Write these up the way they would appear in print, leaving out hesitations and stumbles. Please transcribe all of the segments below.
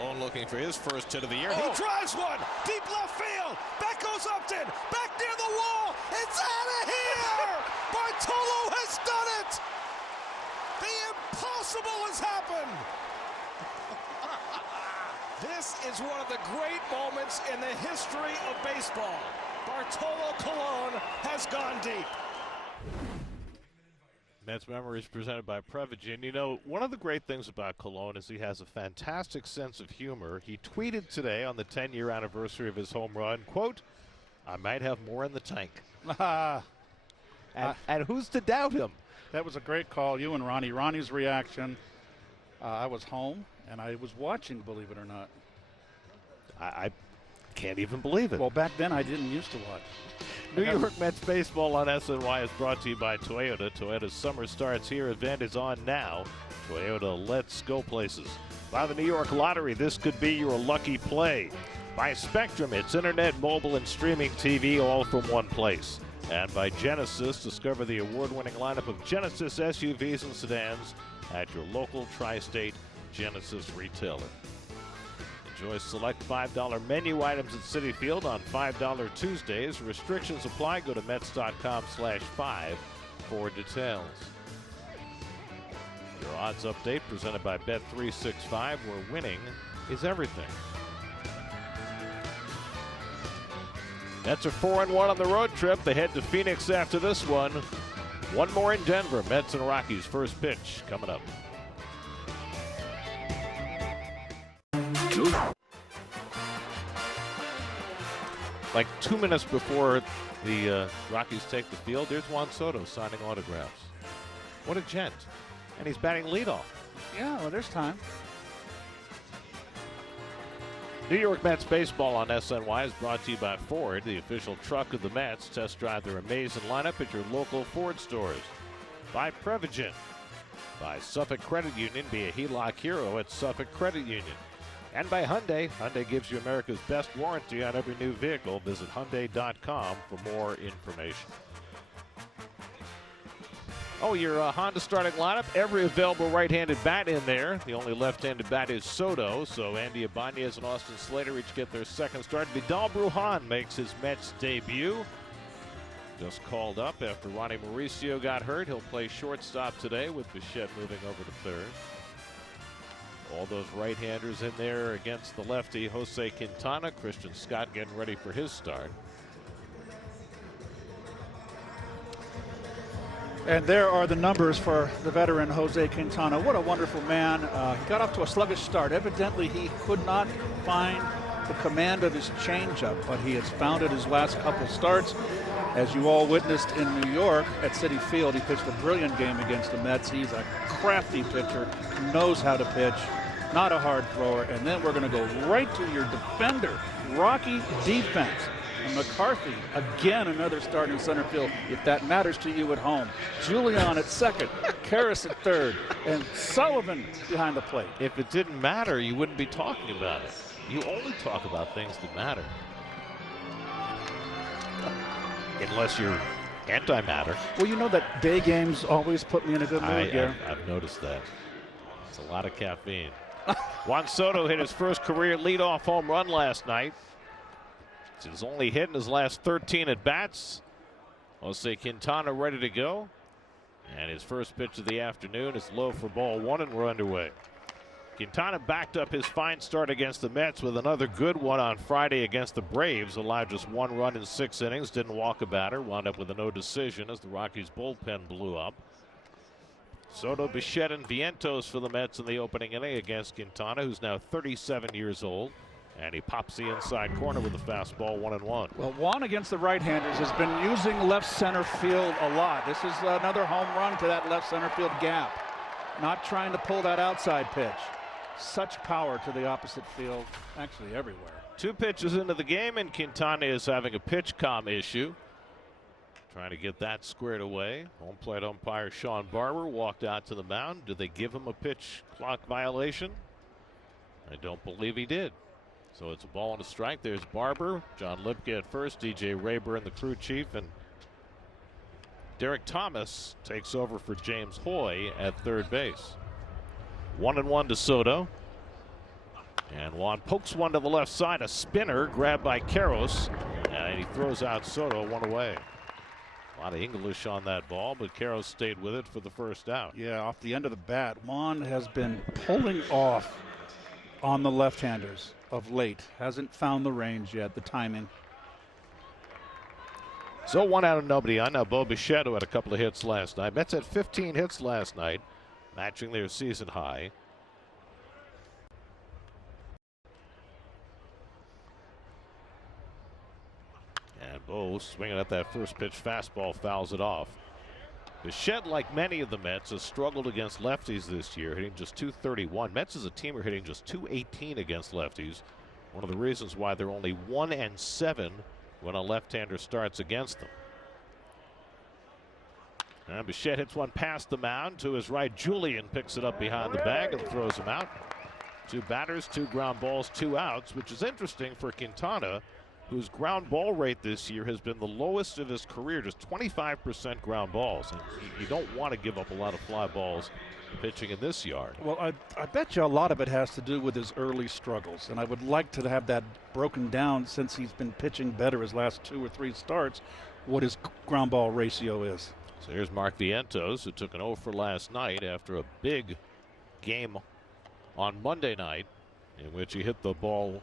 Cologne looking for his first hit of the year. He drives one. Deep left field. Back goes Upton. Back near the wall. It's out of here. Bartolo has done it. The impossible has happened. This is one of the great moments in the history of baseball. Bartolo Colon has gone deep. Mets Memories presented by Prevagen. You know, one of the great things about Colon is he has a fantastic sense of humor. He tweeted today on the 10-year anniversary of his home run, quote, "I might have more in the tank." and who's to doubt him? That was a great call. You and Ronnie. Ronnie's reaction, I was home, and I was watching, believe it or not. I can't even believe it. Well, back then I didn't used to watch. New York Mets baseball on SNY is brought to you by Toyota. Toyota's summer starts here. Event is on now. Toyota, let's go places. By the New York Lottery, this could be your lucky play. By Spectrum, it's internet, mobile, and streaming TV all from one place. And by Genesis, discover the award-winning lineup of Genesis SUVs and sedans at your local tri-state Genesis retailer. Enjoy select $5 menu items at Citi Field on $5 Tuesdays. Restrictions apply. Go to Mets.com/5 for details. Your odds update presented by Bet365, where winning is everything. Mets are 4-1 on the road trip. They head to Phoenix after this one. One more in Denver. Mets and Rockies first pitch coming up. Like 2 minutes before the Rockies take the field, there's Juan Soto signing autographs. What a gent. And he's batting leadoff. Yeah, well, there's time. New York Mets baseball on SNY is brought to you by Ford, the official truck of the Mets. Test drive their amazing lineup at your local Ford stores. By Prevagen. By Suffolk Credit Union. Be a HELOC hero at Suffolk Credit Union. And by Hyundai. Hyundai gives you America's best warranty on every new vehicle. Visit Hyundai.com for more information. Oh, your Honda starting lineup. Every available right-handed bat in there. The only left-handed bat is Soto. So Andy Ibanez and Austin Slater each get their second start. Vidal Brujan makes his Mets debut. Just called up after Ronnie Mauricio got hurt. He'll play shortstop today with Bichette moving over to third. All those right-handers in there against the lefty, Jose Quintana. Christian Scott getting ready for his start. And there are the numbers for the veteran Jose Quintana. What a wonderful man. He got off to a sluggish start. Evidently, he could not find the command of his changeup, but he has found it his last couple starts. As you all witnessed in New York at Citi Field, he pitched a brilliant game against the Mets. He's a crafty pitcher, knows how to pitch, not a hard thrower. And then we're going to go right to your defender, Rocky defense. And McCarthy, again, another start in center field, if that matters to you at home. Julian at second, Karras at third, and Sullivan behind the plate. If it didn't matter, you wouldn't be talking about it. You only talk about things that matter. Unless you're anti-matter. Well, you know that day games always put me in a good mood, Gary. I've noticed that. It's a lot of caffeine. Juan Soto hit his first career leadoff home run last night. It's his only hit in his last 13 at-bats. Jose Quintana ready to go. And his first pitch of the afternoon is low for ball one, and we're underway. Quintana backed up his fine start against the Mets with another good one on Friday against the Braves. Allowed just one run in 6 innings, didn't walk a batter, wound up with a no decision as the Rockies bullpen blew up. Soto, Bichette, and Vientos for the Mets in the opening inning against Quintana, who's now 37 years old. And he pops the inside corner with a fastball, 1-1. Well, Juan against the right-handers has been using left center field a lot. This is another home run to that left center field gap. Not trying to pull that outside pitch. Such power to the opposite field, actually everywhere. 2 pitches into the game, and Quintana is having a pitch comm issue. Trying to get that squared away. Home plate umpire Sean Barber walked out to the mound. Did they give him a pitch clock violation? I don't believe he did. So it's a ball and a strike. There's Barber, John Lipke at first, DJ Rayburn, the crew chief, and Derek Thomas takes over for James Hoy at third base. 1-1 to Soto. And Juan pokes one to the left side, a spinner grabbed by Karros, and he throws out Soto, one away. A lot of English on that ball, but Karros stayed with it for the first out. Yeah, off the end of the bat. Juan has been pulling off on the left-handers of late. Hasn't found the range yet, the timing. So 1 out and nobody on. Now Bo Bichette, who had a couple of hits last night. Mets had 15 hits last night, matching their season high. And Bo swinging at that first pitch fastball, fouls it off. Bichette, like many of the Mets, has struggled against lefties this year, hitting just .231. Mets as a team are hitting just .218 against lefties. One of the reasons why they're only 1-7 when a left-hander starts against them. And Bichette hits one past the mound to his right. Julian picks it up behind the bag and throws him out. 2 batters, 2 ground balls, 2 outs, which is interesting for Quintana, whose ground ball rate this year has been the lowest of his career, just 25% ground balls. And you don't want to give up a lot of fly balls pitching in this yard. Well, I bet you a lot of it has to do with his early struggles, and I would like to have that broken down since he's been pitching better his last 2 or 3 starts, what his ground ball ratio is. So here's Mark Vientos, who took an 0 for last night after a big game on Monday night in which he hit the ball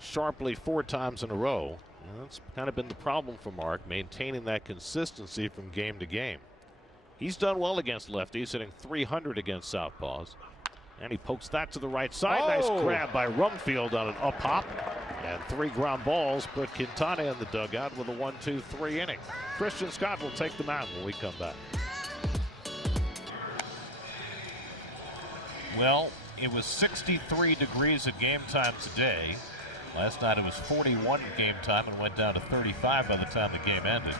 sharply 4 times in a row. And that's kind of been the problem for Mark, maintaining that consistency from game to game. He's done well against lefties, hitting .300 against southpaws. And he pokes that to the right side. Nice grab by Rumfield on an up hop. And 3 ground balls put Quintana in the dugout with a 1-2-3 inning. Christian Scott will take the mound when we come back. Well, it was 63 degrees at game time today. Last night it was 41 at game time and went down to 35 by the time the game ended.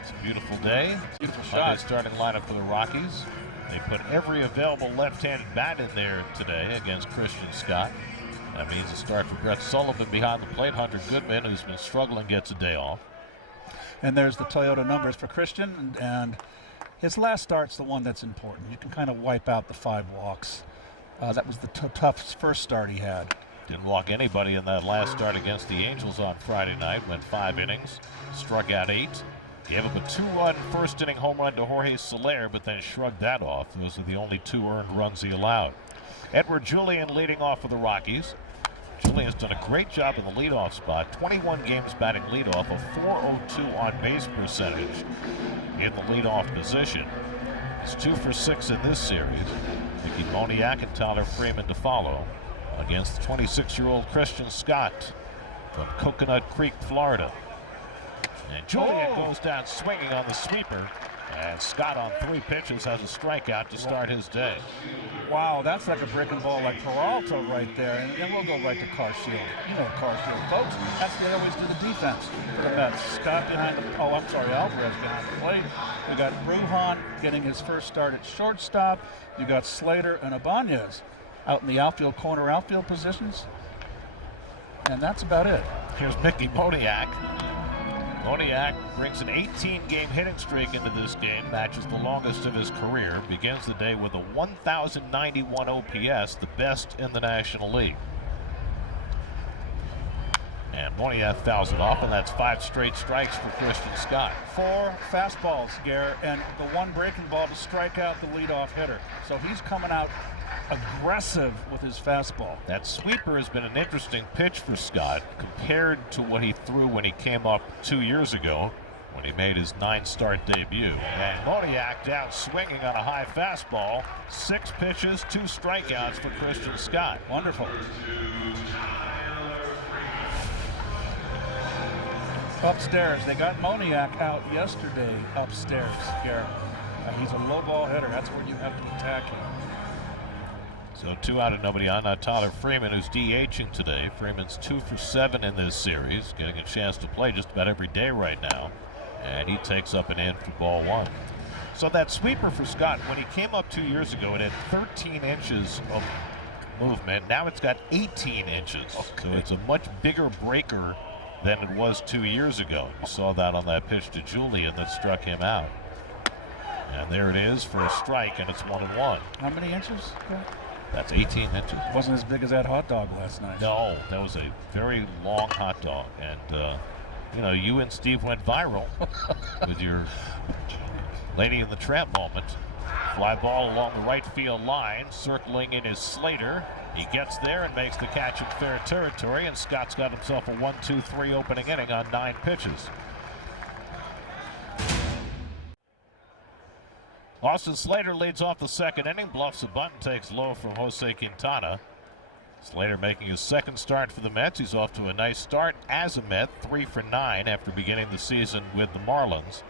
It's a beautiful day. Beautiful Monday shot. starting lineup for the Rockies. They put every available left-handed bat in there today against Christian Scott. That means a start for Brett Sullivan behind the plate. Hunter Goodman, who's been struggling, gets a day off. And there's the Toyota numbers for Christian, and his last start's the one that's important. You can kind of wipe out the 5 walks. That was the tough first start he had. Didn't walk anybody in that last start against the Angels on Friday night. Went 5 innings, struck out 8. Gave up a 2-run first inning home run to Jorge Soler, but then shrugged that off. Those are the only 2 earned runs he allowed. Edward Julian leading off for the Rockies. Julian's done a great job in the leadoff spot. 21 games batting leadoff, a .402 on base percentage in the leadoff position. He's 2 for 6 in this series. Mickey Moniak and Tyler Freeman to follow against the 26-year-old Christian Scott from Coconut Creek, Florida. And Julian goes down swinging on the sweeper. And Scott on 3 pitches has a strikeout to start his day. Wow, that's like a breaking ball like Peralta right there. And then we'll go right to Carshield. You know Carshield, folks. That's what they always do the defense for the Mets. Scott behind the, Alvarez behind the plate. We got Brujan getting his first start at shortstop. You got Slater and Ibanez out in the outfield, corner outfield positions. And that's about it. Here's Mickey Moniak. Moniak brings an 18-game hitting streak into this game, matches the longest of his career, begins the day with a 1,091 OPS, the best in the National League. And Moniak fouls it off, and that's 5 straight strikes for Christian Scott. 4 fastballs, Gare, and the 1 breaking ball to strike out the leadoff hitter. So he's coming out aggressive with his fastball. That sweeper has been an interesting pitch for Scott compared to what he threw when he came up 2 years ago when he made his 9-start debut. And Moniak down swinging on a high fastball. 6 pitches, 2 strikeouts for Christian Scott. Wonderful. Upstairs, they got Moniak out yesterday upstairs, Gare. He's a low ball hitter. That's where you have to attack him. So 2 out and nobody on. Now Tyler Freeman, who's DHing today. Freeman's 2 for 7 in this series, getting a chance to play just about every day right now. And he takes up an in for ball 1. So that sweeper for Scott, when he came up 2 years ago, it had 13 inches of movement. Now it's got 18 inches. Okay. So it's a much bigger breaker than it was 2 years ago. You saw that on that pitch to Julian that struck him out. And there it is for a strike, and it's 1-1. How many inches? That's 18 inches. It wasn't as big as that hot dog last night. No, that was a very long hot dog. And, you know, you and Steve went viral with your Lady in the Tramp moment. Fly ball along the right field line. Circling in is Slater. He gets there and makes the catch in fair territory. And Scott's got himself a 1-2-3 opening inning on 9 pitches. Austin Slater leads off the second inning, bluffs a bunt, takes low from Jose Quintana. Slater making his second start for the Mets. He's off to a nice start as a Met, 3 for 9 after beginning the season with the Marlins.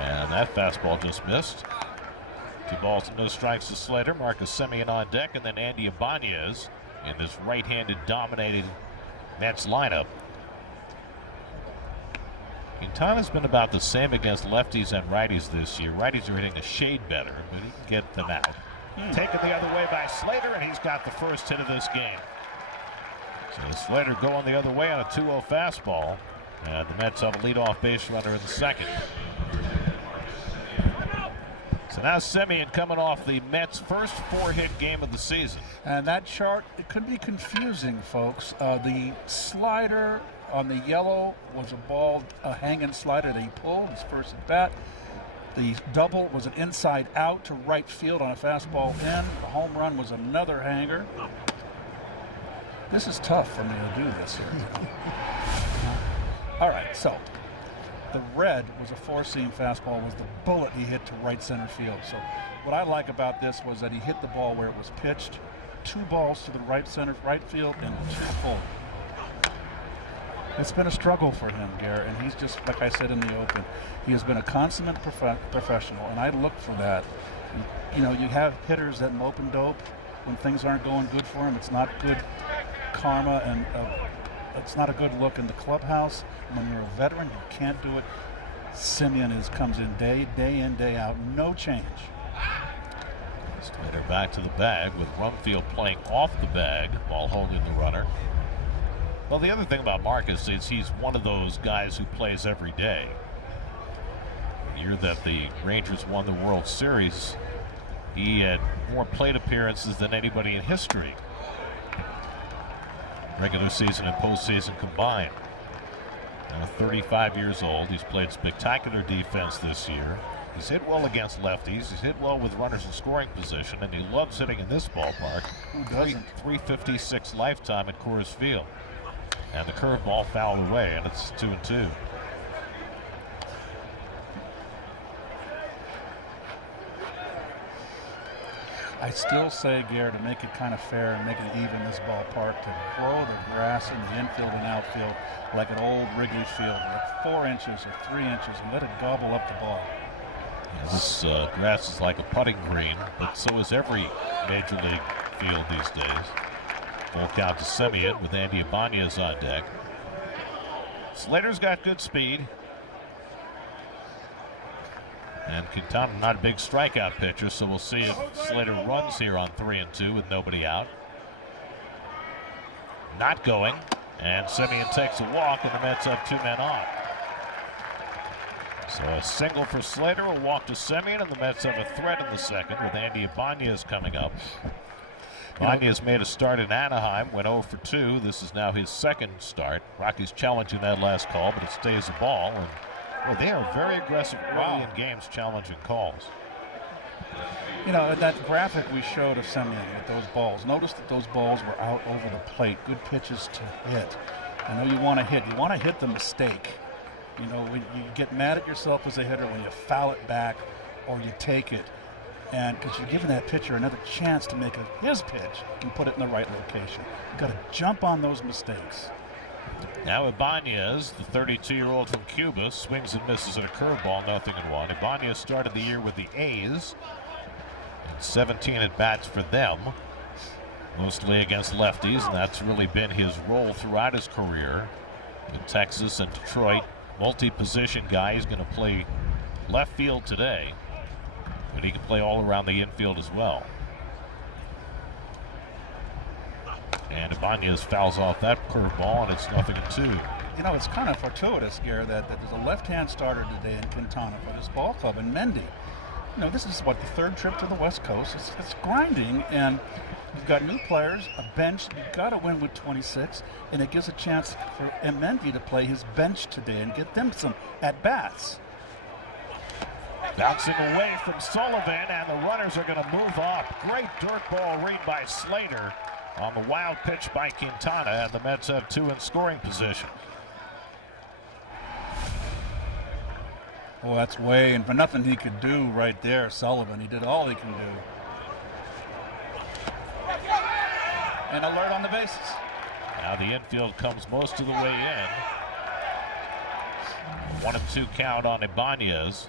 And that fastball just missed. 2 balls and no strikes to Slater. Marcus Semien on deck, and then Andy Ibanez in this right-handed dominated Mets lineup. Quintana's been about the same against lefties and righties this year. Righties are hitting a shade better, but he can get them out. Taken the other way by Slater, and he's got the first hit of this game. So Slater going the other way on a 2-0 fastball, and the Mets have a leadoff base runner in the second. So now Semien coming off the Mets' first 4-hit game of the season. And that chart, it could be confusing, folks. The slider on the yellow was a hanging slider that he pulled his first at bat. The double was an inside out to right field on a fastball in. The home run was another hanger. This is tough for me to do this here. All right, so the red was a 4-seam fastball, was the bullet he hit to right center field. So what I like about this was that he hit the ball where it was pitched. 2 balls to the right field and 2 full. It's been a struggle for him, Garrett, and he's just, like I said in the open, he has been a consummate professional, and I look for that. You know, you have hitters that mope and dope when things aren't going good for him. It's not good karma, and it's not a good look in the clubhouse. When you're a veteran, you can't do it. Semien comes in day in, day out, no change. Slater back to the bag with Rumfield playing off the bag while holding the runner. Well, the other thing about Marcus is he's one of those guys who plays every day. The year that the Rangers won the World Series, he had more plate appearances than anybody in history. Regular season and postseason combined. Now 35 years old. He's played spectacular defense this year. He's hit well against lefties. He's hit well with runners in scoring position, and he loves hitting in this ballpark. Who doesn't? 356 lifetime at Coors Field. And the curveball fouled away, and it's 2-2. I still say, Garrett, to make it kind of fair and make it even this ballpark, to grow the grass in the infield and outfield like an old Wrigley Field, like 4 inches or 3 inches, and let it gobble up the ball. Yeah, this grass is like a putting green, but so is every major league field these days. Full count to Semien with Andy Ibanez on deck. Slater's got good speed. And Quintana not a big strikeout pitcher, so we'll see if Slater runs here on 3-2 with nobody out. Not going, and Semien takes a walk, and the Mets have 2 men on. So a single for Slater, a walk to Semien, and the Mets have a threat in the second with Andy Ibanez coming up. Ibanez made a start in Anaheim, went 0 for 2. This is now his second start. Rockies challenging that last call, but it stays a ball. And well, they are very aggressive early in games challenging calls. You know, that graphic we showed of Semien with those balls, notice that those balls were out over the plate. Good pitches to hit. I know you want to hit. You want to hit the mistake. You know, when you get mad at yourself as a hitter when you foul it back or you take it. And because you're giving that pitcher another chance to make his pitch and put it in the right location. You've got to jump on those mistakes. Now Ibanez, the 32-year-old from Cuba, swings and misses at a curveball, 0-1. Ibanez started the year with the A's, and 17 at-bats for them, mostly against lefties, and that's really been his role throughout his career. In Texas and Detroit, multi-position guy. He's going to play left field today, but he can play all around the infield as well. And Ibanez fouls off that curveball, and it's 0-2. you know, it's kind of fortuitous, Gare, that there's a left-hand starter today in Quintana for this ball club, and Mendy. You know, this is what, the third trip to the West Coast. It's grinding, and you've got new players, a bench. You've got to win with 26, and it gives a chance for Mendy to play his bench today and get them some at-bats. Bouncing away from Sullivan, and the runners are going to move up. Great dirt ball read by Slater on the wild pitch by Quintana, and the Mets have two in scoring position. Oh, that's way, and for nothing he could do right there, Sullivan. He did all he can do. And alert on the bases. Now the infield comes most of the way in. 1-2 count on Ibanez.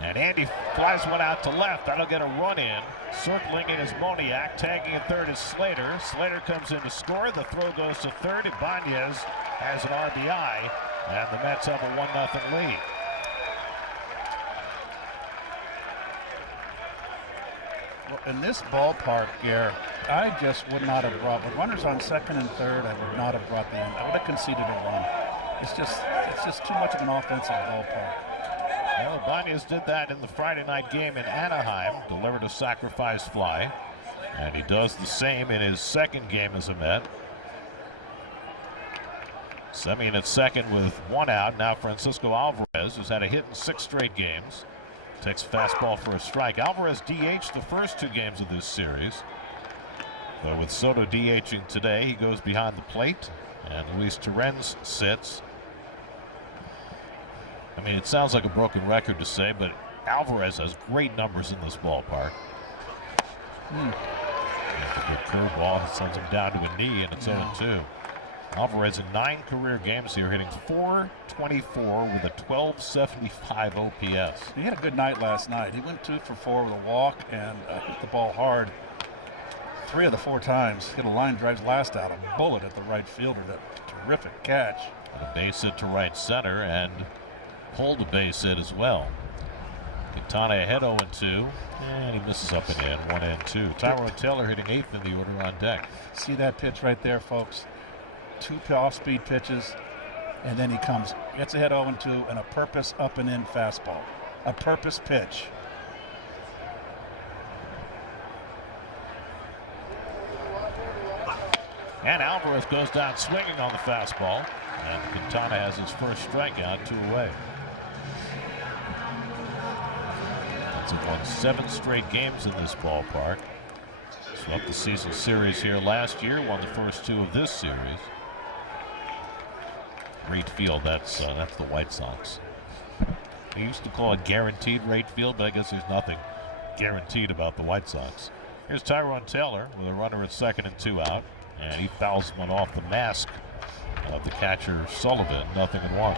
And Andy flies one out to left. That'll get a run in. Circling it is Moniak. Tagging at third is Slater. Slater comes in to score. The throw goes to third. Ibanez has an RBI. And the Mets have a 1-0 lead. Well, in this ballpark, Gare, I just would not have brought, with runners on second and third, I would not have brought the end. I would have conceded a run. It's just too much of an offensive ballpark. Well, Ibanez did that in the Friday night game in Anaheim, delivered a sacrifice fly, and he does the same in his second game as a Met. Semien at second with one out. Now Francisco Alvarez, who's had a hit in 6 straight games, takes fastball for a strike. Alvarez DH'd the first 2 games of this series, but with Soto DHing today, he goes behind the plate, and Luis Torrens sits. I mean, it sounds like a broken record to say, but Alvarez has great numbers in this ballpark. A curveball sends him down to a knee, and it's 0-2. Alvarez in 9 career games here, hitting .424 with a .1275 OPS. He had a good night last night. He went 2 for 4 with a walk and hit the ball hard 3 of the 4 times. Hit a line drive's last out, a bullet at the right fielder. That terrific catch. And a base hit to right center, and pulled a base hit as well. Quintana ahead 0-2, and he misses up and in, 1-2. Tyrone Taylor hitting 8th in the order on deck. See that pitch right there, folks? 2 off-speed pitches, and then he comes, gets ahead 0-2, and a purpose up and in fastball. A purpose pitch. And Alvarez goes down swinging on the fastball, and Quintana has his first strikeout, 2 away. Mets have won 7 straight games in this ballpark. Swept the season series here last year, won the first 2 of this series. Rate Field, that's the White Sox. They used to call it guaranteed rate field, but I guess there's nothing guaranteed about the White Sox. Here's Tyrone Taylor with a runner at 2nd and 2 out, and he fouls one off the mask of the catcher Sullivan, 0-1.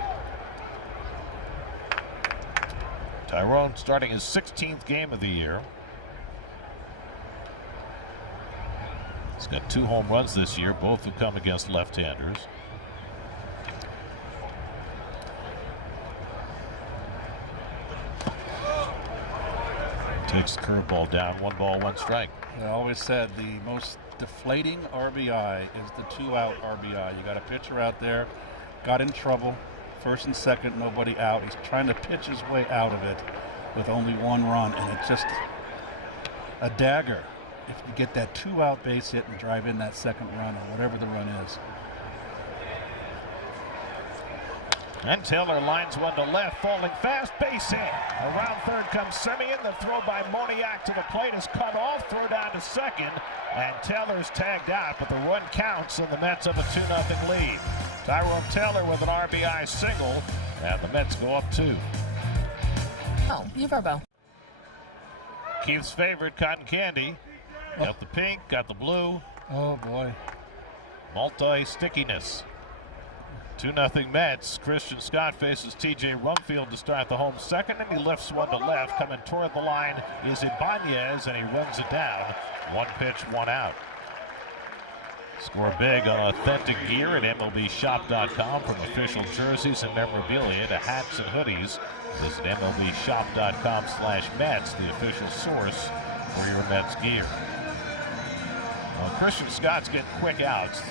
Tyrone starting his 16th game of the year. He's got 2 home runs this year, both have come against left-handers. Takes the curveball down, 1 ball, 1 strike. I always said the most deflating RBI is the 2-out RBI. You got a pitcher out there, got in trouble, 1st and 2nd, nobody out. He's trying to pitch his way out of it with only 1 run, and it's just a dagger if you get that 2-out base hit and drive in that 2nd run or whatever the run is. And Taylor lines one to left, falling fast, base hit. Around 3rd comes Semien. The throw by Moniak to the plate is cut off. Throw down to 2nd, and Taylor's tagged out, but the run counts, and the Mets have a 2-0 lead. Tyrone Taylor with an RBI single, and the Mets go up 2. Oh, you Verbo. Keith's favorite, cotton candy. Got the pink, got the blue. Oh boy. Multi-stickiness. 2-0 Mets. Christian Scott faces TJ Rumfield to start the home 2nd, and he lifts one to left. Coming toward the line is Ibanez, and he runs it down. 1 pitch, 1 out. Score big on authentic gear at MLBshop.com, from official jerseys and memorabilia to hats and hoodies. Visit MLBshop.com/Mets, the official source for your Mets gear. Well, Christian Scott's getting quick outs.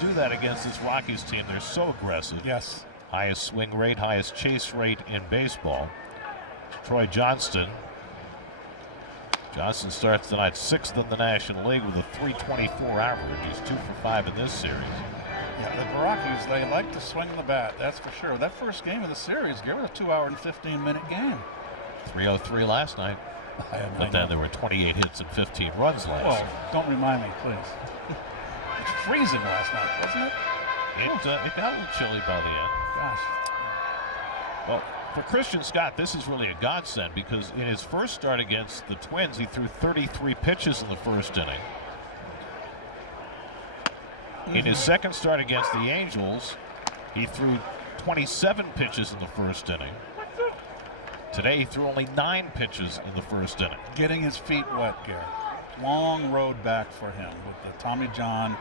do that against this Rockies team. They're so aggressive. Yes. Highest swing rate, highest chase rate in baseball. Troy Johnston. Johnson starts tonight 6th in the National League with a .324 average. He's 2 for 5 in this series. Yeah, the Rockies, they like to swing the bat, that's for sure. That first game of the series, give it a 2 hour and 15-minute game. 303 last night. But then there were 28 hits and 15 runs last. Well, don't remind me, please. It's freezing last night, wasn't it? It got a little chilly by the end. Gosh. Well, for Christian Scott, this is really a godsend because in his first start against the Twins, he threw 33 pitches in the first inning. In his second start against the Angels, he threw 27 pitches in the first inning. Today, he threw only 9 pitches in the first inning. Getting his feet wet, Garrett. Long road back for him with the Tommy John,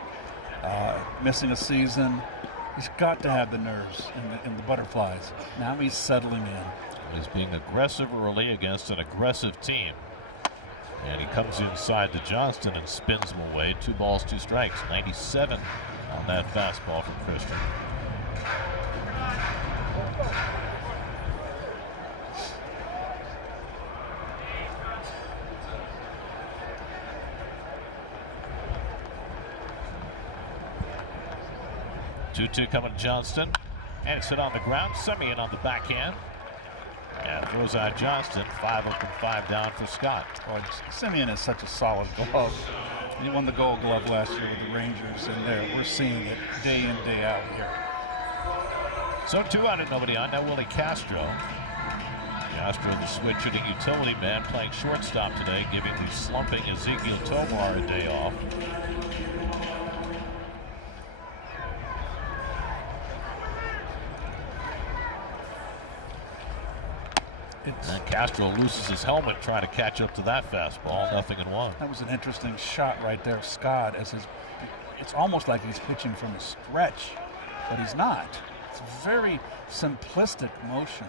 missing a season. He's got to have the nerves and the butterflies. Now he's settling in. He's being aggressive early against an aggressive team. And he comes inside to Johnston and spins him away. 2 balls, 2 strikes. 97 on that fastball for Christian. Two coming to Johnston, and it's hit on the ground. Simeon on the backhand, and throws out Johnston. 5 up and 5 down for Scott. Oh, Simeon is such a solid glove. He won the Gold Glove last year with the Rangers, and we're seeing it day in, day out here. So 2 out and nobody on. Now Willie Castro. Castro, the switch hitting utility man, playing shortstop today, giving the slumping Ezekiel Tomar a day off. And Castro loses his helmet trying to catch up to that fastball. 0-1. That was an interesting shot right there, Scott. It's almost like he's pitching from a stretch, but he's not. It's a very simplistic motion.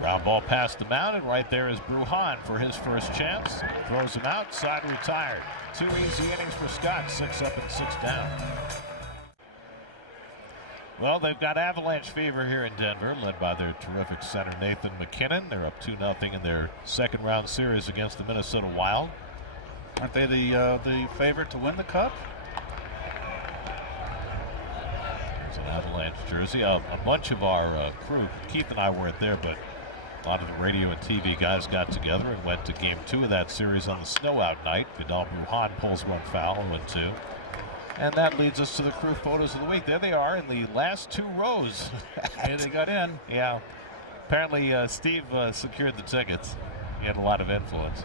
Ground ball past the mound, and right there is Brujan for his first chance. Throws him out, side retired. 2 easy innings for Scott, 6 up and 6 down. Well, they've got avalanche fever here in Denver, led by their terrific center Nathan McKinnon. They're up 2-0 in their second round series against the Minnesota Wild. Aren't they the favorite to win the Cup? It's an Avalanche jersey. A bunch of our crew, Keith and I weren't there, but a lot of the radio and TV guys got together and went to Game 2 of that series on the snow-out night. Vidal Brujan pulls one foul and went 2. And that leads us to the crew photos of the week. There they are in the last 2 rows. Hey, they got in. Yeah. Apparently, Steve secured the tickets. He had a lot of influence.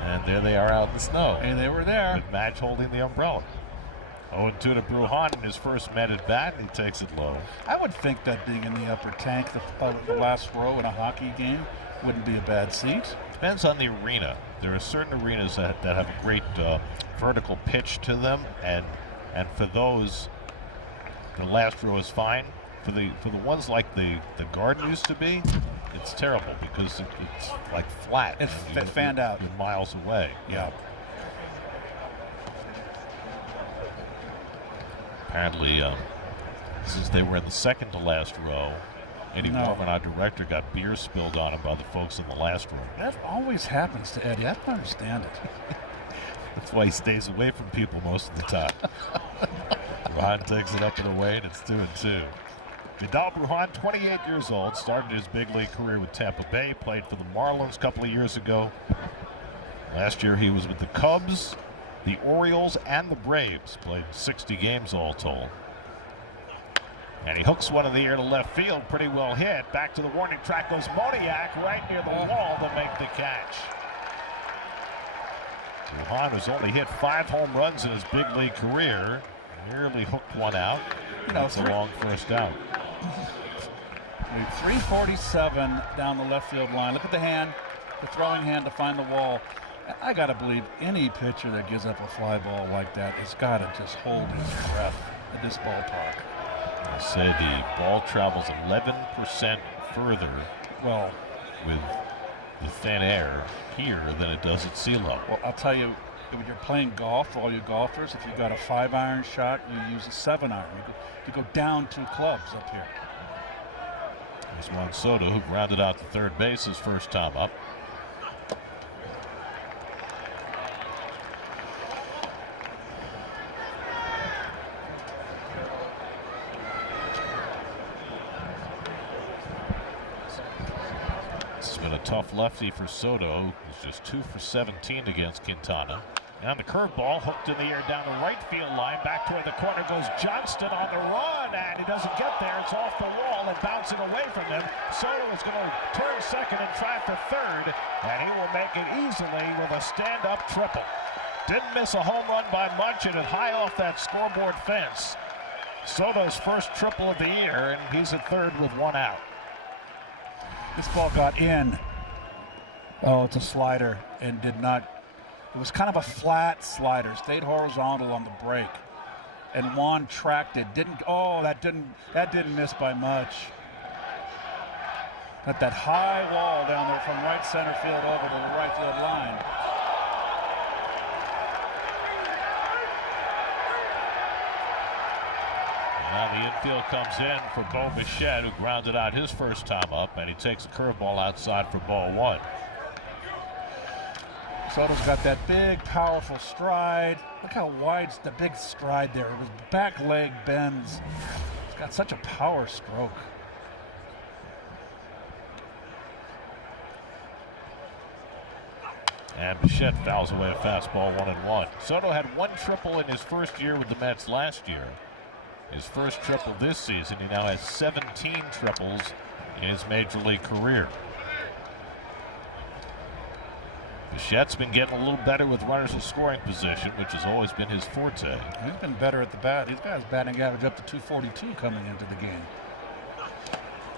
And there they are out in the snow. Hey, they were there. With Madge holding the umbrella. 0-2 to Brujan in his first met at bat, and he takes it low. I would think that being in the upper tank, the last row in a hockey game, wouldn't be a bad seat. Depends on the arena. There are certain arenas that have a great vertical pitch to them, and for those, the last row is fine. For the ones like the Garden used to be, it's terrible because it's like flat. It's fanned out. You're miles away. Yeah. Apparently, since they were in the second to last row, Eddie Mormon, our director, got beer spilled on him by the folks in the last row. That always happens to Eddie. I don't understand it. That's why he stays away from people most of the time. Brujan takes it up and away, and it's 2-2. Vidal Brujan, 28 years old, started his big league career with Tampa Bay, played for the Marlins a couple of years ago. Last year he was with the Cubs, the Orioles, and the Braves. Played 60 games all told. And he hooks one in the air to left field, pretty well hit. Back to the warning track goes Moniak right near the wall to make the catch. Brujan has only hit 5 home runs in his big league career. Nearly hooked one out. That's a long first out. 347 down the left field line. Look at the hand, the throwing hand to find the wall. I got to believe any pitcher that gives up a fly ball like that has got to just hold his breath at this ballpark. I say the ball travels 11% further with the thin air here than it does at sea level. Well, I'll tell you, when you're playing golf, for all you golfers, if you've got a 5-iron shot, you use a 7-iron. You go down 2 clubs up here. There's Juan Soto, who grounded out to third base his first time up. This has been a tough lefty for Soto, who's just 2 for 17 against Quintana. And the curveball hooked in the air down the right field line. Back toward the corner goes Johnston on the run, and he doesn't get there. It's off the wall and bouncing away from him. Soto is going to turn second and try for third, and he will make it easily with a stand-up triple. Didn't miss a home run by much, and it high off that scoreboard fence. Soto's first triple of the year, and he's at third with 1 out. This ball got in. Oh, it's a slider, and did not. It was kind of a flat slider, stayed horizontal on the break, and Juan tracked it. That didn't miss by much. Got that high wall down there from right center field over the right field line. Now the infield comes in for Bo Bichette, who grounded out his first time up, and he takes a curveball outside for ball 1. Soto's got that big, powerful stride. Look how wide's the big stride there. His back leg bends. He's got such a power stroke. And Bichette fouls away a fastball 1-1. Soto had 1 triple in his first year with the Mets last year. His first triple this season. He now has 17 triples in his major league career. Bichette's been getting a little better with runners in scoring position, which has always been his forte. He's been better at the bat. He's got his batting average up to 242 coming into the game.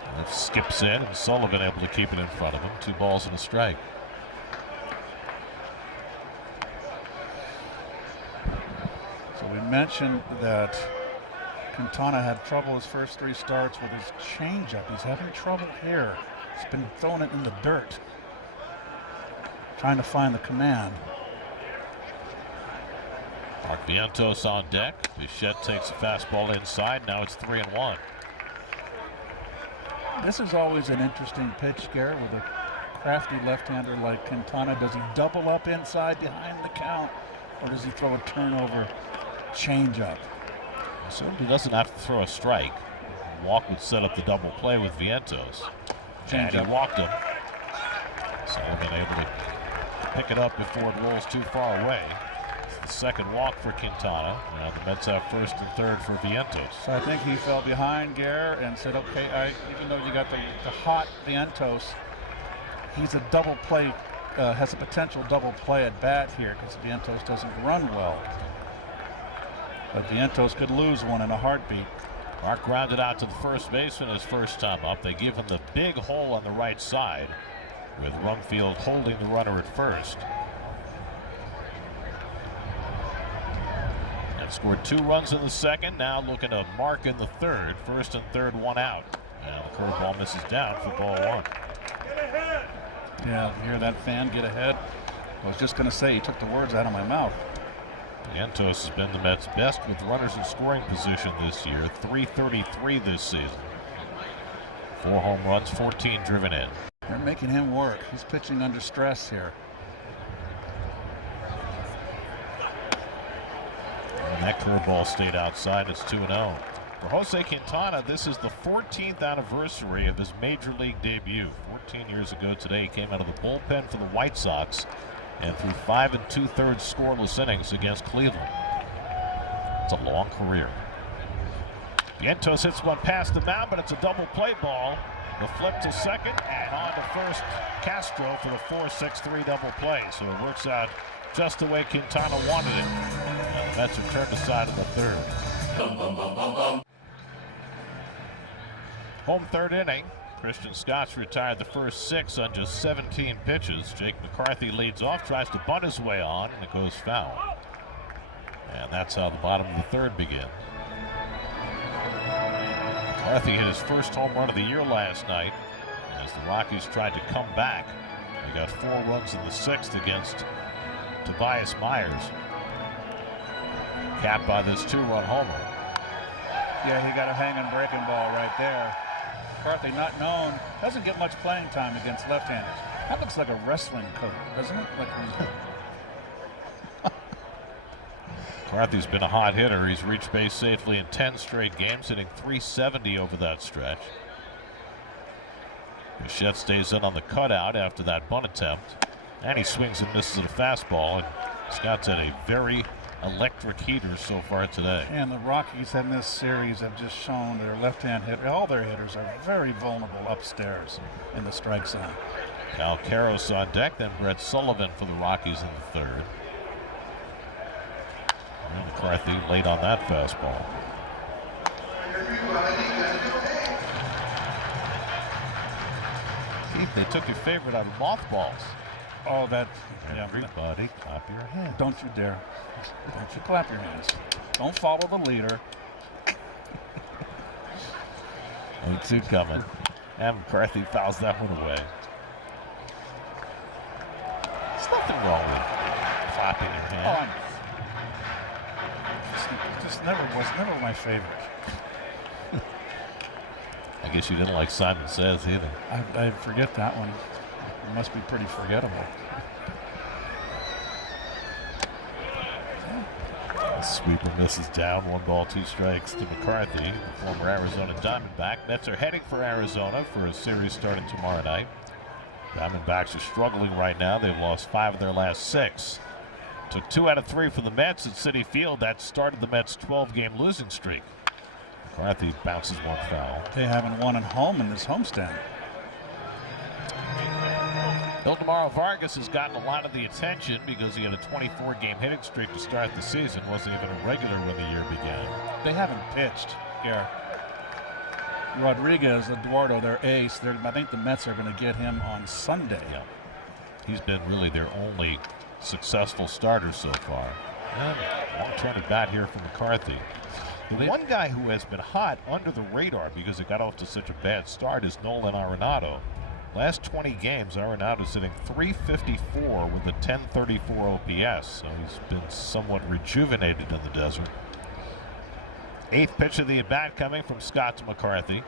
And it skips in, and Sullivan able to keep it in front of him. 2 balls and a strike. So we mentioned that Quintana had trouble his first 3 starts with his changeup. He's having trouble here. He's been throwing it in the dirt, trying to find the command. Mark Vientos on deck. Bichette takes a fastball inside. Now it's 3-1. This is always an interesting pitch, Garrett, with a crafty left-hander like Quintana. Does he double up inside behind the count, or does he throw a turnover changeup? So he doesn't have to throw a strike. Walk would set up the double play with Vientos. And he walked him. Sullivan able to pick it up before it rolls too far away. It's the second walk for Quintana. Now the Mets have first and third for Vientos. So I think he fell behind Gare and said, okay, even though you got the hot Vientos, he's a double play, has a potential double play at bat here because Vientos doesn't run well. But Vientos could lose one in a heartbeat. Mark grounded out to the first baseman his first time up. They give him the big hole on the right side, with Rumfield holding the runner at first. And scored 2 runs in the second. Now looking to Mark in the third. First and third, 1 out. Now the curveball misses down for ball 1. Yeah, hear that fan get ahead? I was just going to say, he took the words out of my mouth. Vientos has been the Mets' best with runners in scoring position this year. 333 this season. 4 home runs, 14 driven in. They're making him work. He's pitching under stress here. And that curveball stayed outside. It's 2-0. For Jose Quintana, this is the 14th anniversary of his major league debut. 14 years ago today, he came out of the bullpen for the White Sox and threw 5 2/3 scoreless innings against Cleveland. It's a long career. Vientos hits one past the mound, but it's a double play ball. The flip to second and on to first Castro for the 4-6-3 double play. So it works out just the way Quintana wanted it. And the Mets have turned aside in the third. Home third inning. Christian Scott's retired the first 6 on just 17 pitches. Jake McCarthy leads off, tries to bunt his way on, and it goes foul. And that's how the bottom of the third begins. McCarthy hit his first home run of the year last night as the Rockies tried to come back He got 4 runs in the 6th against Tobias Myers. Capped by this 2-run homer. Yeah, he got a hanging breaking ball right there. McCarthy, not known, doesn't get much playing time against left-handers. That looks like a wrestling coat, doesn't it? McCarthy's been a hot hitter. He's reached base safely in 10 straight games, hitting .370 over that stretch. Bichette stays in on the cutout after that bunt attempt, and he swings and misses at a fastball. And Scott's had a very electric heater so far today. And the Rockies in this series have just shown their left-hand hitter, all their hitters are very vulnerable upstairs in the strike zone. Cal Karros on deck, then Brett Sullivan for the Rockies in the 3rd. And McCarthy late on that fastball. Keith, they took your favorite out of mothballs. Oh, that. Everybody clap your hands. Don't you dare. Don't you clap your hands. Don't follow the leader. 0-2 coming. And McCarthy fouls that one away. There's nothing wrong with clapping your hands. Just never my favorite. I guess you didn't like Simon Says either. I forget that one. It must be pretty forgettable. Sweeper misses down. 1 ball, 2 strikes to McCarthy, the former Arizona Diamondback. Mets are heading for Arizona for a series starting tomorrow night. Diamondbacks are struggling right now. They've lost 5 of their last 6. Took 2 out of 3 for the Mets at Citi Field. That started the Mets' 12-game losing streak. McCarthy bounces 1 foul. They haven't won at home in this homestand. Ildemaro Vargas has gotten a lot of the attention because he had a 24-game hitting streak to start the season. Wasn't even a regular when the year began. They haven't pitched, Garrett. Rodriguez, Eduardo, their ace. I think the Mets are going to get him on Sunday. Yeah. He's been really their only successful starter so far. And long turn at bat here from McCarthy. The one guy who has been hot under the radar because it got off to such a bad start is Nolan Arenado. Last 20 games, Arenado's hitting .354 with a .1034 OPS, so he's been somewhat rejuvenated in the desert. 8th pitch of the at-bat coming from Scott to McCarthy.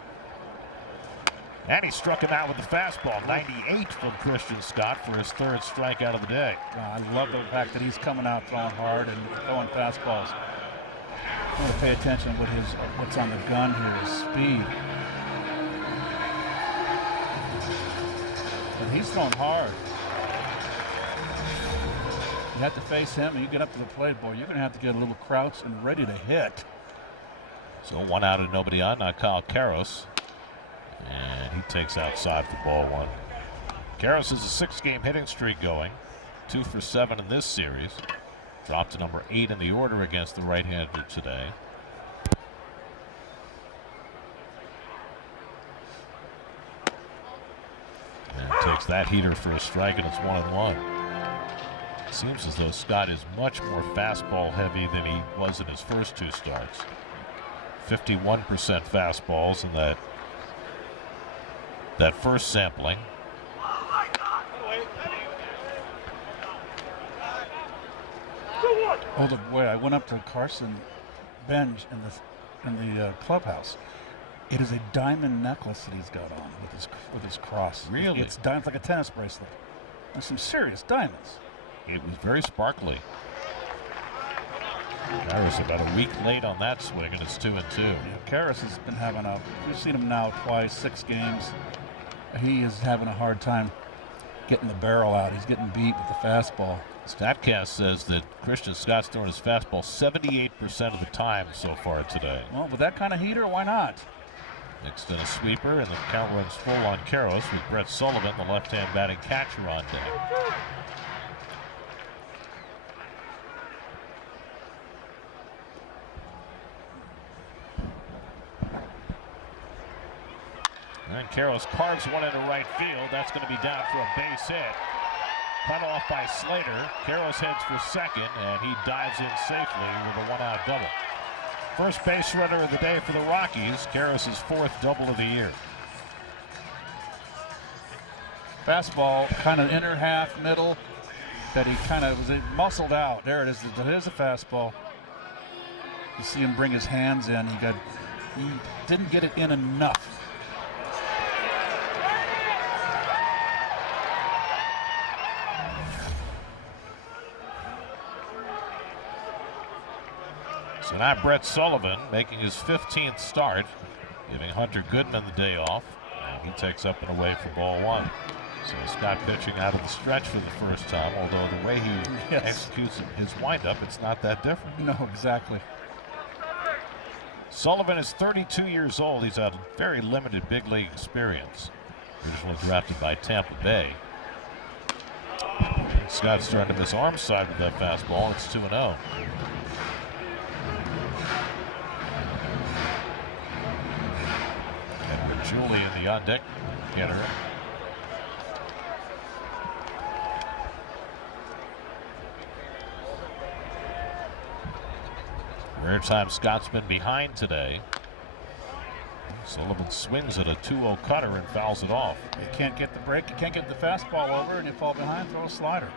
And he struck him out with the fastball. 98 from Christian Scott for his 3rd strikeout of the day. I love the fact that he's coming out throwing hard and throwing fastballs. I want to pay attention with what's on the gun here, his speed. But he's throwing hard. You have to face him, and you get up to the plate, boy, you're going to have to get a little crouch and ready to hit. So 1 out and nobody on. Now Kyle Karros. And he takes outside for ball 1. Karros has a 6-game hitting streak going. 2 for 7 in this series. Dropped to number 8 in the order against the right-hander today. And takes that heater for a strike, and it's 1-1. It seems as though Scott is much more fastball heavy than he was in his first 2 starts. 51% fastballs in that first sampling. Oh, boy, I went up to Carson Benj in the clubhouse. It is a diamond necklace that he's got on with his cross. Really? It's diamonds, like a tennis bracelet. There's some serious diamonds. It was very sparkly. Karros about a week late on that swing, and it's 2-2. Yeah, Karros has been having we've seen him now twice, 6 games. He is having a hard time getting the barrel out. He's getting beat with the fastball. StatCast says that Christian Scott's throwing his fastball 78% of the time so far today. Well, with that kind of heater, why not? Next in a sweeper, and the count runs full on Karros with Brett Sullivan, the left-hand batting catcher, on deck. And Karros carves one into right field. That's going to be down for a base hit. Cut off by Slater. Karros heads for second, and he dives in safely with a 1-out double. First base runner of the day for the Rockies. Karros' 4th double of the year. Fastball, kind of inner half, middle, that he kind of was muscled out. There it is. There's a fastball. You see him bring his hands in. He didn't get it in enough. So now Brett Sullivan making his 15th start, giving Hunter Goodman the day off. And he takes up and away for ball one. So Scott pitching out of the stretch for the first time, although the way he executes his windup, it's not that different. No, exactly. Sullivan is 32 years old. He's had very limited big league experience. Originally drafted by Tampa Bay. Scott's starting to miss arm side with that fastball. It's 2-0. Edward Julian, the on-deck hitter. Rare time Scott's been behind today. Sullivan swings at a 2-0 cutter and fouls it off. You can't get the break, you can't get the fastball over, and you fall behind, throw a slider.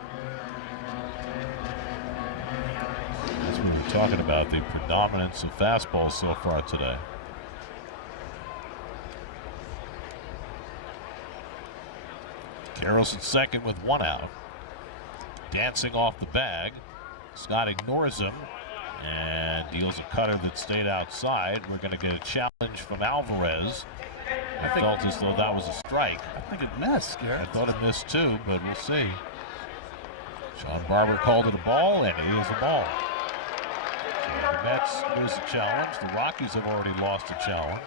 That's what we're talking about, the predominance of fastballs so far today. Carroll's at second with one out. Dancing off the bag. Scott ignores him and deals a cutter that stayed outside. We're going to get a challenge from Alvarez. I felt as though that was a strike. I think it missed, Garrett. I thought it missed too, but we'll see. Sean Barber called it a ball, and it is a ball. So the Mets lose a challenge. The Rockies have already lost a challenge.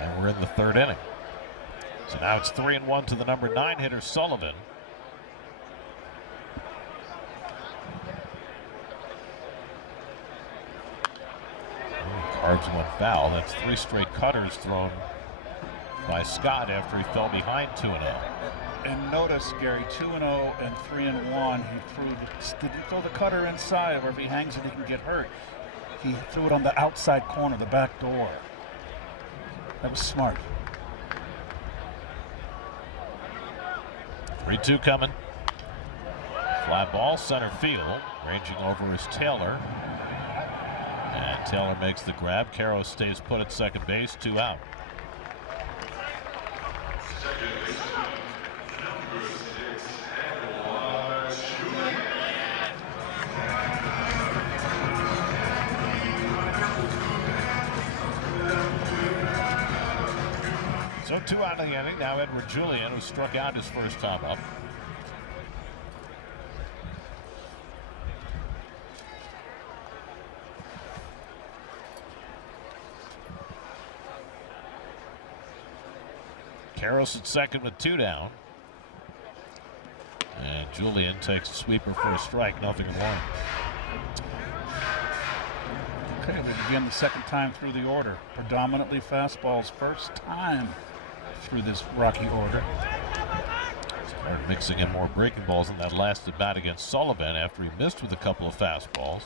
And we're in the third inning. So now it's 3-1 to the number 9 hitter, Sullivan. Carves one foul. That's 3 straight cutters thrown by Scott after he fell behind 2-0. And notice, Gary, 2-0 and 3-1. He didn't throw the cutter inside where if he hangs it, he can get hurt. He threw it on the outside corner, the back door. That was smart. 3-2 coming. Fly ball, center field. Ranging over is Taylor. And Taylor makes the grab. Caro stays put at second base, 2 out. So 2 out of the inning. Now Edward Julian, who struck out his first time up. Karros at second with 2 down. And Julian takes a sweeper for a strike, 0-1. Okay, again, the second time through the order. Predominantly fastballs, first time through this Rocky order. Started mixing in more breaking balls in that last at bat against Sullivan after he missed with a couple of fastballs.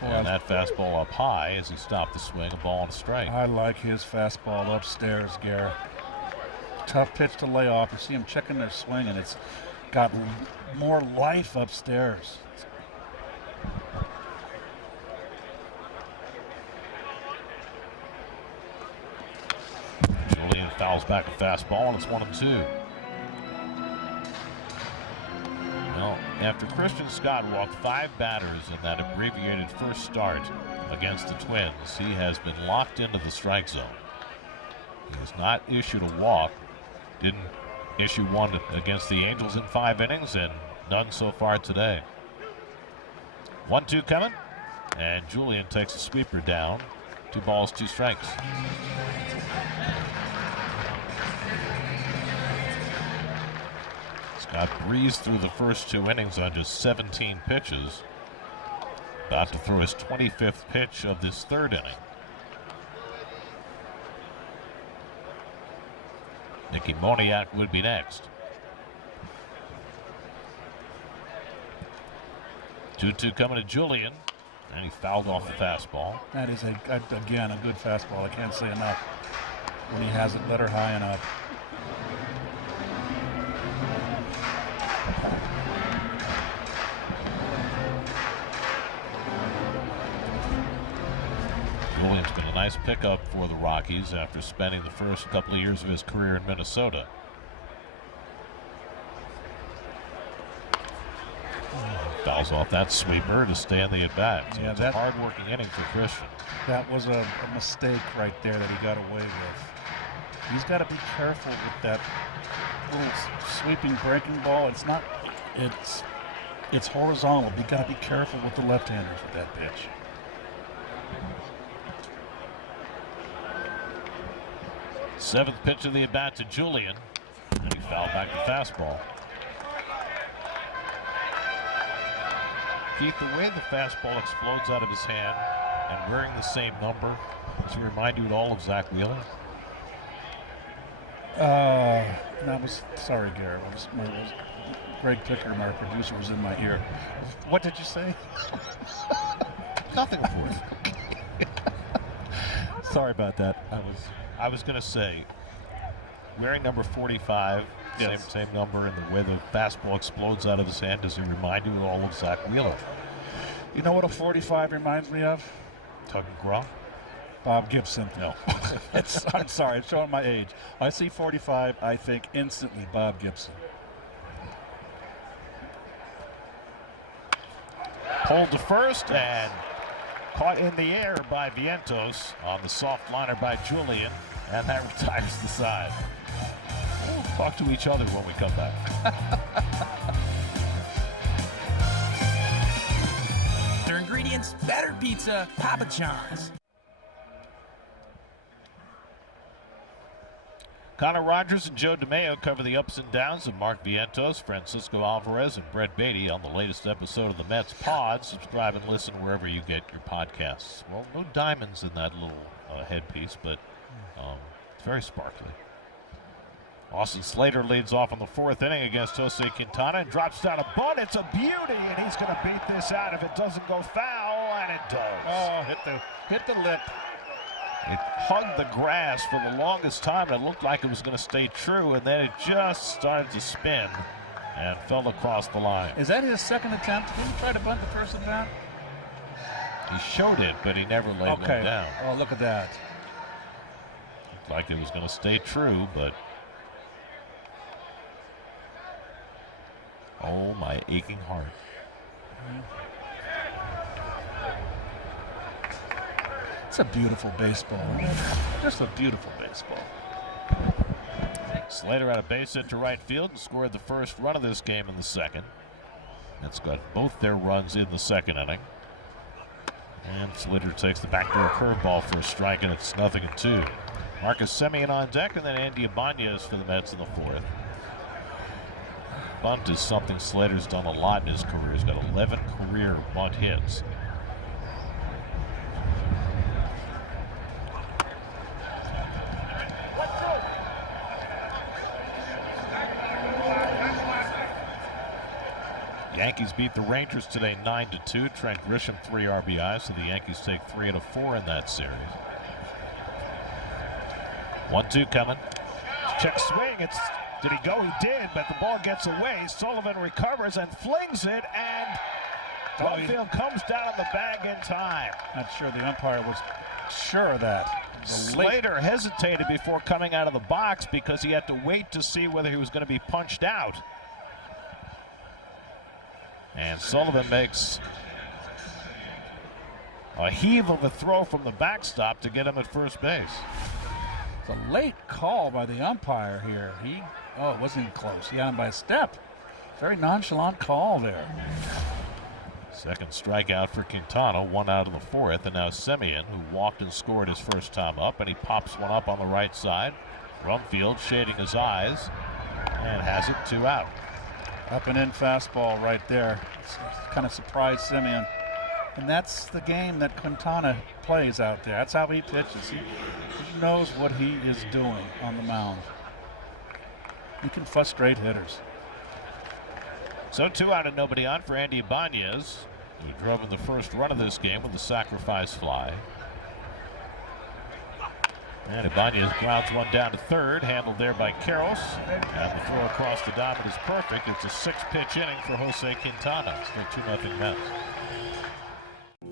And that fastball up high as he stopped the swing, a ball and a strike. I like his fastball upstairs, Garrett. Tough pitch to lay off. You see him checking their swing, and it's got more life upstairs. Julian fouls back a fastball, and it's 1-2. Well, after Christian Scott walked 5 batters in that abbreviated first start against the Twins, he has been locked into the strike zone. He has not issued a walk. Didn't issue one against the Angels in 5 innings, and none so far today. 1-2 coming, and Julian takes a sweeper down. 2 balls, 2 strikes. Scott breezed through the first 2 innings on just 17 pitches. About to throw his 25th pitch of this 3rd inning. Nicky Moniak would be next. 2-2 coming to Julian. And he fouled off the fastball. That is, again, a good fastball. I can't say enough. When he has it let her high enough. Julian's been a nice pickup for the Rockies after spending the first couple of years of his career in Minnesota. Fouls off that sweeper to stay in the at-bat. So it's a hard-working inning for Christian. That was a mistake right there that he got away with. He's got to be careful with that little sweeping breaking ball. It's horizontal. You got to be careful with the left-handers with that pitch. Seventh pitch of the at-bat to Julian, and he fouled back the fastball. Keith, the way the fastball explodes out of his hand and wearing the same number, does it remind you at all of Zach Wheeler? Sorry, Garrett. Greg Picker, my producer, was in my ear. What did you say? Nothing, of course. Sorry about that. I was going to say, wearing number 45, yes. same number, and the way the fastball explodes out of his hand, does it remind you at all of Zach Wheeler? You know what a 45 reminds me of? Tug McGraw? Bob Gibson. No. I'm sorry, it's showing my age. I see 45, I think instantly Bob Gibson. Pulled to first and caught in the air by Vientos on the soft liner by Julian, and that retires the side. We'll talk to each other when we come back. Their ingredients, better pizza, Papa John's. Connor Rogers and Joe DeMeo cover the ups and downs of Mark Vientos, Francisco Alvarez, and Brett Beatty on the latest episode of the Mets Pod. Subscribe and listen wherever you get your podcasts. Well, no diamonds in that little headpiece, but it's very sparkly. Austin Slater leads off in the fourth inning against Jose Quintana and drops down a bunt. It's a beauty, and he's going to beat this out if it doesn't go foul, and it does. Oh, hit the lip. It hugged the grass for the longest time, and it looked like it was going to stay true, and then it just started to spin and fell across the line. Is that his second attempt? Didn't he try to bunt the first one down? He showed it, but he never laid one down. Oh, look at that. Looked like it was going to stay true, but oh, my aching heart. It's a beautiful baseball. Just a beautiful baseball. Slater had a base hit to right field and scored the first run of this game in the second. That's got both their runs in the second inning. And Slater takes the backdoor curveball for a strike, and it's 0-2. Marcus Semien on deck, and then Andy Ibanez for the Mets in the fourth. Bunt is something Slater's done a lot in his career. He's got 11 career bunt hits. Yankees beat the Rangers today 9-2. Trent Grisham 3 RBIs, so the Yankees take 3 out of 4 in that series. 1-2 coming. Check swing. Did he go? He did, but the ball gets away. Sullivan recovers and flings it, and Brumfield comes down in the bag in time. Not sure the umpire was sure of that. Slater hesitated before coming out of the box because he had to wait to see whether he was going to be punched out. And Sullivan makes a heave of a throw from the backstop to get him at first base. It's a late call by the umpire here. It wasn't close. He had him by a step. Very nonchalant call there. Second strikeout for Quintana, 1 out of the fourth, and now Semien, who walked and scored his first time up, and he pops one up on the right side. Brumfield shading his eyes and has it 2 out. Up and in fastball right there. It's kind of surprised Semien. And that's the game that Quintana plays out there. That's how he pitches. He knows what he is doing on the mound. He can frustrate hitters. So 2 out and nobody on for Andy Ibanez. who drove in the first run of this game with the sacrifice fly. And Ibanez grounds one down to third, handled there by Karros. And the throw across the diamond is perfect. It's a 6-pitch inning for Jose Quintana. Still 2-0 Mets.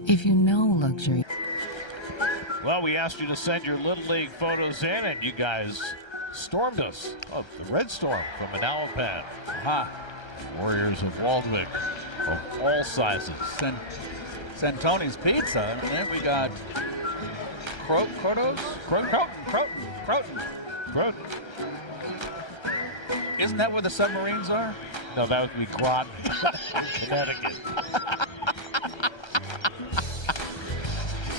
If you know luxury. Well, we asked you to send your Little League photos in, and you guys stormed us. Oh, the Red Storm from Manalapan. Aha. The Warriors of Waldwick of all sizes. Send Tony's Pizza. And then we got Croton. Isn't that where the submarines are? No, that would be Groton, Connecticut.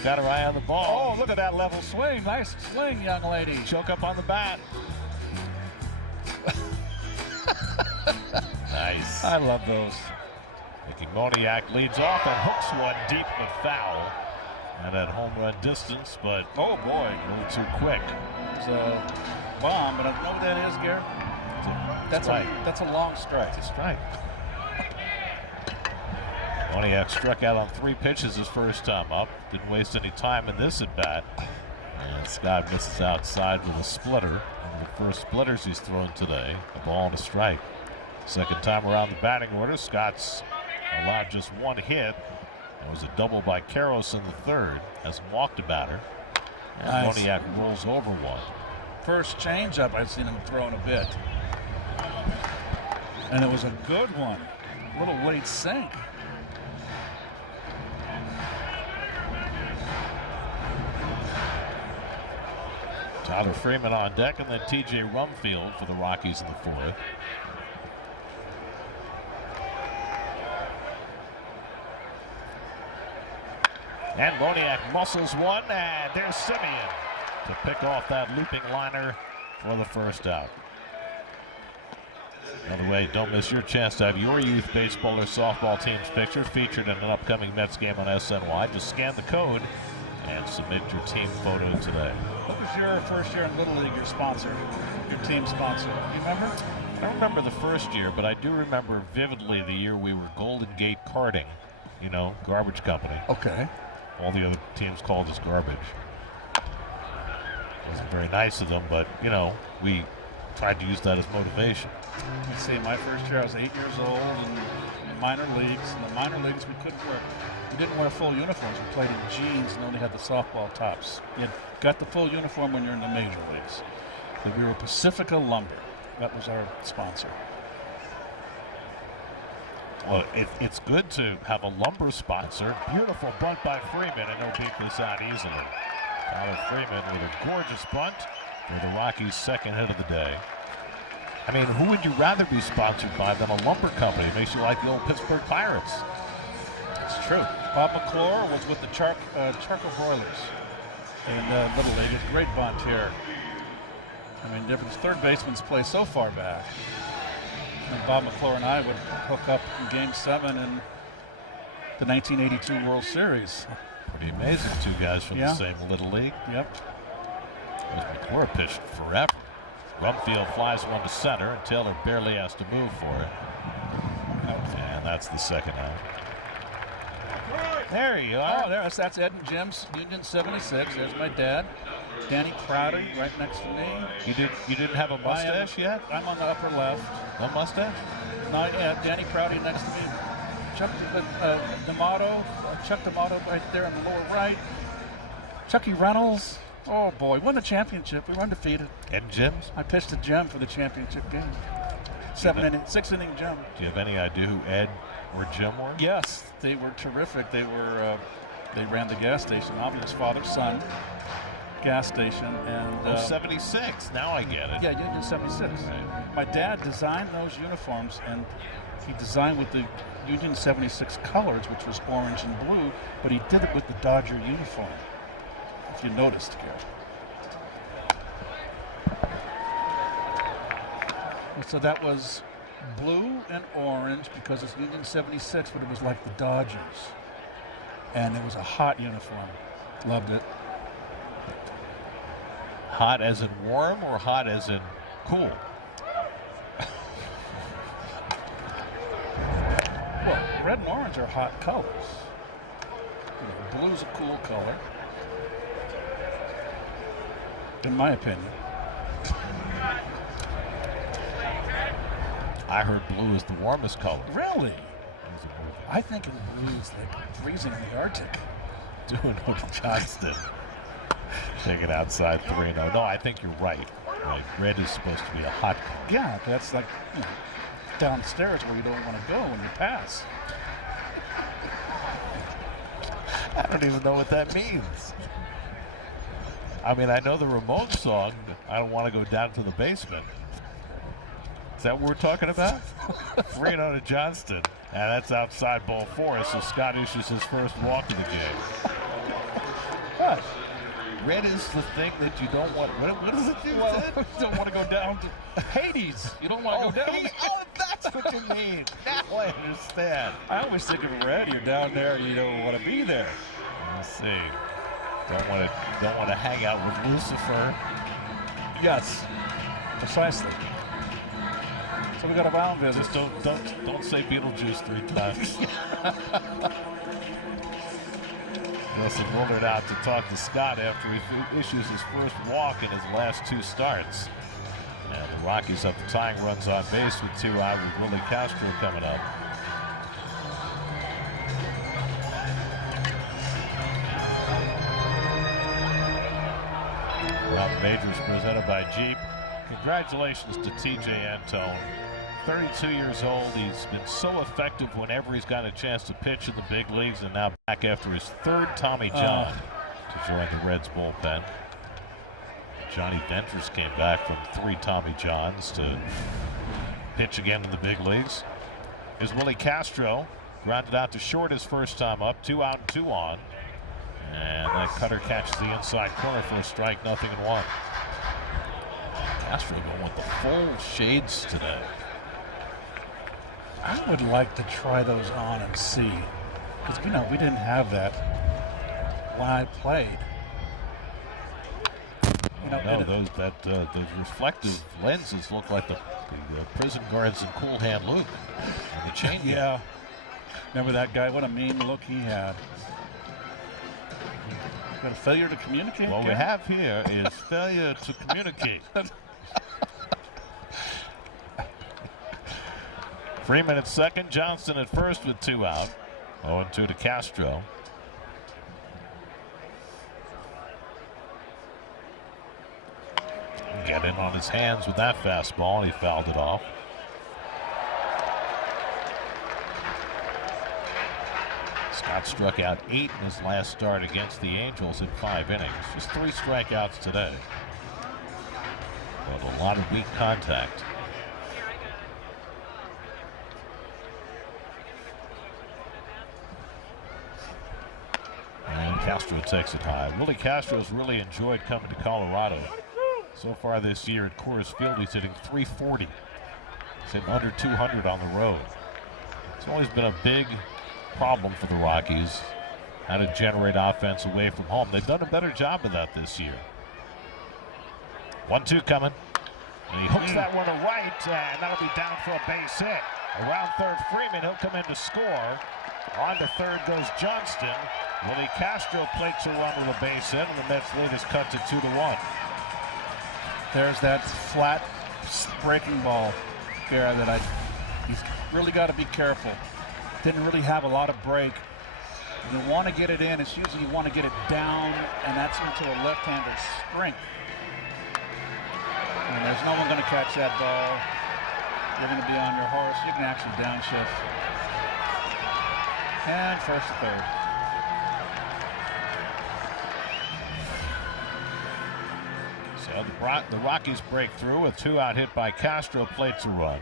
Got her eye on the ball. Oh, look at that level swing. Nice swing, young lady. Choke up on the bat. Nice. I love those. Mickey Moniak leads off and hooks one deep but foul. And at home run distance, but Oh, boy. a little too quick. It's a bomb, but I don't know what that is, Garrett. That's a long strike. It's a strike. Moniak struck out on 3 pitches his first time up. Didn't waste any time in this at bat. And Scott misses outside with a splitter. One of the first splitters he's thrown today. A ball and a strike. Second time around the batting order, Scott's allowed just 1 hit. It was a double by Karros in the third. Hasn't walked a batter. And Nice. Moniak rolls over one. First changeup I've seen him throw in a bit. And it was a good one. A little late sink. Tyler Freeman on deck, and then T.J. Rumfield for the Rockies in the fourth. And Moniak muscles one, and there's Simeon to pick off that looping liner for the first out. By the way, don't miss your chance to have your youth baseball or softball team's picture featured in an upcoming Mets game on SNY. Just scan the code and submit your team photo today. What was your first year in Little League, your sponsor, your team sponsor? Do you remember? I don't remember the first year, but I do remember vividly the year we were Golden Gate Karting, you know, garbage company. Okay. All the other teams called us garbage. Wasn't very nice of them, but, you know, we tried to use that as motivation. Let's see, my first year I was 8 years old in minor leagues. In the minor leagues, we didn't wear full uniforms. We played in jeans and only had the softball tops. You got the full uniform when you're in the major leagues. And we were Pacifica Lumber. That was our sponsor. Well, it's good to have a lumber sponsor. Beautiful bunt by Freeman, and he'll beat this out easily. Tyler Freeman with a gorgeous bunt for the Rockies' second hit of the day. I mean, who would you rather be sponsored by than a lumber company? It makes you like the old Pittsburgh Pirates. It's true. Bob McClure was with the Charco Broilers in Little League. He's a great bunt here. I mean, different third basemen's play so far back. And Bob McClure and I would hook up in Game 7 in the 1982 World Series. Pretty amazing, 2 guys from the same Little League. Yep. McClure pitched forever. Rumfield flies one to center, and Taylor barely has to move for it. And that's the second out. There you are. Oh, that's Ed and Jim's Union 76. There's my dad, Danny Crowder, right next to me. You didn't have a mustache yet? I'm on the upper left. No mustache? Not yet. Danny Crowder next to me. Chuck D'Amato, Chuck D'Amato right there in the lower right. Chucky Reynolds. Oh boy, won the championship. We were undefeated. Ed and Jim's? I pitched a Jim for the championship game. 6-inning Jim. Do you have any idea who Ed or Jim were? Yes, they were terrific. They ran the gas station. Obvious father-son gas station. And 76. Now I get it. Yeah, Union 76. Right. My dad designed those uniforms, and he designed with the Union 76 colors, which was orange and blue, but he did it with the Dodger uniform, if you noticed, Gary. So that was blue and orange because it's Union 76, but it was like the Dodgers. And it was a hot uniform. Loved it. Hot as in warm or hot as in cool? Well, red and orange are hot colors. Blue's a cool color, in my opinion. I heard blue is the warmest color. Really? I think blue is like freezing in the Arctic. Doing it, Johnston. Take it outside 3-0. No, I think you're right. Like, red is supposed to be a hot color. Yeah, that's like downstairs where you don't want to go when you pass. I don't even know what that means. I mean, I know the Ramones song, I don't want to go down to the basement. Is that what we're talking about? 3-0 to Johnston. And that's outside ball 4, so Scott issues his first walk of the game. What? Red is the thing that you don't want. What does it do? Well, you don't want to go down to Hades. You don't want to go down. Oh, that's what you mean. Now I understand. I always think of red. You're down there and you don't want to be there. Let's see. Don't want to hang out with Lucifer. Yes, precisely. So we got a mound visit. Just don't say Beetlejuice 3 times. Nelson Willard out to talk to Scott after he issues his first walk in his last 2 starts. And the Rockies have the tying runs on base with 2 out with Willie Castro coming up. Around the Majors presented by Jeep. Congratulations to TJ Antone. 32 years old. He's been so effective whenever he's gotten a chance to pitch in the big leagues, and now back after his 3rd Tommy John to join the Reds bullpen. Johnny Venters came back from 3 Tommy Johns to pitch again in the big leagues. Here's Willie Castro, grounded out to short his first time up, 2 out and 2 on. And that cutter catches the inside corner for a strike, 0-1. Castro going with the full shades today. I would like to try those on and see, because we didn't have that when I played. Those reflective lenses look like the prison guards in Cool Hand Luke and the chain. Yeah, remember that guy? What a mean look he had. Got a failure to communicate? What we have here is failure to communicate. Freeman at second, Johnston at first with 2 out. 0-2 to Castro. Got in on his hands with that fastball, and he fouled it off. Scott struck out 8 in his last start against the Angels in 5 innings. Just 3 strikeouts today. But a lot of weak contact. And Castro takes it high. Willie Castro's really enjoyed coming to Colorado. So far this year at Coors Field, he's hitting .340. He's hitting under 200 on the road. It's always been a big problem for the Rockies, how to generate offense away from home. They've done a better job of that this year. 1-2 coming. And he hooks that one to right, and that'll be down for a base hit. Around third, Freeman, he'll come in to score. On to third goes Johnston. Willie Castro plates a run with a base hit, and the Mets lead is cut to 2-1. There's that flat breaking ball there that he's really got to be careful. Didn't really have a lot of break. You want to get it in. It's usually you want to get it down, and that's into a left-hander's strength. And there's no one going to catch that ball. You're going to be on your horse. You can actually downshift. And first to third. So the Rockies break through. A 2-out hit by Castro plates a run.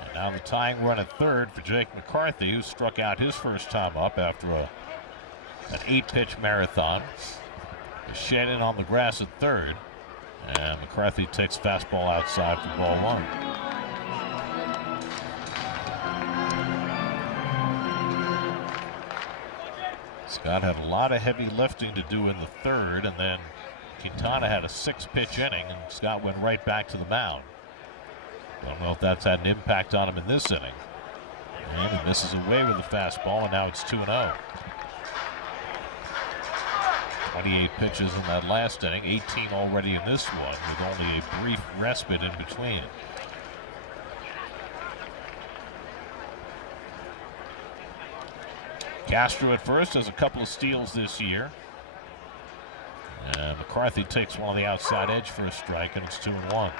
And now the tying run at third for Jake McCarthy, who struck out his first time up after an 8-pitch marathon. Is shed in on the grass at third. And McCarthy takes fastball outside for ball 1. Scott had a lot of heavy lifting to do in the third, and then Quintana had a 6-pitch inning, and Scott went right back to the mound. Don't know if that's had an impact on him in this inning. And he misses away with the fastball, and now it's 2-0. 28 pitches in that last inning, 18 already in this one, with only a brief respite in between. Castro at first has a couple of steals this year. And McCarthy takes one on the outside edge for a strike, and it's 2-1.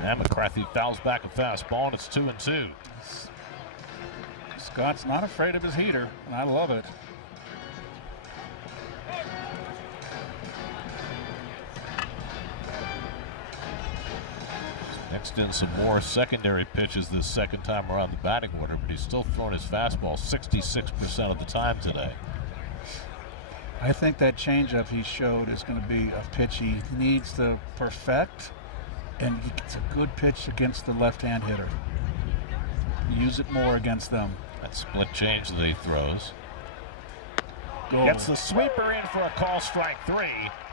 And McCarthy fouls back a fastball, and it's 2-2. Scott's not afraid of his heater, and I love it. Next in some more secondary pitches this second time around the batting order, but he's still throwing his fastball 66% of the time today. I think that changeup he showed is going to be a pitch he needs to perfect, and it's a good pitch against the left-hand hitter. Use it more against them. That split change that he throws. Goal. Gets the sweeper in for a call, strike 3.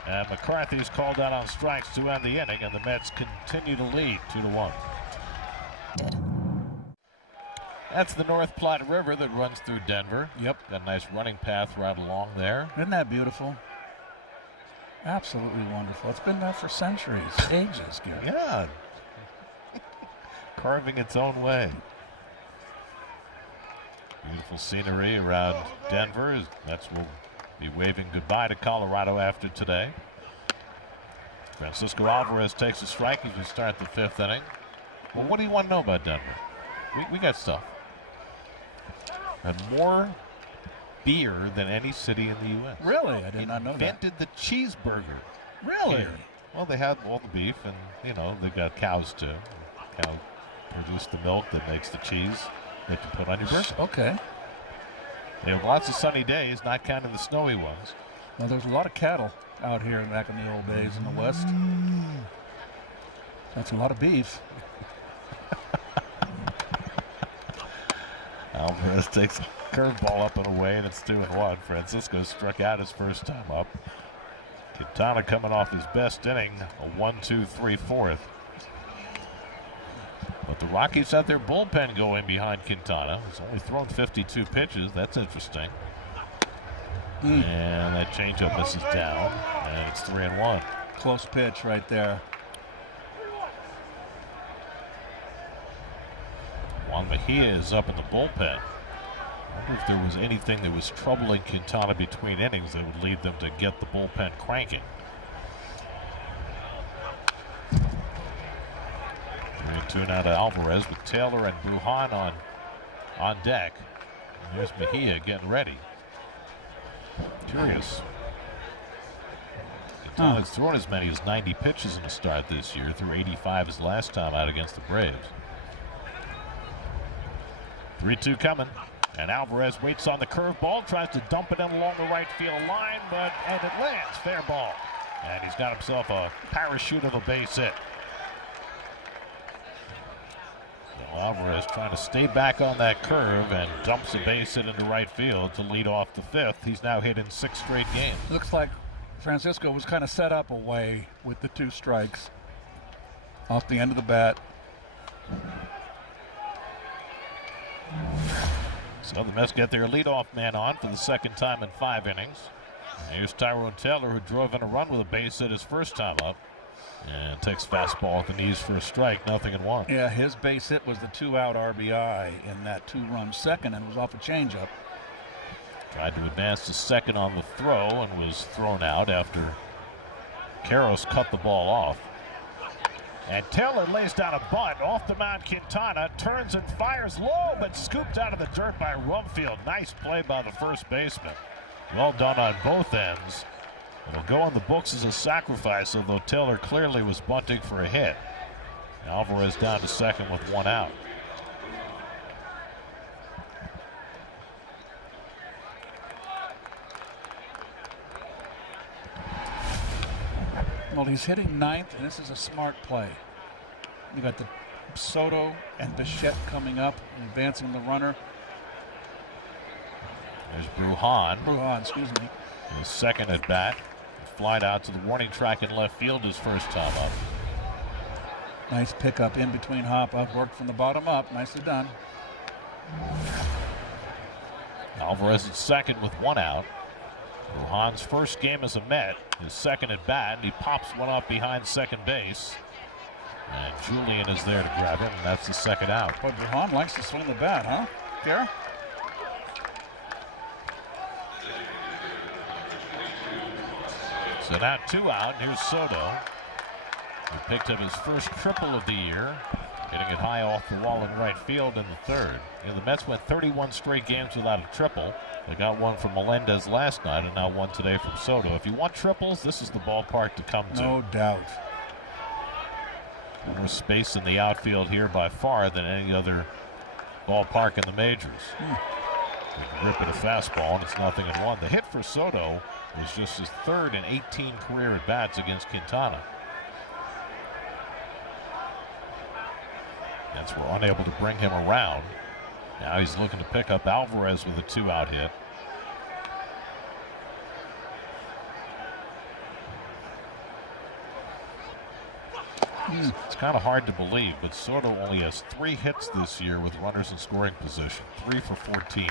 And McCarthy's called out on strikes to end the inning, and the Mets continue to lead 2-1. That's the North Platte River that runs through Denver. Yep. Got a nice running path right along there. Isn't that beautiful? Absolutely wonderful. It's been there for centuries, ages, Gary. Yeah. Carving its own way. Beautiful scenery around Denver. Mets will be waving goodbye to Colorado after today. Francisco Alvarez takes a strike as we start the 5th inning. Well, what do you want to know about Denver? We got stuff. And more beer than any city in the U.S. Really? I did not know that. Invented the cheeseburger. Really? Here. Well, they have all the beef, and, you know, they've got cows, too. Cows produce the milk that makes the cheese that you put on your burger. Okay. They have lots of sunny days, not counting the snowy ones. Well, there's a lot of cattle out here back in the old days in the West. That's a lot of beef. Alvarez takes a curveball up and away, and it's 2-1. Francisco struck out his first time up. Quintana coming off his best inning, a 1-2-3 fourth. But the Rockies have their bullpen going behind Quintana. He's only thrown 52 pitches. That's interesting. And that changeup misses down, and it's 3-1. Close pitch right there. Juan Mejia is up in the bullpen. I wonder if there was anything that was troubling Quintana between innings that would lead them to get the bullpen cranking. 3-2 now to Alvarez with Taylor and Brujan on deck. And there's Mejia getting ready. Curious. Quintana's thrown as many as 90 pitches in the start this year, threw 85 his last time out against the Braves. 3-2 coming, and Alvarez waits on the curveball, tries to dump it in along the right field line, and it lands, fair ball. And he's got himself a parachute of a base hit. So Alvarez trying to stay back on that curve and dumps a base hit into right field to lead off the 5th. He's now hit in 6 straight games. Looks like Francisco was kind of set up away with the 2 strikes off the end of the bat. So the Mets get their leadoff man on for the second time in 5 innings. And here's Tyrone Taylor, who drove in a run with a base hit his first time up. And takes fastball at the knees for a strike, 0-1. Yeah, his base hit was the 2-out RBI in that 2-run second, and it was off a changeup. Tried to advance to second on the throw and was thrown out after Karros cut the ball off. And Taylor lays down a bunt off the mound. Quintana turns and fires low, but scooped out of the dirt by Rumfield. Nice play by the first baseman. Well done on both ends. It'll go on the books as a sacrifice, although Taylor clearly was bunting for a hit. Alvarez down to second with 1 out. Well, he's hitting 9th, and this is a smart play. You got the Soto and Bichette coming up and advancing the runner. There's Bruhan. Excuse me. His second at bat. Flied out to the warning track in left field his first time up. Nice pickup in between hop up. Worked from the bottom up. Nicely done. Alvarez at second with one out. Bruhan's first game as a Met. His second at bat. And he pops one up behind second base. And Julian is there to grab him, and that's the second out. Boy, Bruhan likes to swing the bat, huh? Gare? So now 2 out. Here's Soto. He picked up his first triple of the year, hitting it high off the wall in right field in the third. You know, the Mets went 31 straight games without a triple. They got one from Melendez last night and now one today from Soto. If you want triples, this is the ballpark to come to. No doubt. More space in the outfield here by far than any other ballpark in the majors. You can rip at a fastball and it's 0-1. The hit for Soto was just his third in 18 career at-bats against Quintana. Mets were unable to bring him around. Now he's looking to pick up Alvarez with a 2-out hit. It's kind of hard to believe, but Soto only has 3 hits this year with runners in scoring position. 3 for 14.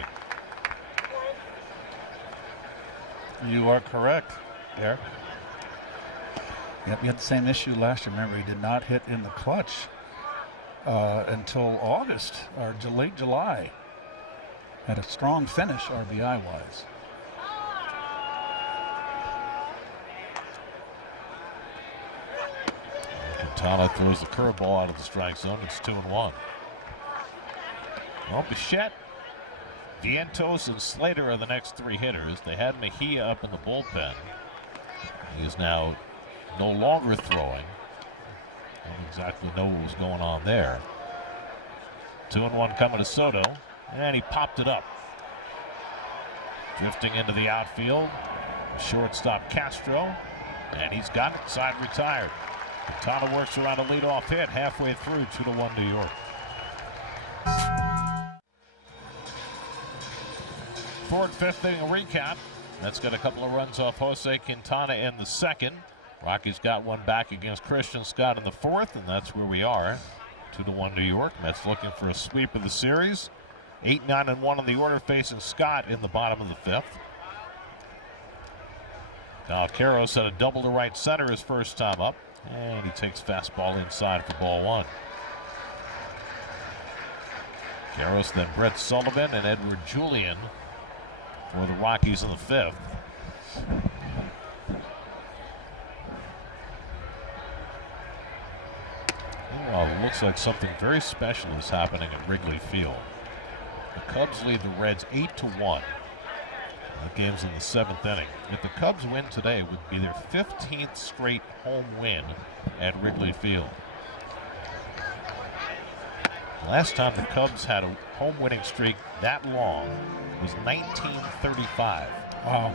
You are correct there. Yep, he had the same issue last year. Remember, he did not hit in the clutch until August or late July. Had a strong finish RBI-wise. Quintana throws the curveball out of the strike zone. It's 2-1. Well, Bichette, Vientos, and Slater are the next 3 hitters. They had Mejia up in the bullpen. He is now no longer throwing. Don't exactly know what was going on there. 2-1 coming to Soto, and he popped it up. Drifting into the outfield, shortstop Castro, and he's got it, side retired. Quintana works around a leadoff hit halfway through, 2-1 New York. 4th, 5th inning recap. Mets got a couple of runs off Jose Quintana in the second. Rockies got one back against Christian Scott in the 4th, and that's where we are. 2-1 New York. Mets looking for a sweep of the series. 8-9-1 in the order, facing Scott in the bottom of the 5th. Now Karros had a double to right center his first time up, and he takes fastball inside for ball 1. Karros, then Brett Sullivan and Edward Julian for the Rockies in the 5th. Well, it looks like something very special is happening at Wrigley Field. The Cubs lead the Reds 8-1. The game's in the 7th inning. If the Cubs win today, it would be their 15th straight home win at Wrigley Field. Last time the Cubs had a home winning streak that long was 1935. Wow.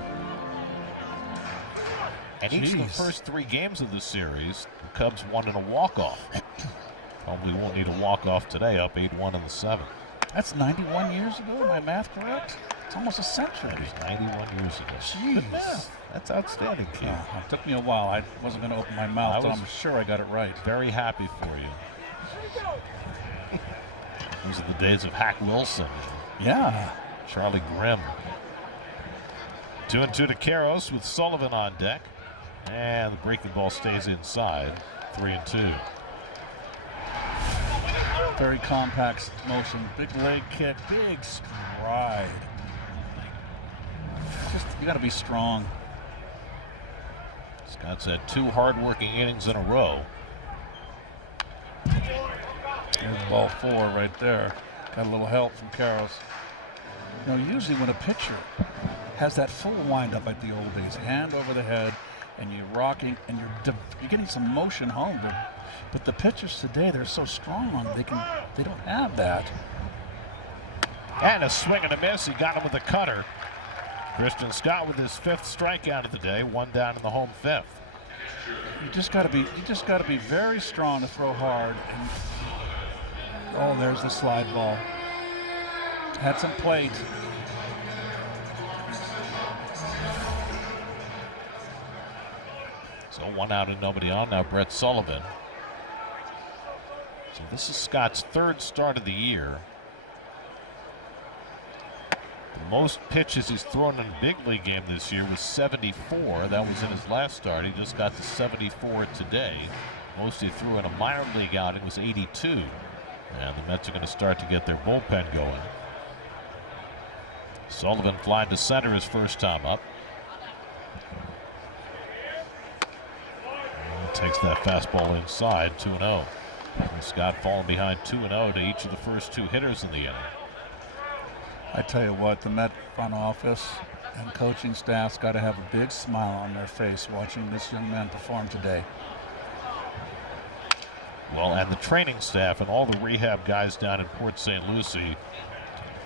And each of the first 3 games of the series, the Cubs won in a walk-off. Probably won't need a walk-off today, up 8-1 in the 7th. That's 91 years ago, am I math correct? It's almost a century. That was 91 years ago. Jeez. That's outstanding, kid. Yeah, it took me a while. I wasn't going to open my mouth, but I'm sure I got it right. Very happy for you. Those are the days of Hack Wilson. Yeah. Charlie Grimm. 2-2 to Karros with Sullivan on deck. And the breaking ball stays inside. 3-2. Very compact motion. Big leg kick. Big stride. Just, you got to be strong. Scott's had 2 hard-working innings in a row. There's ball 4 right there. Got a little help from Karros. You know, usually when a pitcher has that full windup like the old days, hand over the head, and you're rocking, and you're getting some motion home. But the pitchers today, they're so strong, they don't have that. And a swing and a miss. He got him with a cutter. Christian Scott with his 5th strikeout of the day, 1 down in the home 5th. You just got to be very strong to throw hard, Oh, there's the slide ball. Had some plate. So 1 out and nobody on. Now Brett Sullivan. So this is Scott's 3rd start of the year. The most pitches he's thrown in a big league game this year was 74. That was in his last start. He just got to 74 today. Most he threw in a minor league outing was 82. And the Mets are going to start to get their bullpen going. Sullivan flying to center his first time up. And takes that fastball inside, 2-0. Scott falling behind 2-0 to each of the first 2 hitters in the inning. I tell you what, the Met front office and coaching staff's got to have a big smile on their face watching this young man perform today. Well, and the training staff and all the rehab guys down in Port St. Lucie,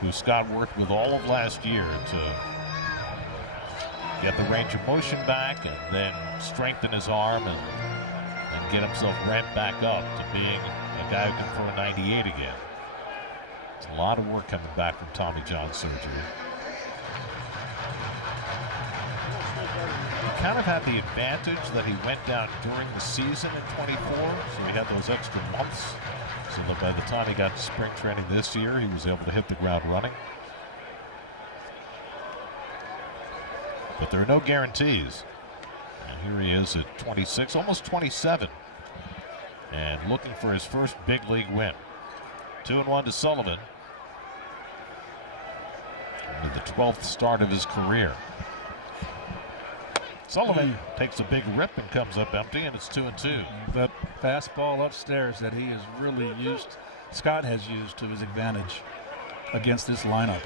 who Scott worked with all of last year to get the range of motion back and then strengthen his arm and get himself ramped back up to being a guy who can throw a 98 again. It's a lot of work coming back from Tommy John surgery. He kind of had the advantage that he went down during the season in 24, so he had those extra months, so that by the time he got to spring training this year, he was able to hit the ground running. But there are no guarantees. And here he is at 26, almost 27, and looking for his first big league win. 2-1 to Sullivan. Only the 12th start of his career. Sullivan takes a big rip and comes up empty, and it's 2-2. That fastball upstairs that he has really used, Scott has used to his advantage against this lineup.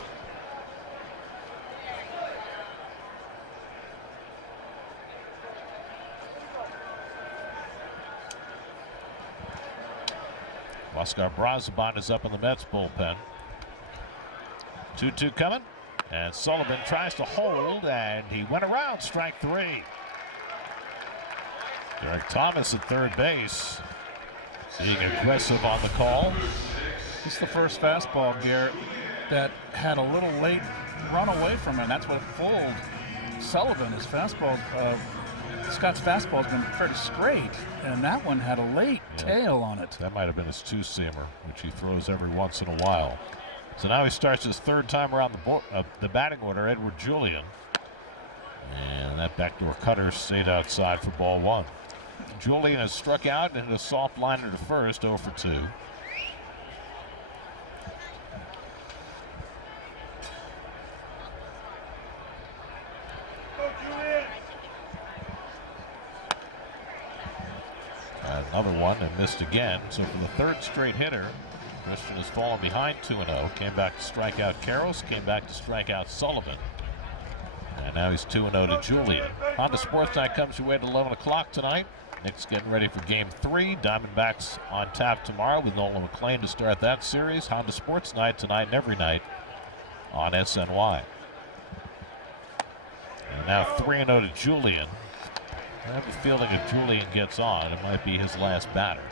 Oscar Brazoban is up in the Mets bullpen. 2-2 coming. And Sullivan tries to hold, and he went around, strike 3. Derek Thomas at third base, being aggressive on the call. This is the first fastball, Garrett, that had a little late run away from him. That's what fooled Sullivan. His fastball, Scott's fastball's been pretty straight, and that one had a late tail on it. That might have been his 2-seamer, which he throws every once in a while. So now he starts his 3rd time around the batting order, Edward Julian. And that backdoor cutter stayed outside for ball 1. Julian has struck out and hit a soft liner to first, 0 for 2. Another one and missed again. So for the 3rd straight hitter, Christian has fallen behind 2-0. Came back to strike out Karros, came back to strike out Sullivan. And now he's 2-0 to Julian. Honda Sports Night comes your way at 11 o'clock tonight. Nick's getting ready for Game 3. Diamondbacks on tap tomorrow with Nolan McLean to start that series. Honda Sports Night tonight and every night on SNY. And now 3-0 to Julian. I have a feeling if Julian gets on, it might be his last batter.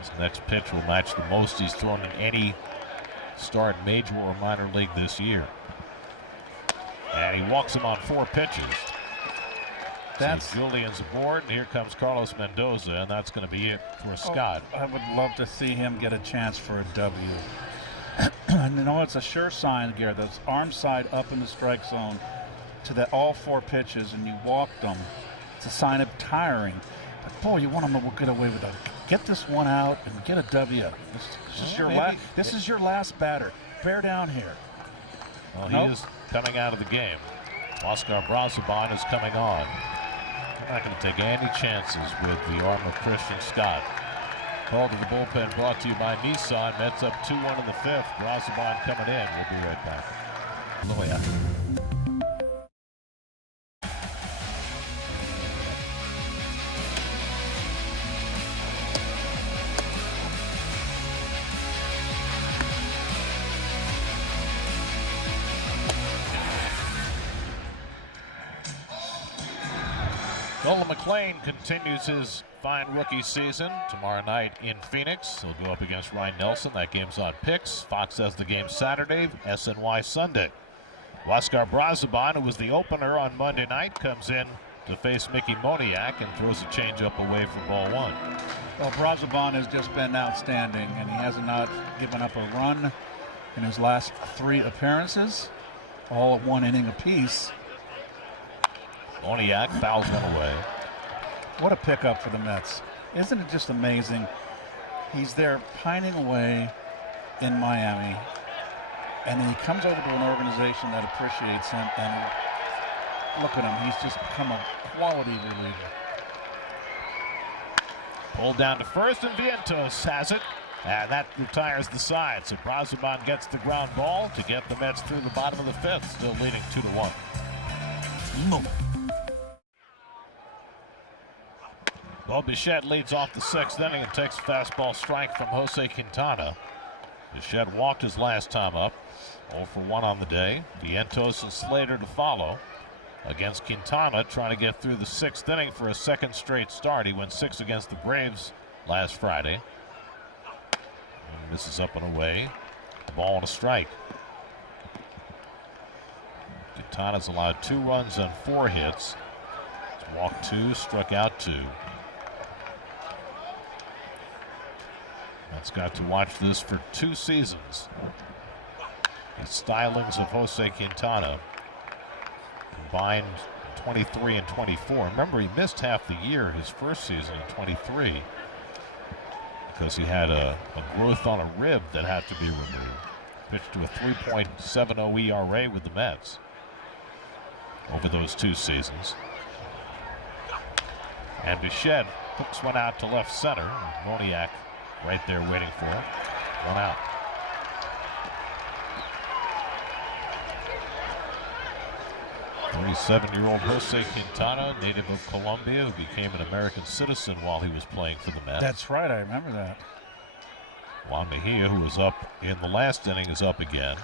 His next pitch will match the most he's thrown in any start, major or minor league this year. And he walks him on 4 pitches. That's Julian's aboard, and here comes Carlos Mendoza, and that's going to be it for Scott. I would love to see him get a chance for a W. You know, it's a sure sign, Garrett. Those arm side up in the strike zone to that all 4 pitches, and you walked them. It's a sign of tiring. But boy, you want him to get away with a get this one out and get a W. This is your last batter. Bear down here. Well, he is coming out of the game. Oscar Brazoban is coming on. They're not going to take any chances with the arm of Christian Scott. Call to the bullpen brought to you by Nissan. Mets up 2-1 in the 5th. Brazoban coming in. We'll be right back. Loya. Nolan McLean continues his fine rookie season. Tomorrow night in Phoenix, he'll go up against Ryan Nelson. That game's on Picks. Fox has the game Saturday, SNY Sunday. Huáscar Brazoban, who was the opener on Monday night, comes in to face Mickey Moniak and throws a changeup away for ball one. Well, Brazoban has just been outstanding, and he has not given up a run in his last 3 appearances, all 1 inning apiece. Moniak fouls one away. What a pickup for the Mets. Isn't it just amazing? He's there pining away in Miami, and then he comes over to an organization that appreciates him, and look at him. He's just become a quality reliever. Pulled down to first, and Vientos has it, and that retires the side. So Brazoban gets the ground ball to get the Mets through the bottom of the 5th, still leading 2-1. Well, Bichette leads off the 6th inning and takes a fastball strike from Jose Quintana. Bichette walked his last time up, 0 for 1 on the day. Vientos and Slater to follow against Quintana, trying to get through the 6th inning for a second straight start. He went 6 against the Braves last Friday. And this is up and away. Ball and a strike. Quintana's allowed 2 runs and 4 hits. He's walked 2, struck out 2. That's got to watch this for 2 seasons. The stylings of Jose Quintana combined 23 and 24. Remember, he missed half the year his first season in 23 because he had a growth on a rib that had to be removed. Pitched to a 3.70 ERA with the Mets over those 2 seasons. And Bichette hooks one out to left center. Moniak right there waiting for him. 1 out. "37-year-old Jose Quintana, native of Colombia, who became an American citizen while he was playing for the Mets. That's right, I remember that. Juan Mejia, who was up in the last inning, is up again.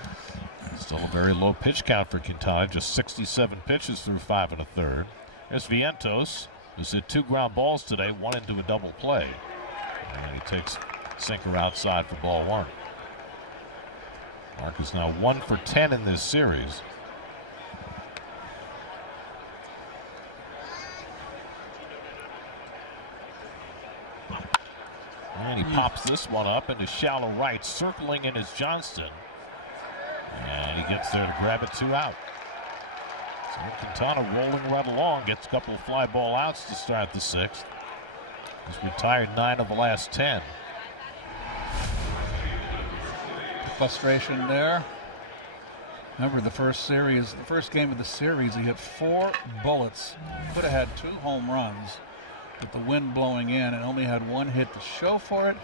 Still a very low pitch count for Quintana, just 67 pitches through 5 1/3. There's Vientos, who's hit 2 ground balls today, 1 into a double play. And he takes sinker outside for ball 1. Mark is now 1 for 10 in this series. And he pops this one up into shallow right, circling in is Johnston. And he gets there to grab it, 2 out. So Quintana rolling right along, gets a couple of fly ball outs to start the 6th. He's retired 9 of the last 10. Frustration there. Remember the first game of the series, he hit 4 bullets. Could have had 2 home runs with the wind blowing in and only had 1 hit to show for it.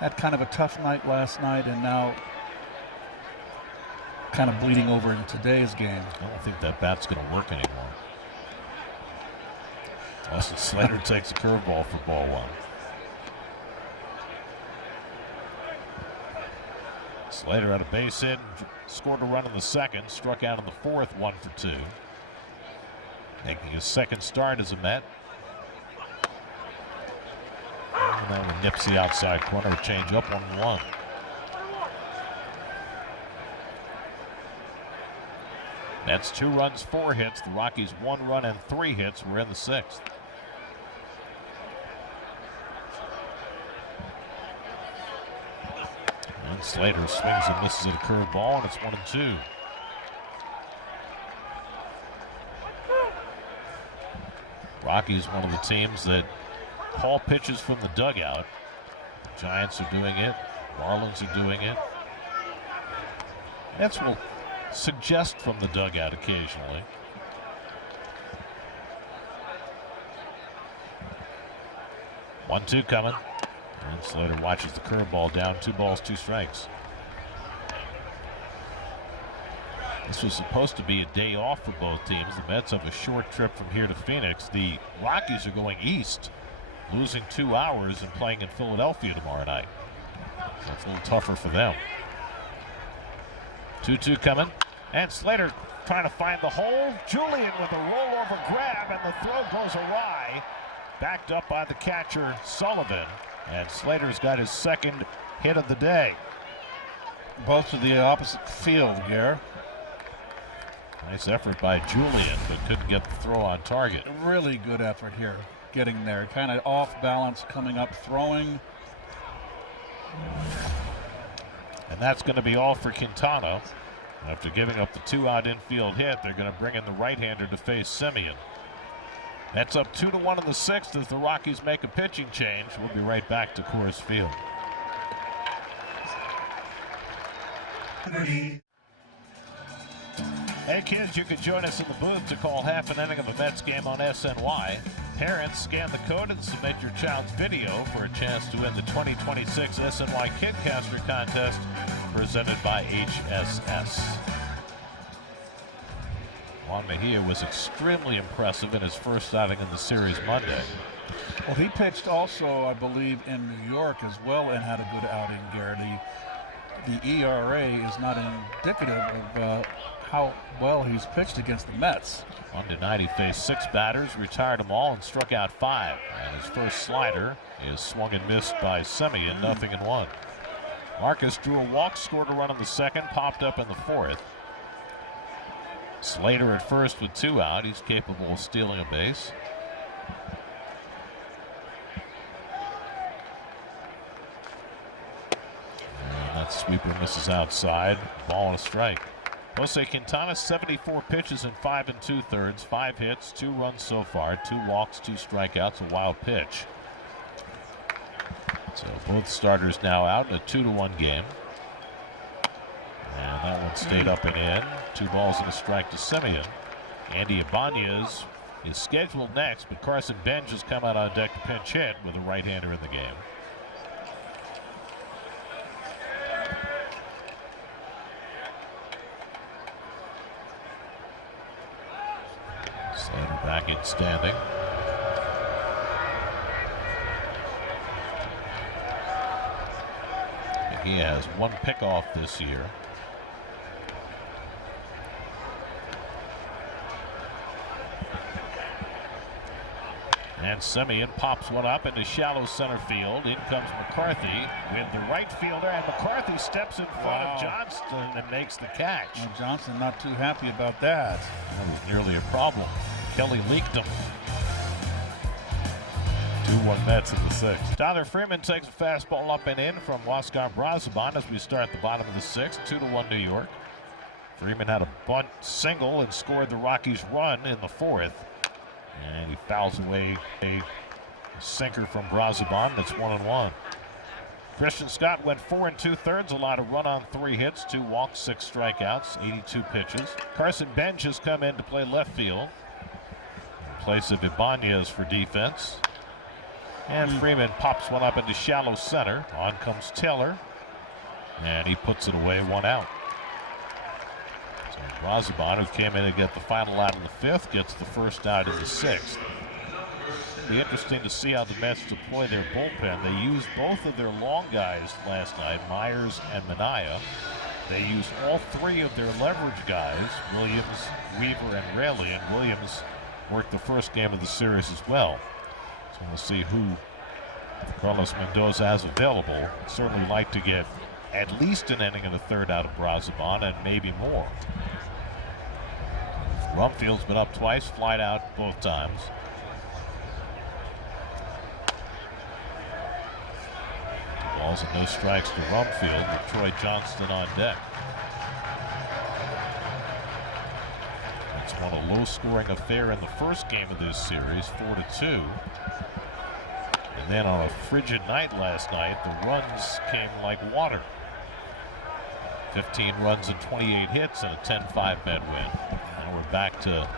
Had kind of a tough night last night and now kind of bleeding over in today's game. I don't think that bat's going to work anymore. Austin Slater takes a curveball for ball 1. Slater had a base hit, scored a run in the 2nd, struck out in the 4th, 1 for 2. Making his 2nd start as a Met. And then with nips the outside corner, change up 1-1. Mets 2 runs, 4 hits. The Rockies 1 run and 3 hits. We're in the 6th. And Slater swings and misses at a curveball, and it's 1-2. Rockies, one of the teams that call pitches from the dugout. The Giants are doing it. Marlins are doing it. Mets will suggest from the dugout occasionally. One-two coming. And Slater watches the curveball down, 2 balls, 2 strikes. This was supposed to be a day off for both teams. The Mets have a short trip from here to Phoenix. The Rockies are going east, losing 2 hours and playing in Philadelphia tomorrow night. So it's a little tougher for them. 2-2 coming. And Slater trying to find the hole. Julian with a rollover grab, and the throw goes awry. backed up by the catcher, Sullivan. And Slater's got his second hit of the day. Both to the opposite field here. Nice effort by Julian, but couldn't get the throw on target. Really good effort here, getting there. Kind of off balance, coming up, throwing. And that's going to be all for Quintana. After giving up the 2-out infield hit, they're going to bring in the right-hander to face Semien. That's up 2-1 in the 6th as the Rockies make a pitching change. We'll be right back to Coors Field. Hey kids, you can join us in the booth to call half an inning of a Mets game on SNY. Parents, scan the code and submit your child's video for a chance to win the 2026 SNY Kidcaster contest presented by HSS. Juan Mejia was extremely impressive in his first outing in the series Monday. Well, he pitched also, I believe, in New York as well and had a good outing, Garrity. The ERA is not indicative of how well he's pitched against the Mets. Monday night he faced 6 batters, retired them all, and struck out 5. And his first slider is swung and missed by Semien, 0-1. Marcus drew a walk, scored a run in the 2nd, popped up in the 4th. Slater at first with 2 out. He's capable of stealing a base. And that sweeper misses outside. Ball and a strike. Jose Quintana, 74 pitches in 5 2/3, 5 hits, 2 runs so far, 2 walks, 2 strikeouts, a wild pitch. So both starters now out in a 2-1 game. And that one stayed up and in. 2 balls and a strike to Semien. Andy Ibanez is scheduled next, but Carson Bench has come out on deck to pinch hit with a right-hander in the game. Slater back in standing. He has 1 pickoff this year. And Semien pops one up into shallow center field. In comes McCarthy with the right fielder, and McCarthy steps in front of Johnston and makes the catch. Well, Johnson not too happy about that. That was nearly a problem. Kelly leaked him. 2-1 Mets in the 6th. Tyler Freeman takes a fastball up and in from Huascar Brazoban as we start the bottom of the 6th. 2-1 New York. Freeman had a bunt single and scored the Rockies' run in the 4th. And he fouls away a sinker from Brazoban. That's 1-1. Christian Scott went 4 2/3, allowed a run on 3 hits, 2 walks, 6 strikeouts, 82 pitches. Carson Bench has come in to play left field in place of Ibanez for defense. And Freeman pops one up into shallow center. On comes Taylor, and he puts it away, 1 out. So Brazoban, who came in to get the final out in the 5th, gets the first out in the 6th. It'll be interesting to see how the Mets deploy their bullpen. They used both of their long guys last night, Myers and Minaya. They used all 3 of their leverage guys, Williams, Weaver, and Raley, and Williams worked the first game of the series as well. So we'll see who Carlos Mendoza has available. Certainly like to get at least an inning and a 3rd out of Brazoban, and maybe more. Rumfield's been up twice, flied out both times. Balls and no strikes to Rumfield with Troy Johnston on deck. It's won a low-scoring affair in the first game of this series, 4-2. And then on a frigid night last night, the runs came like water. 15 runs and 28 hits and a 10-5 Met win. And we're back to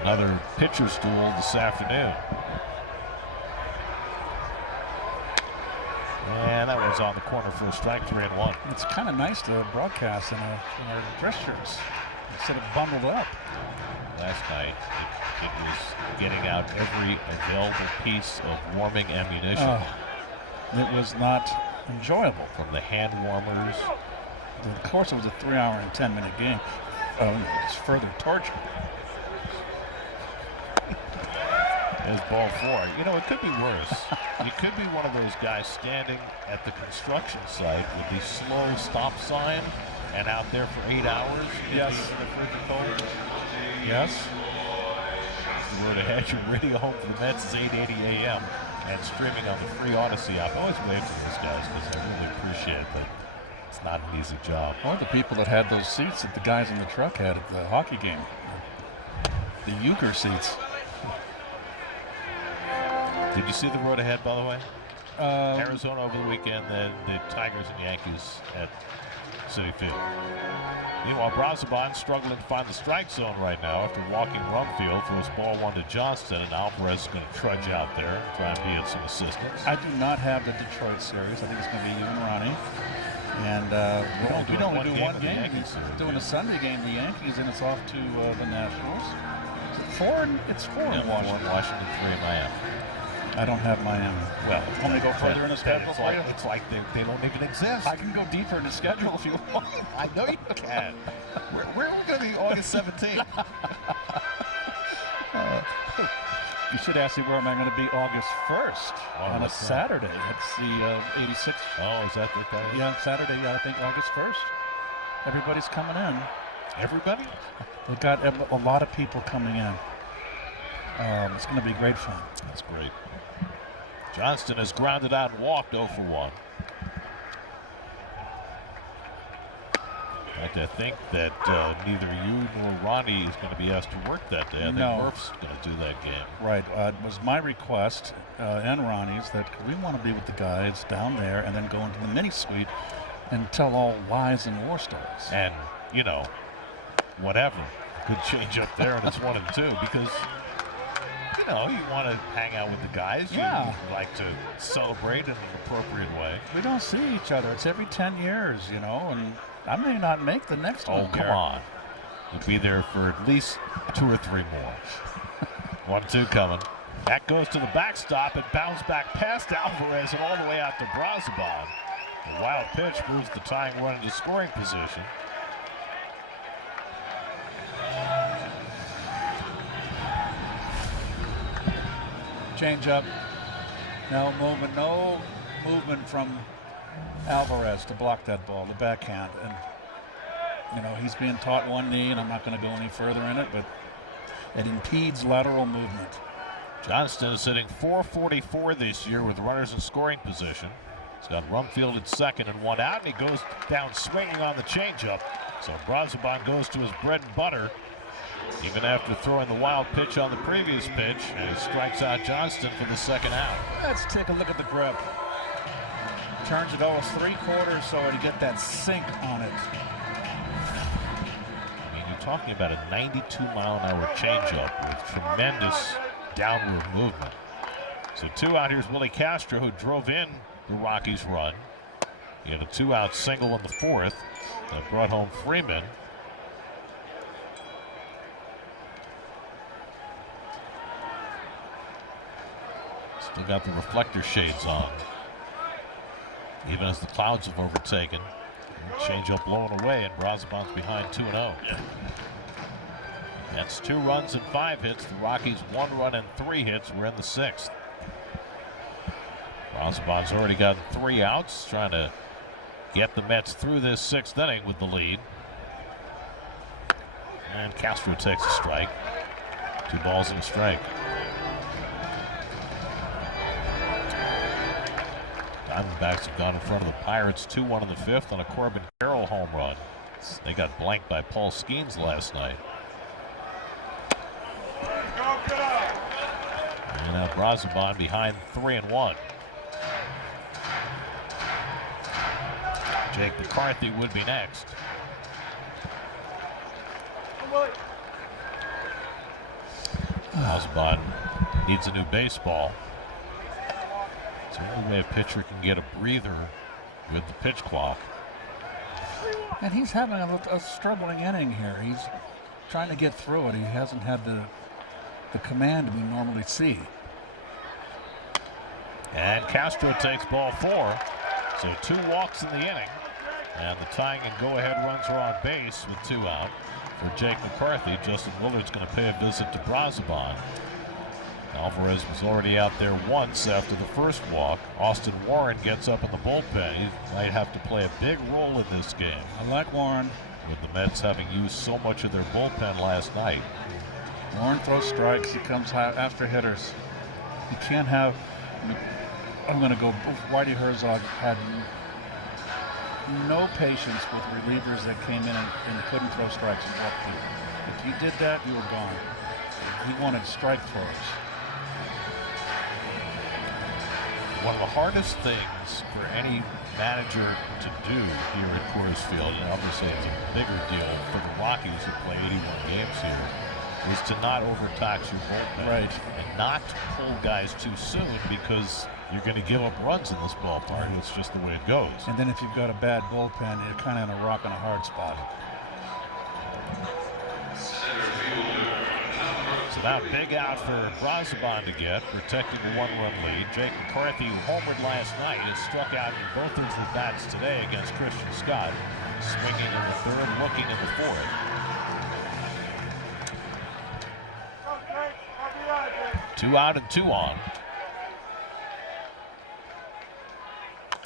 another pitcher's duel this afternoon. And that was on the corner for a strike, 3-1. It's kind of nice to broadcast in our dress shirts instead of bundled up. Last night, it was getting out every available piece of warming ammunition. It was not enjoyable. From the hand warmers. Of course, it was a 3-hour and 10-minute game. It's further torture. There's ball 4. You know, it could be worse. You could be one of those guys standing at the construction site with the slow stop sign and out there for 8 hours. Yes. In the freezing cold. Yes. The road ahead, your radio home for the Mets is 8:80 a.m. and streaming on the free Odyssey app. I always wave to those guys because I really appreciate that. It's not an easy job. Or the people that had those seats that the guys in the truck had at the hockey game. The euchre seats. Did you see the road ahead, by the way? Arizona over the weekend, the Tigers and Yankees at Citi Field. Meanwhile, Brazoban struggling to find the strike zone right now after walking run field. Throws ball 1 to Johnston, and Alvarez is going to trudge out there, try and be at some assistance. I do not have the Detroit series. I think it's going to be you and Ronnie. And we only do one game. He's doing a Sunday game, the Yankees, and it's off to the Nationals. It's 4 in Washington. 4 in Washington, 3 in Miami. I don't have Miami. Well, want me to go further in the schedule for you? It's like they don't even exist. I can go deeper in the schedule if you want. I know you can. We're going to be August 17th. You should ask me where am I going to be August 1st on a Saturday. That's the 86th. Oh, is that the thing? Yeah, Saturday, I think August 1st. Everybody's coming in. Everybody? We've got a lot of people coming in. It's going to be great fun. That's great. Johnston has grounded out and walked 0 for 1. In fact, I think that neither you nor Ronnie is going to be asked to work that day. I think Murph's going to do that game. Right. It was my request and Ronnie's that we want to be with the guys down there and then go into the mini suite and tell all lies and war stories. And, you know, whatever could change up there, and it's 1 and 2 because, you know, you want to hang out with the guys. Yeah. You like to celebrate in an appropriate way. We don't see each other. It's every 10 years, you know, and I may not make the next one. Oh, come on. You'll be there for at least 2 or 3 more. 1-2 coming. That goes to the backstop. It bounced back past Alvarez and all the way out to Brazoban. A wild pitch moves the tying run into scoring position. Change up. No movement from Alvarez to block that ball, the backhand. And, you know, he's being taught one knee, and I'm not going to go any further in it, but it impedes lateral movement. Johnston is hitting .444 this year with runners in scoring position. He's got Rumfield at second and 1 out, and he goes down swinging on the changeup. So Brazoban goes to his bread and butter, even after throwing the wild pitch on the previous pitch, and he strikes out Johnston for the second out. Let's take a look at the grip. Turns it almost 3/4 so to get that sink on it. I mean, you're talking about a 92-mile-an-hour changeup with tremendous downward movement. So 2 out. Here's Willie Castro, who drove in the Rockies' run. He had a 2-out single in the 4th that brought home Freeman. Still got the reflector shades on, even as the clouds have overtaken. Change up low and away, and Brazoban's behind 2-0. That's 2 runs and 5 hits. The Rockies 1 run and 3 hits. We're in the 6th. Brazoban's already got 3 outs, trying to get the Mets through this 6th inning with the lead. And Castro takes a strike. 2 balls and a strike. Diamondbacks have gone in front of the Pirates 2-1 in the 5th on a Corbin Carroll home run. They got blanked by Paul Skeens last night. And now Brazoban behind 3-1. Jake McCarthy would be next. Brazoban needs a new baseball. It's the only way a pitcher can get a breather with the pitch clock. And he's having a struggling inning here. He's trying to get through it. He hasn't had the command we normally see. And Castro takes ball 4. So 2 walks in the inning. And the tying and go-ahead runs are on base with 2 out. For Jake McCarthy, Justin Willard's going to pay a visit to Brazoban. Alvarez was already out there once after the first walk. Austin Warren gets up in the bullpen. He might have to play a big role in this game. I like Warren. With the Mets having used so much of their bullpen last night. Warren throws strikes. He comes after hitters. You can't have. I'm going to go. Whitey Herzog had no patience with relievers that came in and couldn't throw strikes and walked through. If you did that, you were gone. He wanted strike throwers. One of the hardest things for any manager to do here at Coors Field, and obviously it's a bigger deal for the Rockies who play 81 games here, is to not overtax your bullpen. Right. And not pull guys too soon, because you're going to give up runs in this ballpark. It's just the way it goes. And then if you've got a bad bullpen, you're kind of in a rock and a hard spot. So now big out for Brazoban to get, protecting the one-run lead. Jake McCarthy, who homered last night, has struck out in both of his bats today against Christian Scott. Swinging in the third, looking in the fourth. Two out and two on.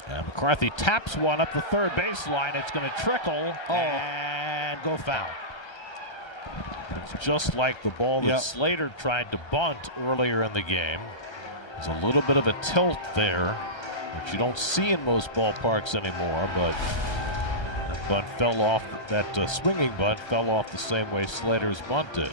And McCarthy taps one up the third baseline. It's going to trickle and go foul. It's just like the ball that Slater tried to bunt earlier in the game. There's a little bit of a tilt there, which you don't see in most ballparks anymore, but that bunt fell off, that swinging bunt fell off the same way Slater's bunt did.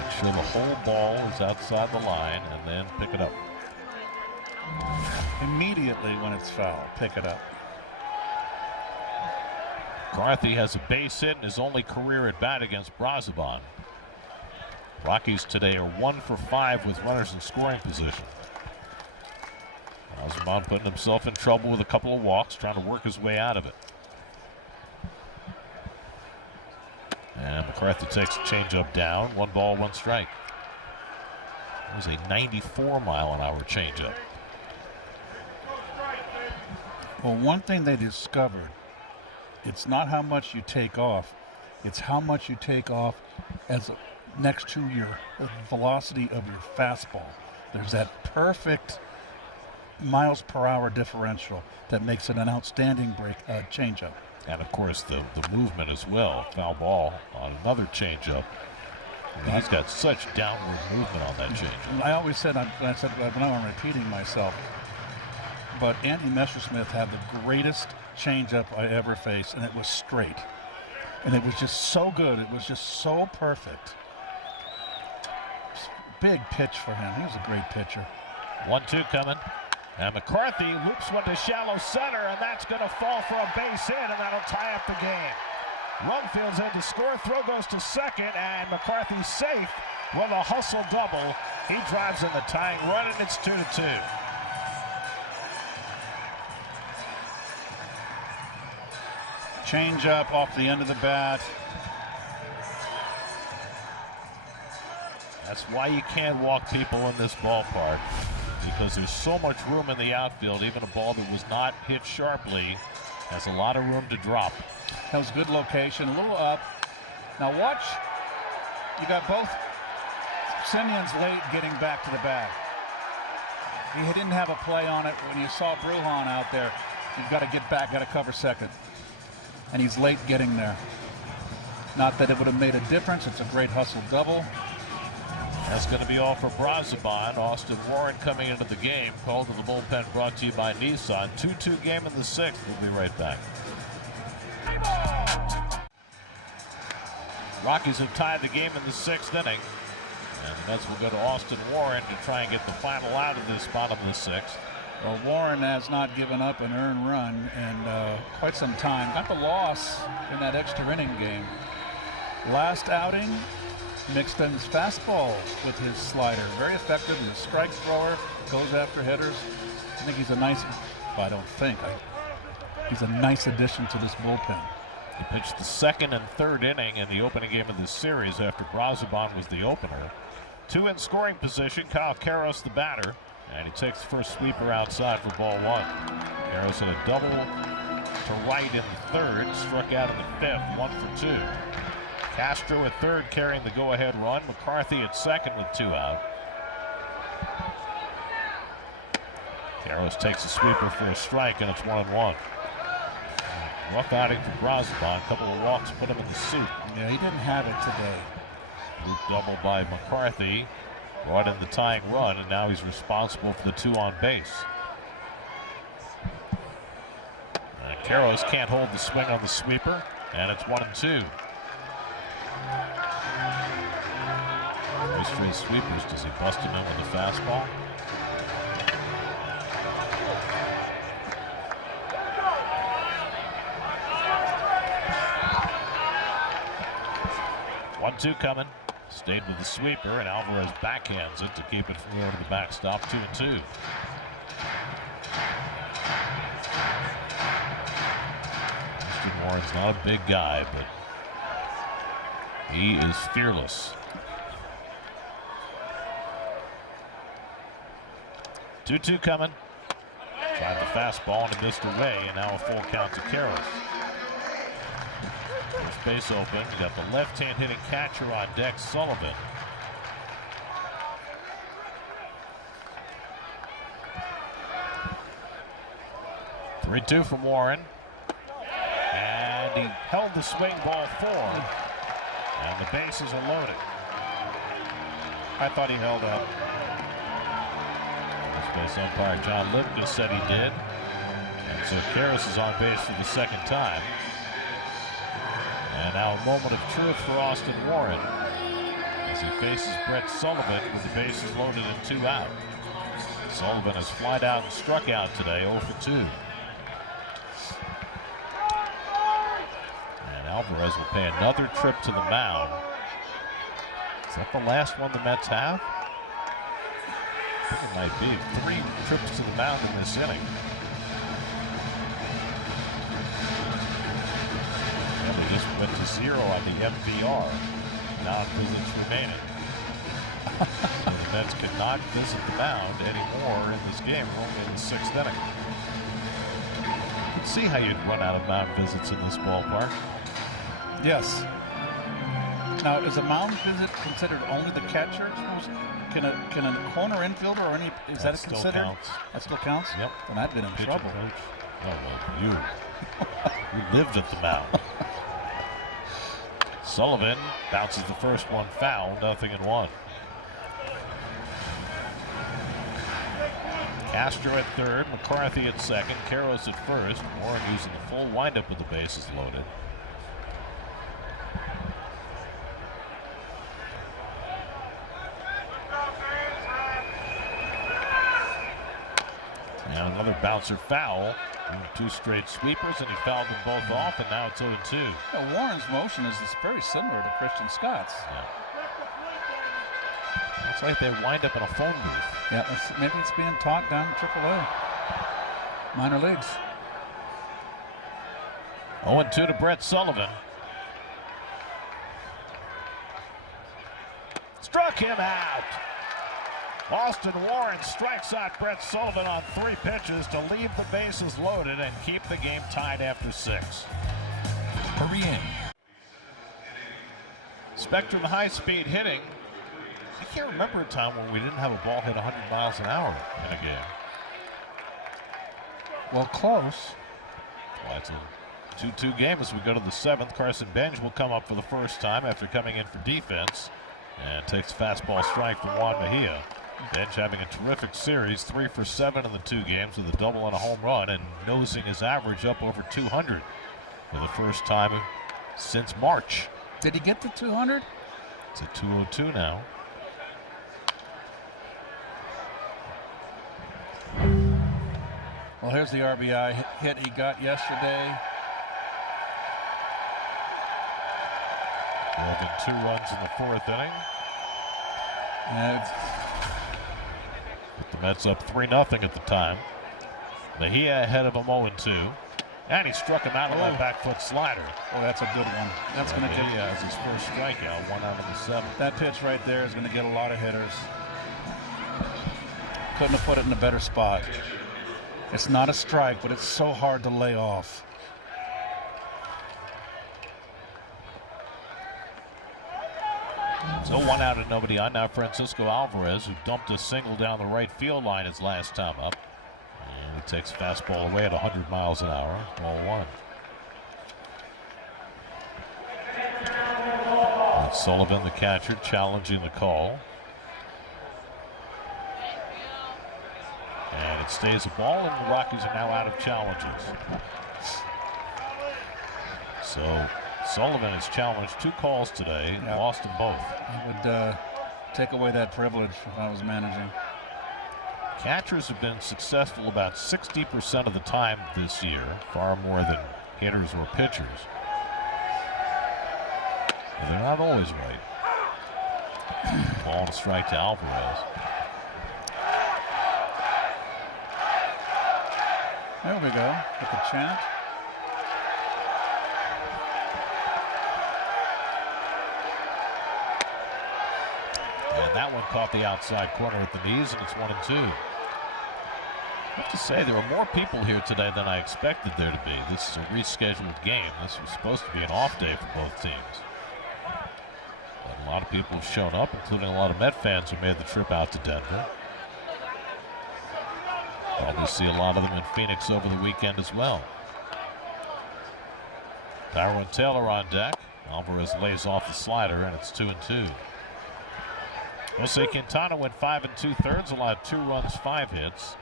Make sure the whole ball is outside the line and then pick it up. Immediately when it's foul, pick it up. McCarthy has a base hit in his only career at bat against Brazoban. Rockies today are 1 for 5 with runners in scoring position. Brazoban putting himself in trouble with a couple of walks, trying to work his way out of it. And McCarthy takes a changeup down. 1 ball, 1 strike. It was a 94-mile-an-hour changeup. Well, one thing they discovered, it's not how much you take off, it's how much you take off as next to your velocity of your fastball. There's that perfect miles per hour differential that makes it an outstanding changeup. And of course the movement as well. Foul ball on another changeup. He's got such downward movement on that changeup. I always said, I know I'm repeating myself, but Andy Messersmith had the greatest changeup I ever faced, and it was straight. And it was just so good. It was just so perfect. Big pitch for him. He was a great pitcher. 1-2 coming. And McCarthy loops one to shallow center, and that's going to fall for a base hit, and that'll tie up the game. Rumfield's in to score. Throw goes to second, and McCarthy's safe with a hustle double. He drives in the tying run, and it's 2-2. Change up off the end of the bat. That's why you can't walk people in this ballpark, because there's so much room in the outfield. Even a ball that was not hit sharply has a lot of room to drop. That was good location, a little up. Now watch, you got both Simeon's late getting back to the bag. He didn't have a play on it. When you saw Brujan out there, you've got to get back, got to cover second. And he's late getting there. Not that it would have made a difference. It's a great hustle double. That's going to be all for Brazoban. Austin Warren coming into the game. Called to the bullpen, brought to you by Nissan. 2-2 game in the 6th. We'll be right back. Rockies have tied the game in the 6th inning. And the Mets will go to Austin Warren to try and get the final out of this bottom of the 6th. Well, Warren has not given up an earned run in quite some time. Got the loss in that extra inning game. Last outing, mixed in his fastballs with his slider. Very effective and a strike thrower. Goes after hitters. I think he's a nice, well, I don't think. He's a nice addition to this bullpen. He pitched the 2nd and 3rd inning in the opening game of this series after Brazoban was the opener. 2 in scoring position. Kyle Karros the batter. And he takes the first sweeper outside for ball 1. Karros hit a double to right in the third, struck out in the fifth, 1 for 2. Castro at third carrying the go-ahead run. McCarthy at second with 2 out. Karros takes a sweeper for a strike, and it's 1-1. Rough outing for Brosbon. A couple of walks put him in the soup. Yeah, he didn't have it today. Group double by McCarthy. Brought in the tying run, and now he's responsible for the 2 on base. Karros can't hold the swing on the sweeper, and it's 1-2. 3 straight sweepers. Does he bust him in with a fastball? One-two coming. Stayed with the sweeper, and Alvarez backhands it to keep it from going to the backstop. 2-2. Warren's not a big guy, but he is fearless. 2-2 coming. Tried the fastball and he missed away, and now a full count to Karros. First base open. You got the left-hand hitting catcher on deck, Sullivan. Three-two from Warren. And he held the swing ball 4. And the bases are loaded. I thought he held up. First base umpire John Lipka said he did. And so Karros is on base for the second time. And now a moment of truth for Austin Warren as he faces Brett Sullivan with the bases loaded and 2 out. Sullivan has flied out and struck out today, 0 for 2. Alvarez will pay another trip to the mound. Is that the last one the Mets have? I think it might be. 3 trips to the mound in this inning. And they just went to 0 on the MVR. Non-visits remaining. So the Mets cannot visit the mound anymore in this game. We're only in the 6th inning. Let's see how you'd run out of mound visits in this ballpark. Yes. Now, is a mound visit considered only the catcher? Can a corner infielder or any that still considered? Counts. That still counts? Yep. Then I've been in Pitcher trouble. coach. Oh, well, you lived at the mound. Sullivan bounces the first one foul, 0-1. Castro at third, McCarthy at second, Karros at first. Warren using the full windup with the bases loaded. And another bouncer foul. 2 straight sweepers, and he fouled them both off, and now it's 0-2. Yeah, Warren's motion is very similar to Christian Scott's. Yeah. It's like they wind up in a phone booth. Yeah, maybe it's being taught down in AAA. Minor leagues. 0-2 to Brett Sullivan. Struck him out. Austin Warren strikes out Brett Sullivan on 3 pitches to leave the bases loaded and keep the game tied after 6. Hurry in. Spectrum high-speed hitting. I can't remember a time when we didn't have a ball hit 100 miles an hour in a game. Well, close. Well, it's a 2-2 game as we go to the 7th. Carson Benj will come up for the first time after coming in for defense and takes a fastball strike from Juan Mejia. Benj having a terrific series, 3 for 7 in the 2 games with a double and a home run, and nosing his average up over 200 for the first time since March. Did he get to 200? It's a 202 now. Well, here's the RBI hit he got yesterday. More than 2 runs in the 4th inning. And Put the Mets up 3-0 at the time. Mejia ahead of him 0-2. And he struck him out on that back foot slider. oh, that's a good one. That's going to get. Mejia has his first strikeout, 1 out of the 7th. That pitch right there is going to get a lot of hitters. Couldn't have put it in a better spot. It's not a strike, but it's so hard to lay off. So 1 out and nobody on. Now Francisco Alvarez, who dumped a single down the right field line his last time up. And he takes fastball away at 100 miles an hour. Ball 1. And Sullivan, the catcher, challenging the call. And it stays a ball, and the Rockies are now out of challenges. So Sullivan has challenged 2 calls today, and lost them both. I would take away that privilege if I was managing. Catchers have been successful about 60% of the time this year, far more than hitters or pitchers. But they're not always right. Ball and strike to Alvarez. There we go. With the chant. And that one caught the outside corner at the knees, and it's 1-2. I have to say, there are more people here today than I expected there to be. This is a rescheduled game. This was supposed to be an off day for both teams. But a lot of people have shown up, including a lot of Met fans who made the trip out to Denver. Probably see a lot of them in Phoenix over the weekend as well. Tyrone Taylor on deck. Alvarez lays off the slider, and it's 2-2. Jose Quintana went 5 2/3, allowed 2 runs, 5 hits.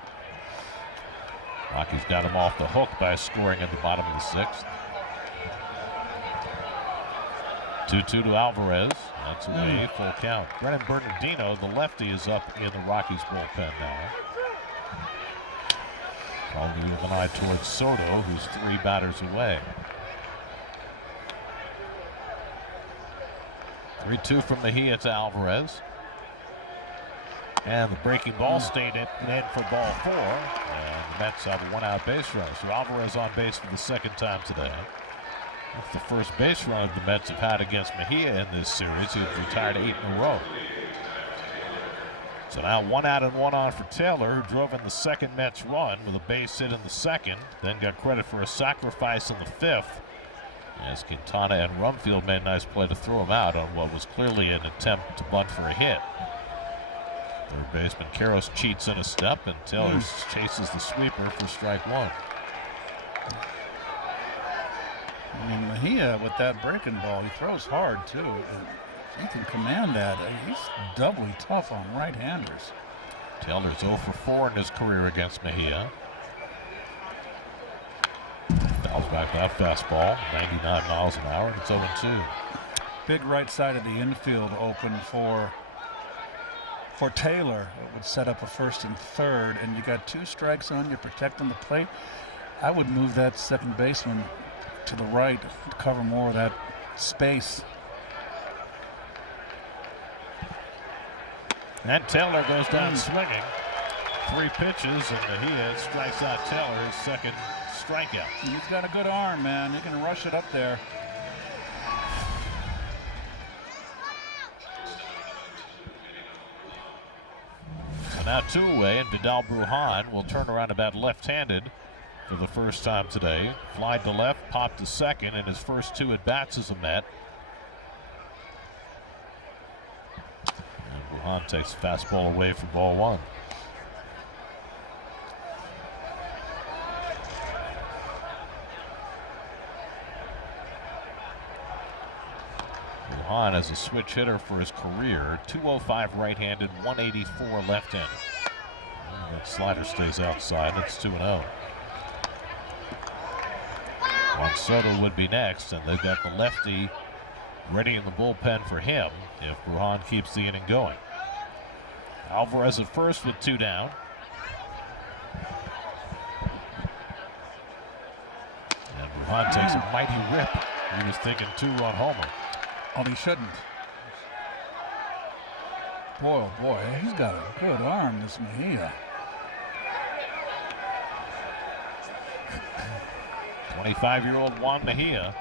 Rockies got him off the hook by scoring in the bottom of the 6th. 2-2 to Alvarez. That's away, full count. Brennan Bernardino, the lefty, is up in the Rockies bullpen now. Probably with an eye towards Soto, who's 3 batters away. 3-2 from Mejia to Alvarez. And the breaking ball stayed in for ball 4. And the Mets have a 1-out base runner. So Alvarez on base for the 2nd time today. That's the first base run the Mets have had against Mejia in this series, who's retired 8 in a row. So now 1 out and 1 on for Taylor, who drove in the 2nd Mets run with a base hit in the 2nd, then got credit for a sacrifice in the 5th. As Quintana and Rumfield made a nice play to throw him out on what was clearly an attempt to bunt for a hit. Third baseman Karros cheats in a step, and Taylor chases the sweeper for strike 1. I mean, Mejia with that breaking ball, he throws hard too. And he can command that. He's doubly tough on right-handers. Taylor's 0 for 4 in his career against Mejia. Fouls back that fastball, 99 miles an hour, and it's 0-2. Big right side of the infield open for Taylor. It would set up a 1st and 3rd, and you got 2 strikes on you, protecting the plate. I would move that 2nd baseman to the right to cover more of that space. And Taylor goes down swinging. 3 pitches, and Mejia strikes out Taylor, his 2nd strikeout. He's got a good arm, man. He can rush it up there. So now 2 away, and Vidal Brujan will turn around about left-handed for the first time today. Fly to left, popped to 2nd, and his first 2 at-bats as a Met. And Brujan takes fastball away for ball 1. Brujan as a switch hitter for his career, 205 right-handed, 184 left-handed. That slider stays outside. It's 2-0. Juan Soto would be next, and they've got the lefty ready in the bullpen for him if Brujan keeps the inning going. Alvarez at first with 2 down. And Brujan takes a mighty rip. He was thinking 2-run homer. Oh, he shouldn't. Boy, oh boy, he's got a good arm, this Mejia. 25-year-old Juan Mejia.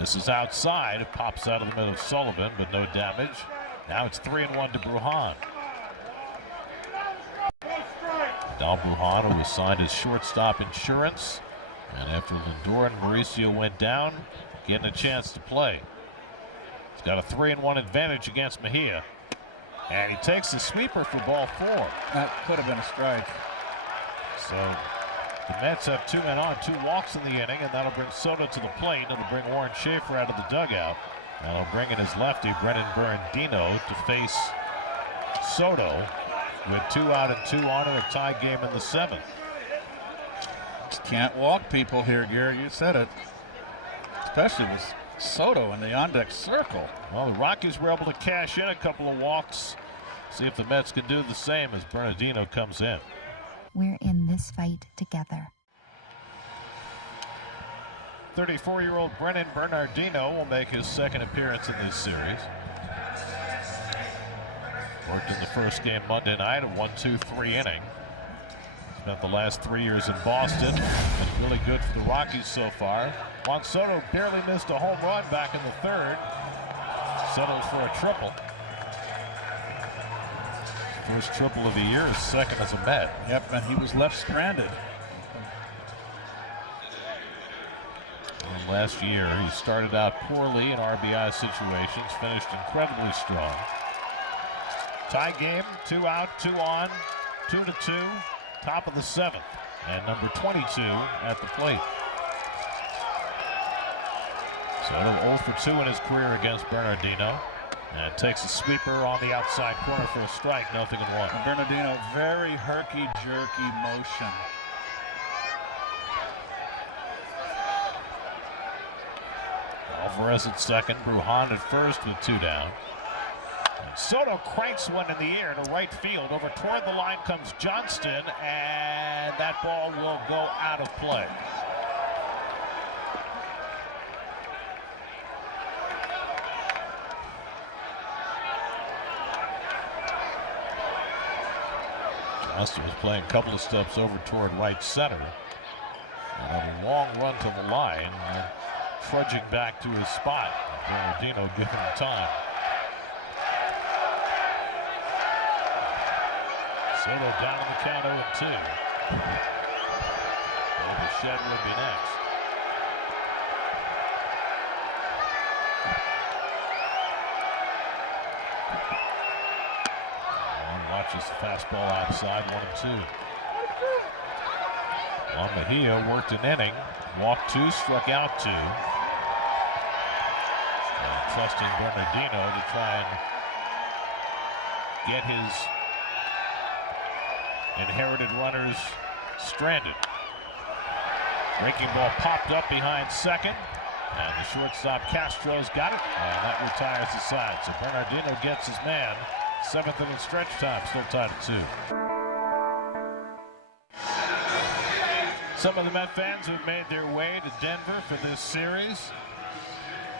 This is outside. It pops out of the middle of Sullivan, but no damage. Now it's 3-1 to Brujan. Vidal Brujan, who was signed as shortstop insurance. And after Lindor and Mauricio went down, getting a chance to play. He's got a 3-1 advantage against Mejia. And he takes the sweeper for ball 4. That could have been a strike. So the Mets have 2 men on, 2 walks in the inning, and that'll bring Soto to the plate. It'll bring Warren Schaefer out of the dugout. And it'll bring in his lefty, Brennan Bernardino, to face Soto with 2 out and 2 on in a tie game in the 7th. Just can't walk people here, Gary. You said it. Especially with Soto in the on-deck circle. Well, the Rockies were able to cash in a couple of walks. See if the Mets can do the same as Bernardino comes in. We're in this fight together. 34-year-old Brennan Bernardino will make his 2nd appearance in this series. Worked in the first game Monday night, a 1-2-3 inning. Spent the last 3 years in Boston. Been really good for the Rockies so far. Juan Soto barely missed a home run back in the 3rd. Settled for a triple. First triple of the year, his 2nd as a Met. Yep, and he was left stranded. And last year, he started out poorly in RBI situations, finished incredibly strong. Tie game, 2 out, 2 on, 2-2, top of the 7th, and number 22 at the plate. Soto 0 for 2 in his career against Bernardino, and takes a sweeper on the outside corner for a strike, 0-1. And Bernardino, very herky-jerky motion. Alvarez at 2nd, Brujan at 1st with 2 down. And Soto cranks one in the air to right field. Over toward the line comes Johnston, and that ball will go out of play. Johnston was playing a couple of steps over toward right center. And a long run to the line, trudging back to his spot. Bernardino giving him time. Soto down in the count 0-2. Bichette would be next. Watches the fastball outside, 1-2. Well, Mejia worked an inning, walked 2, struck out 2. And trusting Bernardino to try and get his inherited runners stranded. Breaking ball popped up behind 2nd, and the shortstop Castro's got it, and that retires the side. So Bernardino gets his man. 7th inning stretch time, still tied at 2. Some of the Met fans have made their way to Denver for this series.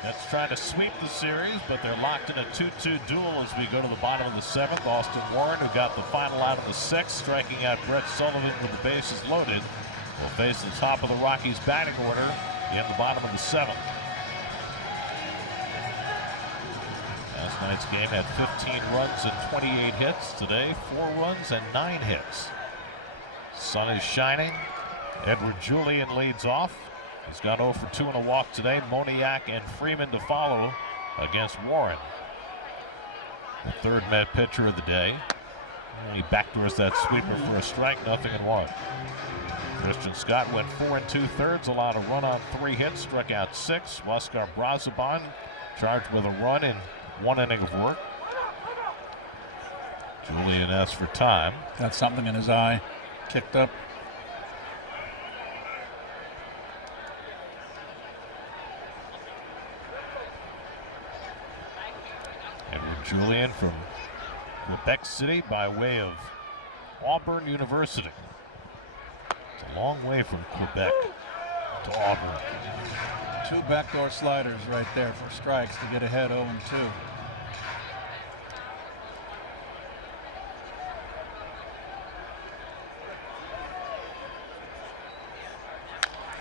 Mets trying to sweep the series, but they're locked in a 2-2 duel as we go to the bottom of the 7th. Austin Warren, who got the final out of the 6th, striking out Brett Sullivan with the bases loaded, will face the top of the Rockies batting order in the bottom of the 7th. Last night's game had 15 runs and 28 hits. Today, 4 runs and 9 hits. Sun is shining. Edward Julian leads off. He's got 0 for 2 and a walk today. Moniak and Freeman to follow against Warren. The 3rd Met pitcher of the day. And he backdoors that sweeper for a strike, 0-1. Christian Scott went 4 2/3, allowed a run on 3 hits, struck out 6. Huáscar Brazoban charged with a run in 1 inning of work. Julian asked for time. Got something in his eye. Kicked up. Edward Julian from Quebec City by way of Auburn University. It's a long way from Quebec to Auburn. 2 backdoor sliders right there for strikes to get ahead 0-2.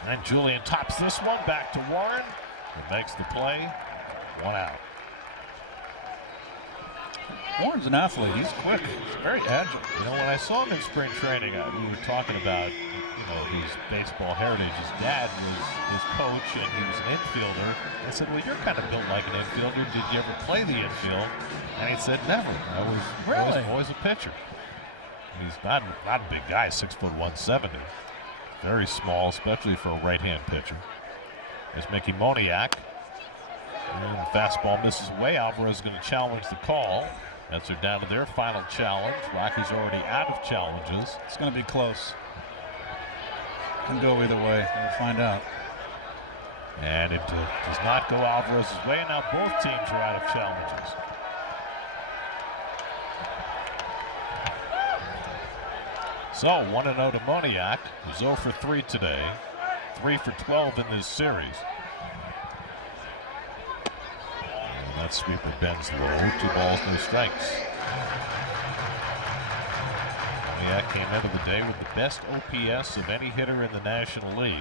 And Julian tops this one back to Warren, who makes the play. 1 out. Warren's an athlete. He's quick. He's very agile. You know, when I saw him in spring training, we were talking about, you know, his baseball heritage. His dad was his coach, and he was an infielder. I said, well, you're kind of built like an infielder. Did you ever play the infield? And he said, never. I was always a pitcher. And he's not a big guy, 6'1", 170. Very small, especially for a right-hand pitcher. There's Mickey Moniak. And the fastball misses away. Alvarez is going to challenge the call. Mets are down to their final challenge. Rockies already out of challenges. It's going to be close. Can go either way. We'll find out. And it does not go Alvarez's way. Now both teams are out of challenges. So 1-0 to Moniak, who's 0 for 3 today. 3 for 12 in this series. And that sweeper bends low. 2 balls, no strikes. Moniak came into the day with the best OPS of any hitter in the National League.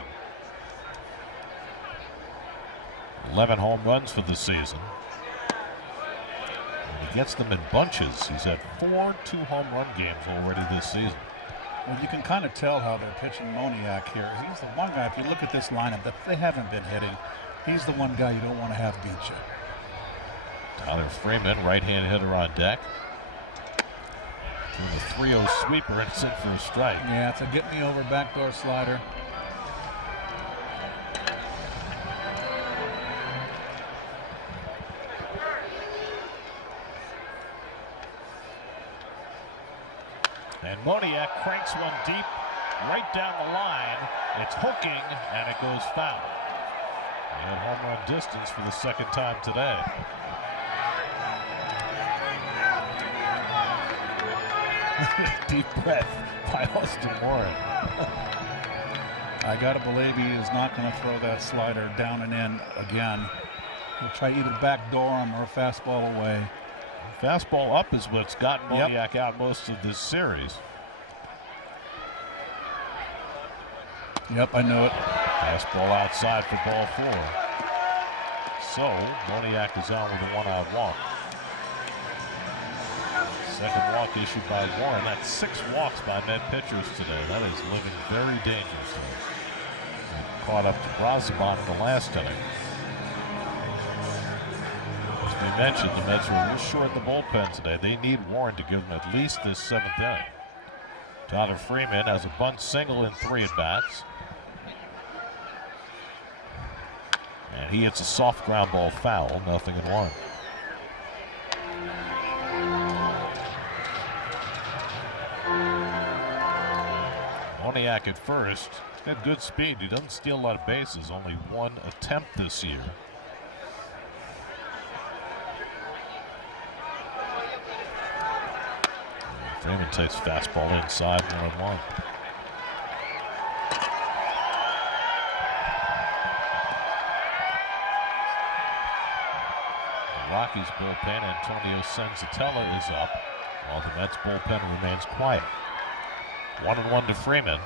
11 home runs for the season. And he gets them in bunches. He's had 4 two-home run games already this season. Well, you can kind of tell how they're pitching Moniak here. He's the one guy, if you look at this lineup, that they haven't been hitting. He's the one guy you don't want to have beat you. Tyler Freeman, right-hand hitter on deck. Doing the 3-0 sweeper, and it's in for a strike. Yeah, it's a get-me-over backdoor slider. And Moniak cranks one deep, right down the line. It's hooking, and it goes foul. He had home run distance for the second time today. Deep breath by Austin Warren. I got to believe he is not going to throw that slider down and in again. He'll try either backdoor him or a fastball away. Fastball up is what's gotten Moniak out most of this series. Yep, I know it. Fastball outside for ball 4. So Moniak is on with a 1-out walk. Second walk issued by Warren. That's 6 walks by Met pitchers today. That is living very dangerously. Caught up to Braziban in the last inning. As we mentioned, the Mets are a little short in the bullpen today. They need Warren to give them at least this 7th inning. Tyler Freeman has a bunt single in 3 at-bats. And he hits a soft ground ball foul, 0-1. Moniak at first. He's got good speed. He doesn't steal a lot of bases. Only 1 attempt this year. Freeman takes fastball inside, 1-1. The Rockies bullpen, Antonio Senzatella is up, while the Mets bullpen remains quiet. 1-1 to Freeman.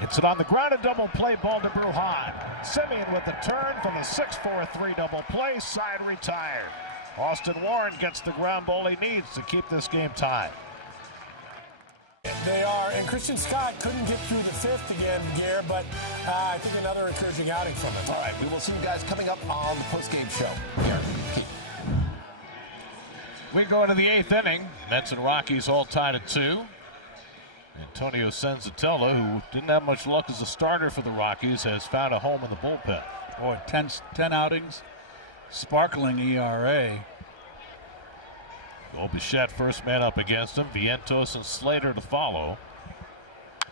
Hits it on the ground, a double play ball to Brujan. Simeon with the turn from the 6-4-3 double play, side retired. Austin Warren gets the ground ball he needs to keep this game tied. They are, and Christian Scott couldn't get through the 5th again, Gare, but I think another encouraging outing from him. All right, we will see you guys coming up on the post-game show. Here, Keith. We go into the 8th inning. Mets and Rockies all tied at 2. Antonio Senzatella, who didn't have much luck as a starter for the Rockies, has found a home in the bullpen. Boy, 10 outings, sparkling ERA. Bo Bichette first man up against him. Vientos and Slater to follow.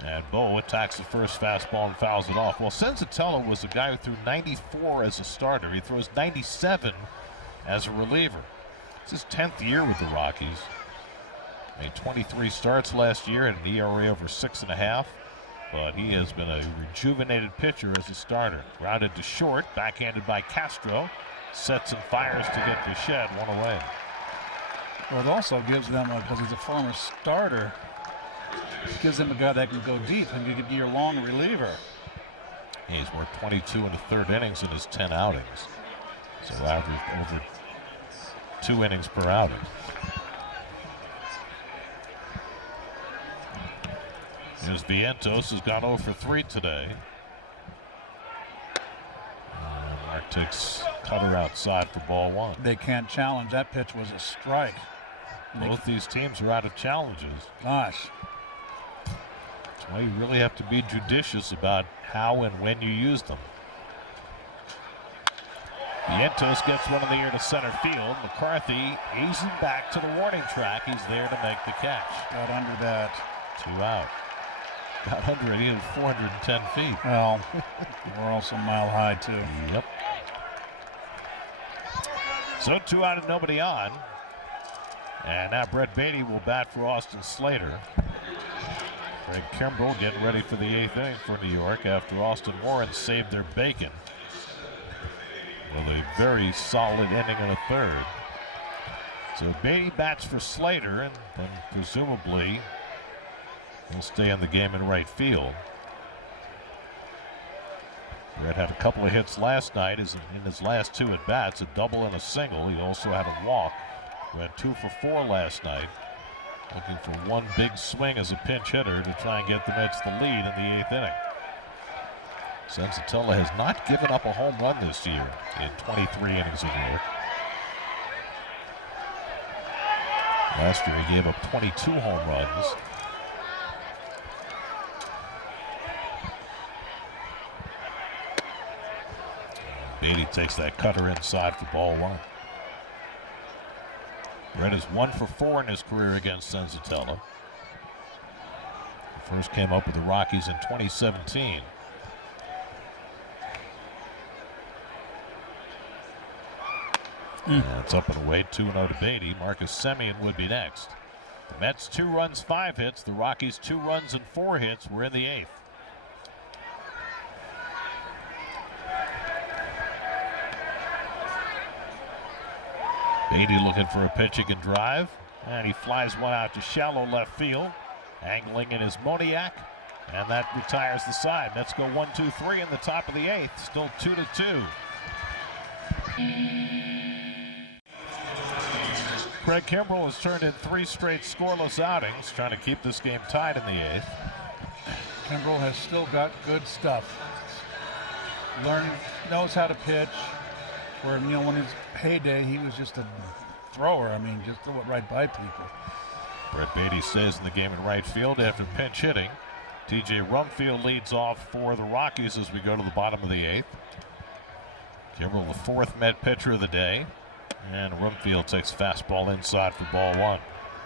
And Bo attacks the first fastball and fouls it off. Well, Senzatella was a guy who threw 94 as a starter. He throws 97 as a reliever. It's his 10th year with the Rockies. Made 23 starts last year and an ERA over 6.5. But he has been a rejuvenated pitcher as a starter. Grounded to short, backhanded by Castro. Sets and fires to get Bichette, 1 away. Well, it also gives them, because he's a former starter, it gives them a guy that can go deep and you can be your long reliever. He's worked 22 in the 3rd innings in his 10 outings. So averaged over 2 innings per outing. Here's Vientos, has gone 0 for 3 today. Mark takes cutter outside for ball 1. They can't challenge. That pitch was a strike. Both these teams are out of challenges. Gosh. That's why you really have to be judicious about how and when you use them. Vientos gets one in the air to center field. McCarthy easing back to the warning track. He's there to make the catch. Got under that. 2 out. Got under it. He was 410 feet. Well, we're also mile high, too. Yep. So 2 out and nobody on. And now Brett Beatty will bat for Austin Slater. Craig Kimbrell getting ready for the 8th inning for New York after Austin Warren saved their bacon with a very solid inning in the 3rd. So Beatty bats for Slater, and then presumably he'll stay in the game in right field. Brett had a couple of hits last night in his last 2 at-bats, a double and a single. He also had a walk. He went 2 for 4 last night, looking for one big swing as a pinch hitter to try and get the Mets the lead in the 8th inning. Senzatella has not given up a home run this year in 23 innings of work. Last year he gave up 22 home runs. Beatty takes that cutter inside for ball 1. Brett is 1 for 4 in his career against Senzatella. He first came up with the Rockies in 2017. It's up and away, 2-0 to Beatty. Marcus Semien would be next. The Mets 2 runs, 5 hits. The Rockies 2 runs and 4 hits. We're in the 8th. Beatty looking for a pitch he can drive, and he flies one out to shallow left field. Angling in his Moniak, and that retires the side. Mets go 1-2-3 in the top of the 8th. Still 2-2. Craig Kimbrell has turned in 3 straight scoreless outings, trying to keep this game tied in the 8th. Kimbrell has still got good stuff. Knows how to pitch. Where, you know, when his heyday, he was just a thrower. I mean, just throw it right by people. Brett Beatty stays in the game in right field after pinch hitting. TJ Rumfield leads off for the Rockies as we go to the bottom of the 8th. Kimbrell, the 4th Met pitcher of the day. And Rumfield takes fastball inside for ball 1.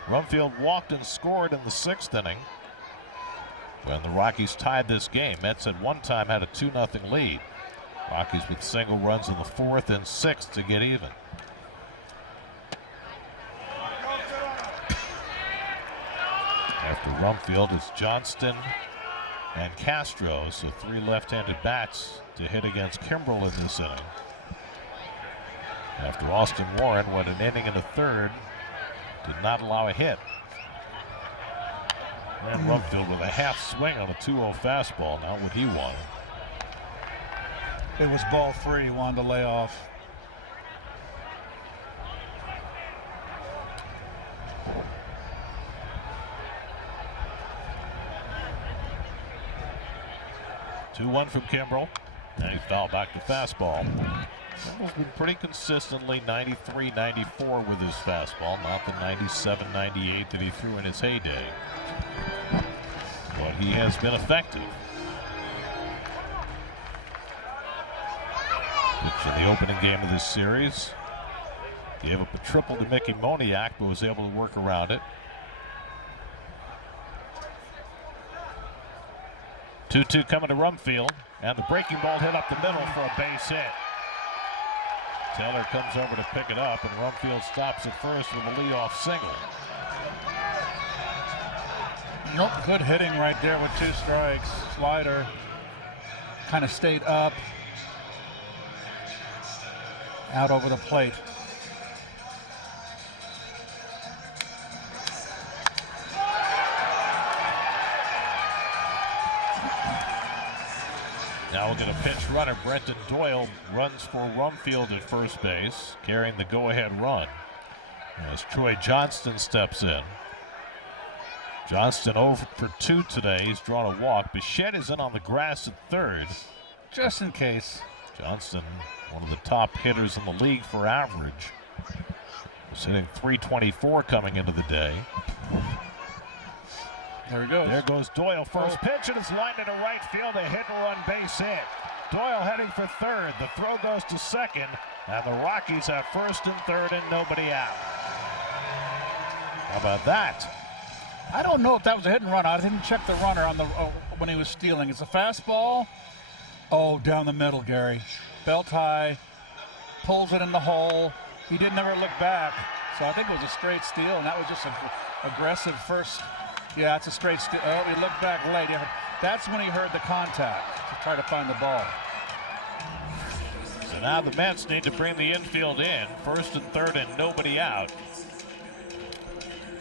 Rumfield walked and scored in the 6th inning when the Rockies tied this game. Mets at one time had a 2-0 lead. Rockies with single runs in the 4th and 6th to get even. After Rumfield, it's Johnston and Castro, so 3 left-handed bats to hit against Kimbrell in this inning. After Austin Warren went an inning in the 3rd, did not allow a hit. And Rumfield with a half swing on a 2-0 fastball, not what he wanted. It was ball 3 he wanted to lay off. Two-1 from Kimbrell, and he fouled back the fastball. Kimbrell's been pretty consistently 93, 94 with his fastball, not the 97, 98 that he threw in his heyday. But he has been effective. Pitch in the opening game of this series. Gave up a triple to Mickey Moniak, but was able to work around it. 2-2 coming to Rumfield, and the breaking ball hit up the middle for a base hit. Taylor comes over to pick it up, and Rumfield stops at first with a leadoff single. Nope, good hitting right there with 2 strikes. Slider kind of stayed up, out over the plate. Now we'll get a pinch runner. Brenton Doyle runs for Rumfield at first base, carrying the go-ahead run. as Troy Johnston steps in. Johnston 0 for 2 today. He's drawn a walk. Bichette is in on the grass at third, Just in case. Johnston, one of the top hitters in the league for average. He's hitting .324 coming into the day. There he goes. There goes Doyle. First pitch, and it's lined into right field. A hit-and-run base hit. Doyle heading for third. The throw goes to second, and the Rockies have first and third and nobody out. How about that? I don't know if that was a hit and run. I didn't check the runner on the when he was stealing. It's a fastball. Oh, down the middle, Gary. Belt high. Pulls it in the hole. He didn't ever look back. So I think it was a straight steal, and that was just an aggressive first. Yeah, it's a straight steal. Oh, he looked back late. That's when he heard the contact to try to find the ball. So now the Mets need to bring the infield in. First and third and nobody out.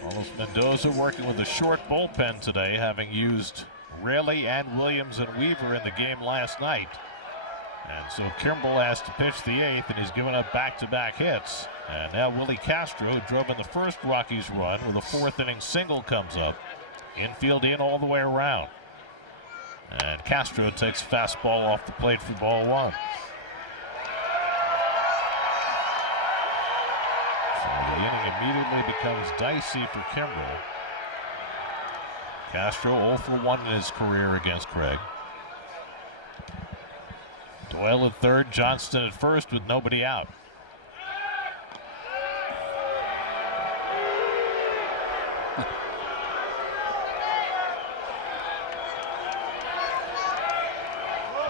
Carlos Mendoza working with a short bullpen today, having used Raley and Williams and Weaver in the game last night. And so Kimbrel has to pitch the eighth, and he's given up back-to-back hits. And now Willie Castro, who drove in the first Rockies run with a fourth-inning single, comes up. Infield in all the way around. And Castro takes fastball off the plate for ball one. So the inning immediately becomes dicey for Kimbrel. Castro 0 for 1 in his career against Craig. Doyle at third, Johnston at first with nobody out.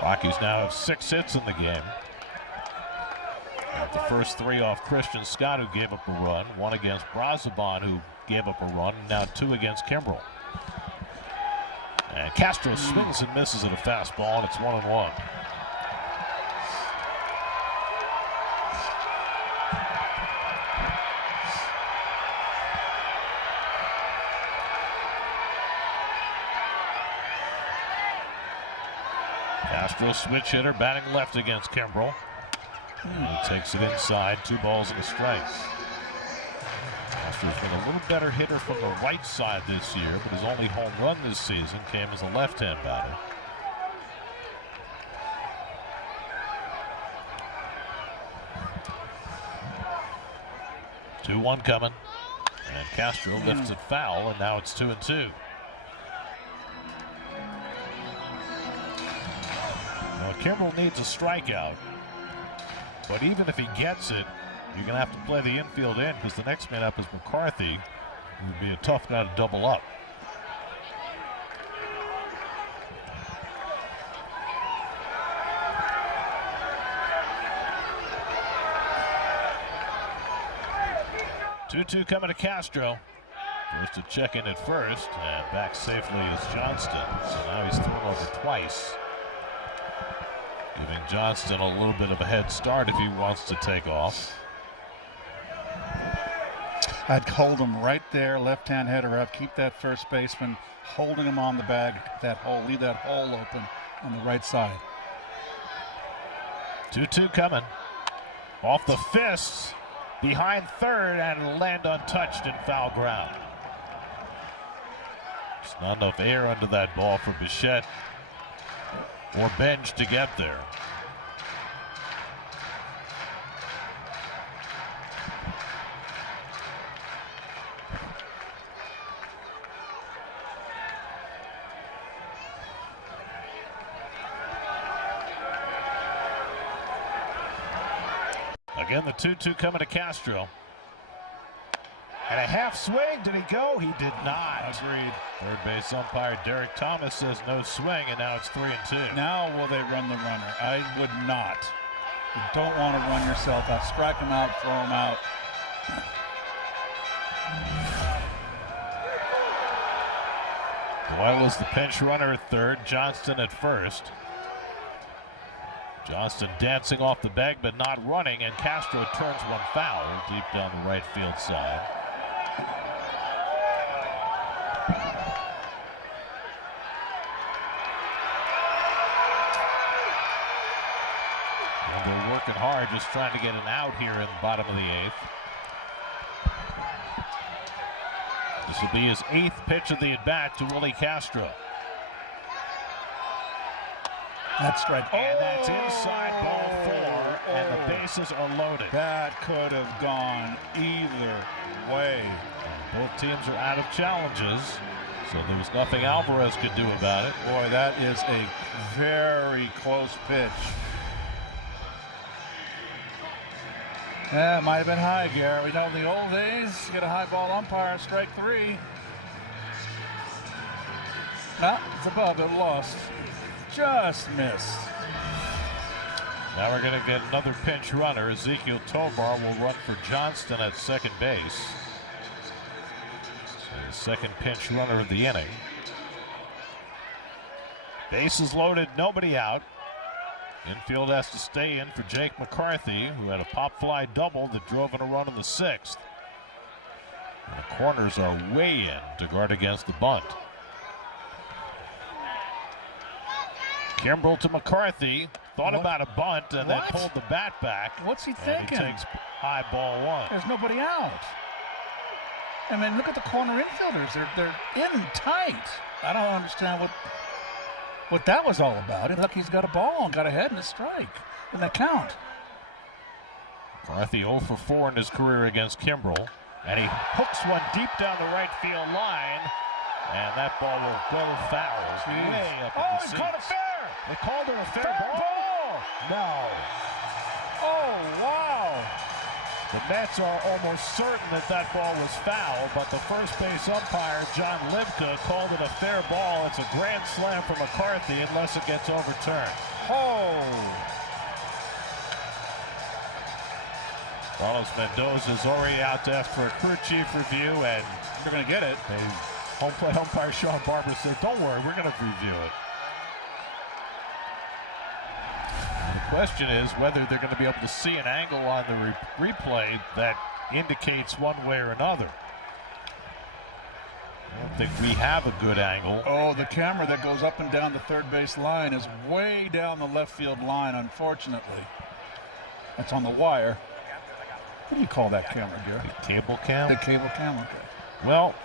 Rockies now have 6 hits in the game. Got the first 3 off Christian Scott, who gave up a run, 1 against Brazoban, who gave up a run, and now 2 against Kimbrel. And Castro swings and misses at a fastball, and it's 1-1. Castro, switch hitter, batting left against Kimbrel. He takes it inside, 2 balls and a strike. Castro's been a little better hitter from the right side this year, but his only home run this season came as a left-hand batter. Two 1 coming, and Castro lifts it foul, and now it's 2-2. Kimbrel needs a strikeout, but even if he gets it, you're going to have to play the infield in, because the next man up is McCarthy, who would be a tough guy to double up. Two coming to Castro. First to check in at first, and back safely is Johnston. So now he's thrown over twice, giving Johnston a little bit of a head start if he wants to take off. I'd hold him right there, left-hand header up, keep that first baseman holding him on the bag, that hole, leave that hole open on the right side. 2-2 coming. Off the fists, behind third, and it'll land untouched in foul ground. There's not enough air under that ball for Bichette or Bench to get there. Again, the 2-2 coming to Castro. And a half swing. Did he go? He did not. Agreed. Third base umpire Derek Thomas says no swing, and now it's 3-2. Now will they run the runner? I would not. You don't want to run yourself out. Strike him out, throw him out. Doyle is the pinch runner at third, Johnston at first. Johnston dancing off the bag but not running, and Castro turns one foul deep down the right field side. And they're working hard, just trying to get an out here in the bottom of the 8th. This will be his 8th pitch of the at-bat to Willie Castro. That's strike. And that's inside ball 4, and the bases are loaded. That could have gone either way. Both teams are out of challenges, so there was nothing Alvarez could do about it. Boy, that is a very close pitch. Yeah, it might have been high, Gary. We know in the old days, get a high ball umpire, strike 3. Ah, it's above, it lost. Just missed. Now we're going to get another pinch runner. Ezekiel Tovar will run for Johnston at second base. So the second pinch runner of the inning. Bases loaded, nobody out. Infield has to stay in for Jake McCarthy, who had a pop fly double that drove in a run in the 6th. And the corners are way in to guard against the bunt. Kimbrel to McCarthy, thought about a bunt and then pulled the bat back. What's he thinking? He takes high ball 1. There's nobody out. I mean, look at the corner infielders. They're in tight. I don't understand what that was all about. And look, he's got a ball and got ahead in a strike in the count. McCarthy 0 for 4 in his career against Kimbrel, and he hooks one deep down the right field line, and that ball will go foul. Way up in the seats. Caught it fair. They called it a fair ball. No. Oh, wow. The Mets are almost certain that that ball was foul, but the first base umpire, John Livka, called it a fair ball. It's a grand slam for McCarthy unless it gets overturned. Oh. Carlos Mendoza is already out to ask for a crew chief review, and They're going to get it. home plate umpire Sean Barber said, don't worry, we're going to review it. The question is whether they're going to be able to see an angle on the replay that indicates one way or another. I don't think we have a good angle. Oh, the camera that goes up and down the third base line is way down the left field line, unfortunately. That's on the wire. What do you call that camera, Gary? The cable cam? The cable cam, okay. Well,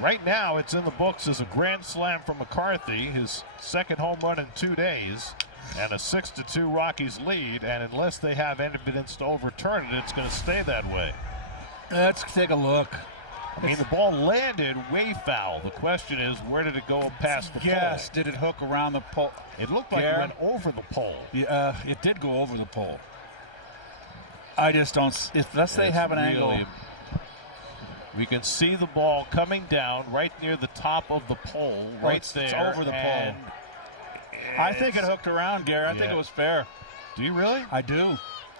right now it's in the books as a grand slam for McCarthy, his 2nd home run in 2 days. And a 6-2 Rockies lead, and unless they have evidence to overturn it, it's going to stay that way. Let's take a look. I mean, the ball landed way foul. The question is, where did it go past the pole? Yes, did it hook around the pole? It looked like it went over the pole. Yeah, it did go over the pole. I just don't, unless they have an angle. We can see the ball coming down right near the top of the pole, right there. It's over the pole. I think it hooked around, Gary. I think it was fair. Do you really? I do.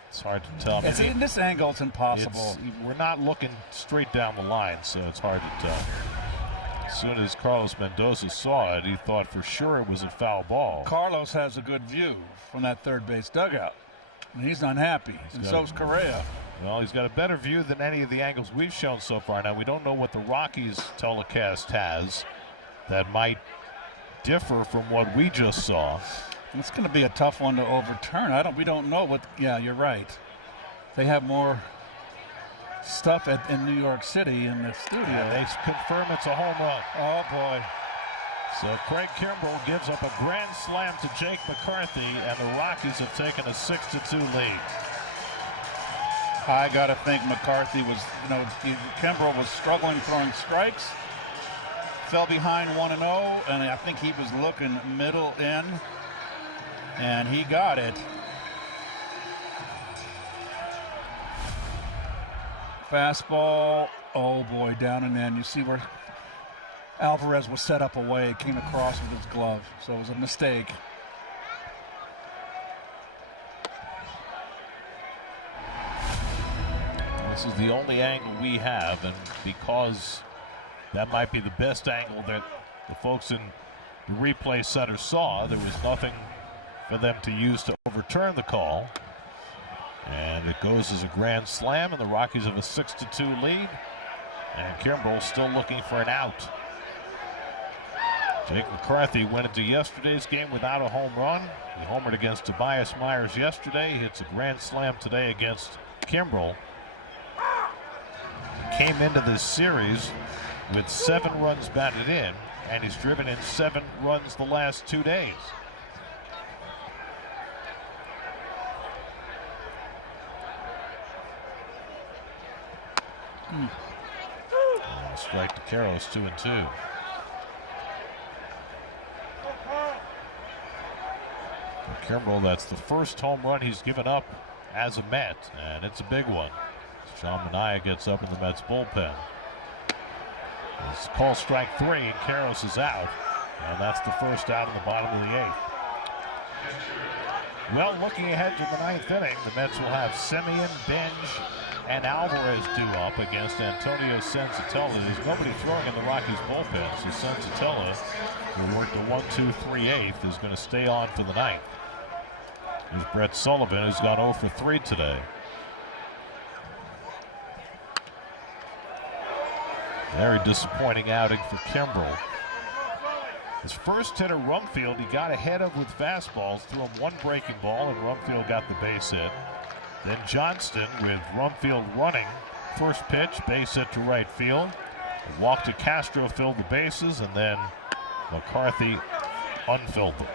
It's hard to tell. It's in this angle, it's impossible. We're not looking straight down the line, so it's hard to tell. As soon as Carlos Mendoza saw it, he thought for sure it was a foul ball. Carlos has a good view from that third base dugout, and he's unhappy, and so's Correa. Well, he's got a better view than any of the angles we've shown so far. Now, we don't know what the Rockies telecast has that might differ from what we just saw. It's going to be a tough one to overturn. We don't know what. Yeah, you're right. They have more stuff in New York City in the studio. And they confirm it's a home run. Oh boy. So Craig Kimbrel gives up a grand slam to Jake McCarthy, and the Rockies have taken a 6-2 lead. I got to think McCarthy was, Kimbrel was struggling throwing strikes. Fell behind 1-0, and I think he was looking middle in, and he got it. Fastball, oh boy, down and in. You see where Alvarez was set up away. It came across with his glove, so it was a mistake. This is the only angle we have, and because that might be the best angle that the folks in the replay center saw, there was nothing for them to use to overturn the call. And it goes as a grand slam, and the Rockies have a 6-2 lead. And Kimbrel still looking for an out. Jake McCarthy went into yesterday's game without a home run. He homered against Tobias Myers yesterday. Hits a grand slam today against Kimbrel. came into this series with 7 runs batted in, and he's driven in 7 runs the last 2 days. Strike to Karros, 2-2. For Kimbrel, that's the first home run he's given up as a Met, and it's a big one. Sean Manaea gets up in the Mets bullpen. It's called strike 3, and Karros is out, and that's the first out in the bottom of the 8th. Well, looking ahead to the 9th inning, the Mets will have Semien, Benj, and Alvarez due up against Antonio Senzatella. There's nobody throwing in the Rockies bullpen, so Senzatella, who worked a 1-2-3-8, is going to stay on for the 9th. There's Brett Sullivan, who's gone 0 for 3 today. Very disappointing outing for Kimbrel. His first hitter, Rumfield, he got ahead of with fastballs, threw him 1 breaking ball, and Rumfield got the base hit. Then Johnston, with Rumfield running, first pitch, base hit to right field. A walk to Castro filled the bases, and then McCarthy unfilled them.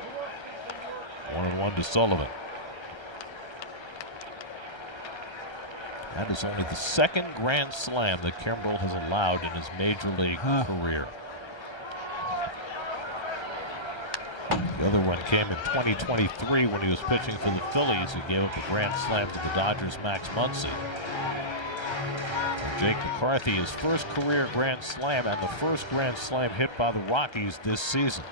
1-1 to Sullivan. That is only the 2nd grand slam that Kimbrel has allowed in his major league career. The other one came in 2023 when he was pitching for the Phillies. He gave up a grand slam to the Dodgers' Max Muncy. For Jake McCarthy, his first career grand slam and the first grand slam hit by the Rockies this season.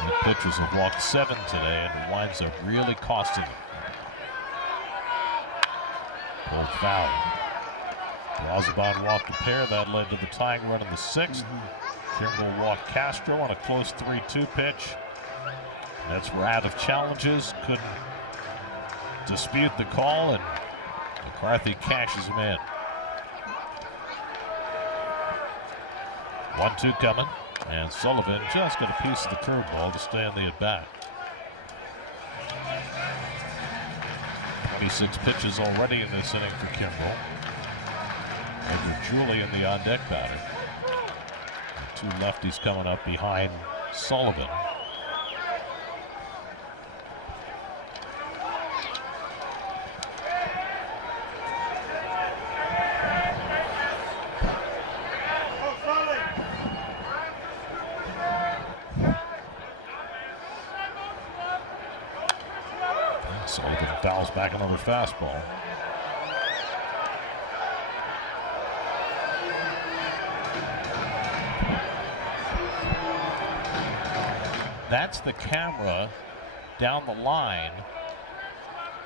And the pitchers have walked 7 today, and it winds up really costing them. Pulled foul. Brazoban walked a pair. That led to the tying run in the 6th. Kimbrel walked Castro on a close 3-2 pitch. Nets were out of challenges, couldn't dispute the call, and McCarthy cashes him in. 1-2 coming, and Sullivan just got a piece of the curveball to stay on the at-bat. 26 pitches already in this inning for Kimbrel. Edward Julian, the on-deck batter. 2 lefties coming up behind Sullivan. Sullivan fouls back another fastball. That's the camera down the line,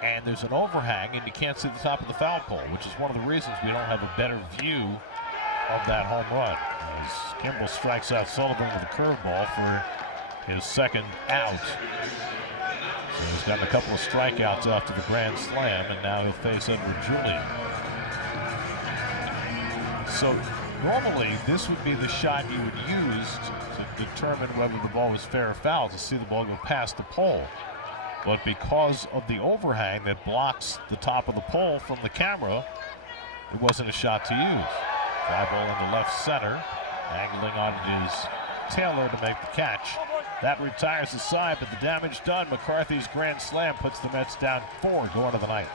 and there's an overhang, and you can't see the top of the foul pole, which is one of the reasons we don't have a better view of that home run. As Kimbrel strikes out Sullivan with a curveball for his 2nd out. So he's gotten a couple of strikeouts after the grand slam, and now he'll face Edward Julian. So normally this would be the shot you would use to determine whether the ball was fair or foul, to see the ball go past the pole. But because of the overhang that blocks the top of the pole from the camera, it wasn't a shot to use. Fly ball into left center, angling on his Taylor to make the catch. That retires the side, but the damage done. McCarthy's grand slam puts the Mets down 4 going to the 9th.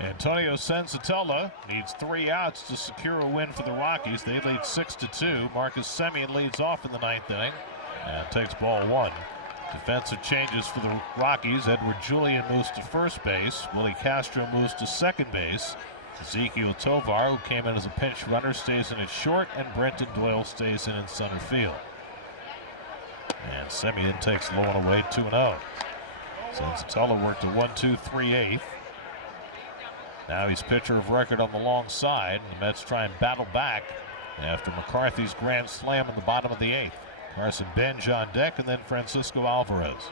Antonio Senzatella needs 3 outs to secure a win for the Rockies. They lead 6-2. Marcus Semien leads off in the 9th inning and takes ball 1. Defensive changes for the Rockies. Edward Julian moves to first base. Willie Castro moves to second base. Ezekiel Tovar, who came in as a pinch runner, stays in at short, and Brenton Doyle stays in center field. And Semien takes low and away 2-0. Senzatella worked a 1-2-3-8. Now he's pitcher of record on the long side, and the Mets try and battle back after McCarthy's grand slam in the bottom of the 8th. Carson Benj on deck, and then Francisco Alvarez.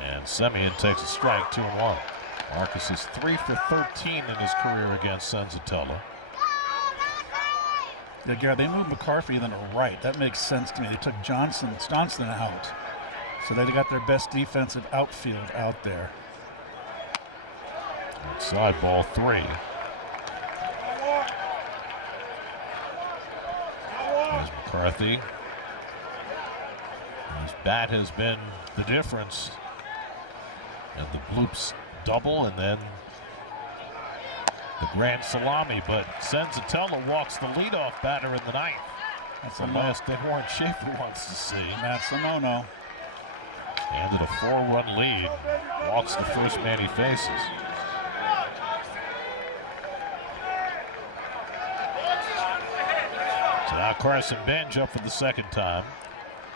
And Semien takes a strike, 2-1. Marcus is 3 for 13 in his career against Senzatella. Yeah, Gary, they moved McCarthy then to right. That makes sense to me. They took Johnson out. So they got their best defensive outfield out there. Inside ball 3. There's McCarthy. His bat has been the difference. And the bloops double and then the grand salami, but Senzatella walks the leadoff batter in the ninth. That's the last thing Warren Schaefer wants to see. That's a no-no. Handed a 4-run lead. Walks the first man he faces. So now Carson Benj up for the second time.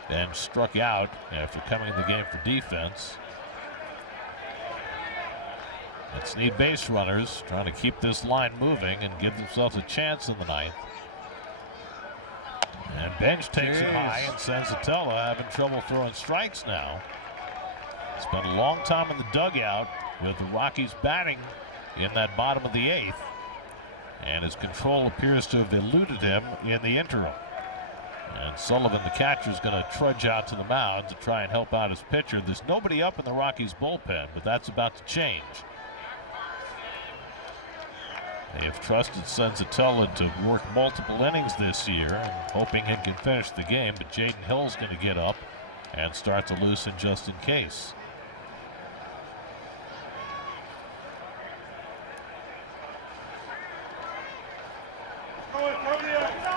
Benj struck out after coming in the game for defense. Let's need base runners, trying to keep this line moving and give themselves a chance in the ninth. And Benj takes it high, and Senzatella having trouble throwing strikes now. Spent a long time in the dugout with the Rockies batting in that bottom of the 8th. And his control appears to have eluded him in the interim. And Sullivan, the catcher, is going to trudge out to the mound to try and help out his pitcher. There's nobody up in the Rockies bullpen, but that's about to change. They have trusted Senzatella to work multiple innings this year, and hoping he can finish the game, but Jaden Hill's going to get up and start to loosen just in case.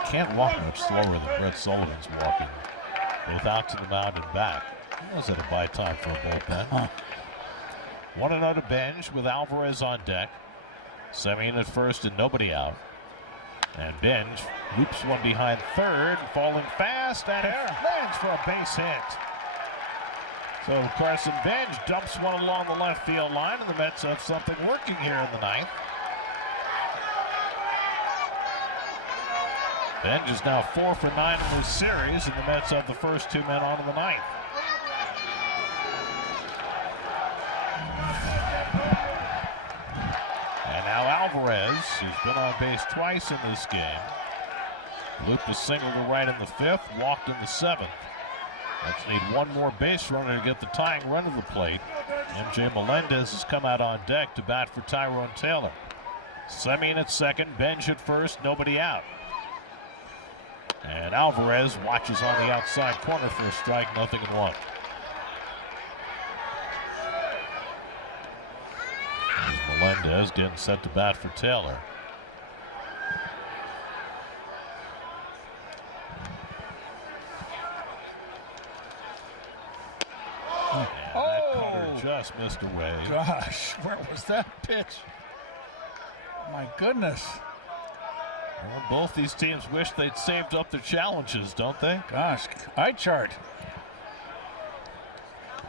Can't walk much slower than Brett Sullivan's walking, both out to the mound and back. He was at a bye time for a bullpen. 1-0 to Benj with Alvarez on deck. Semien at first and nobody out. And Benj loops one behind third, falling fast, and lands for a base hit. So Carson Benj dumps one along the left field line, and the Mets have something working here in the ninth. Benj is now 4 for 9 in this series, and the Mets have the first 2 men on in the ninth. And now Alvarez, who's been on base twice in this game, looped a single to right in the 5th, walked in the 7th. Let's need one more base runner to get the tying run to the plate. MJ Melendez has come out on deck to bat for Tyrone Taylor. Semien at second, Benj at first, nobody out. And Alvarez watches on the outside corner for a strike, 0-1. Here's Melendez getting set to bat for Taylor. And that cutter just missed away. Gosh, where was that pitch? My goodness. Well, both these teams wish they'd saved up their challenges, don't they? Gosh, eye chart.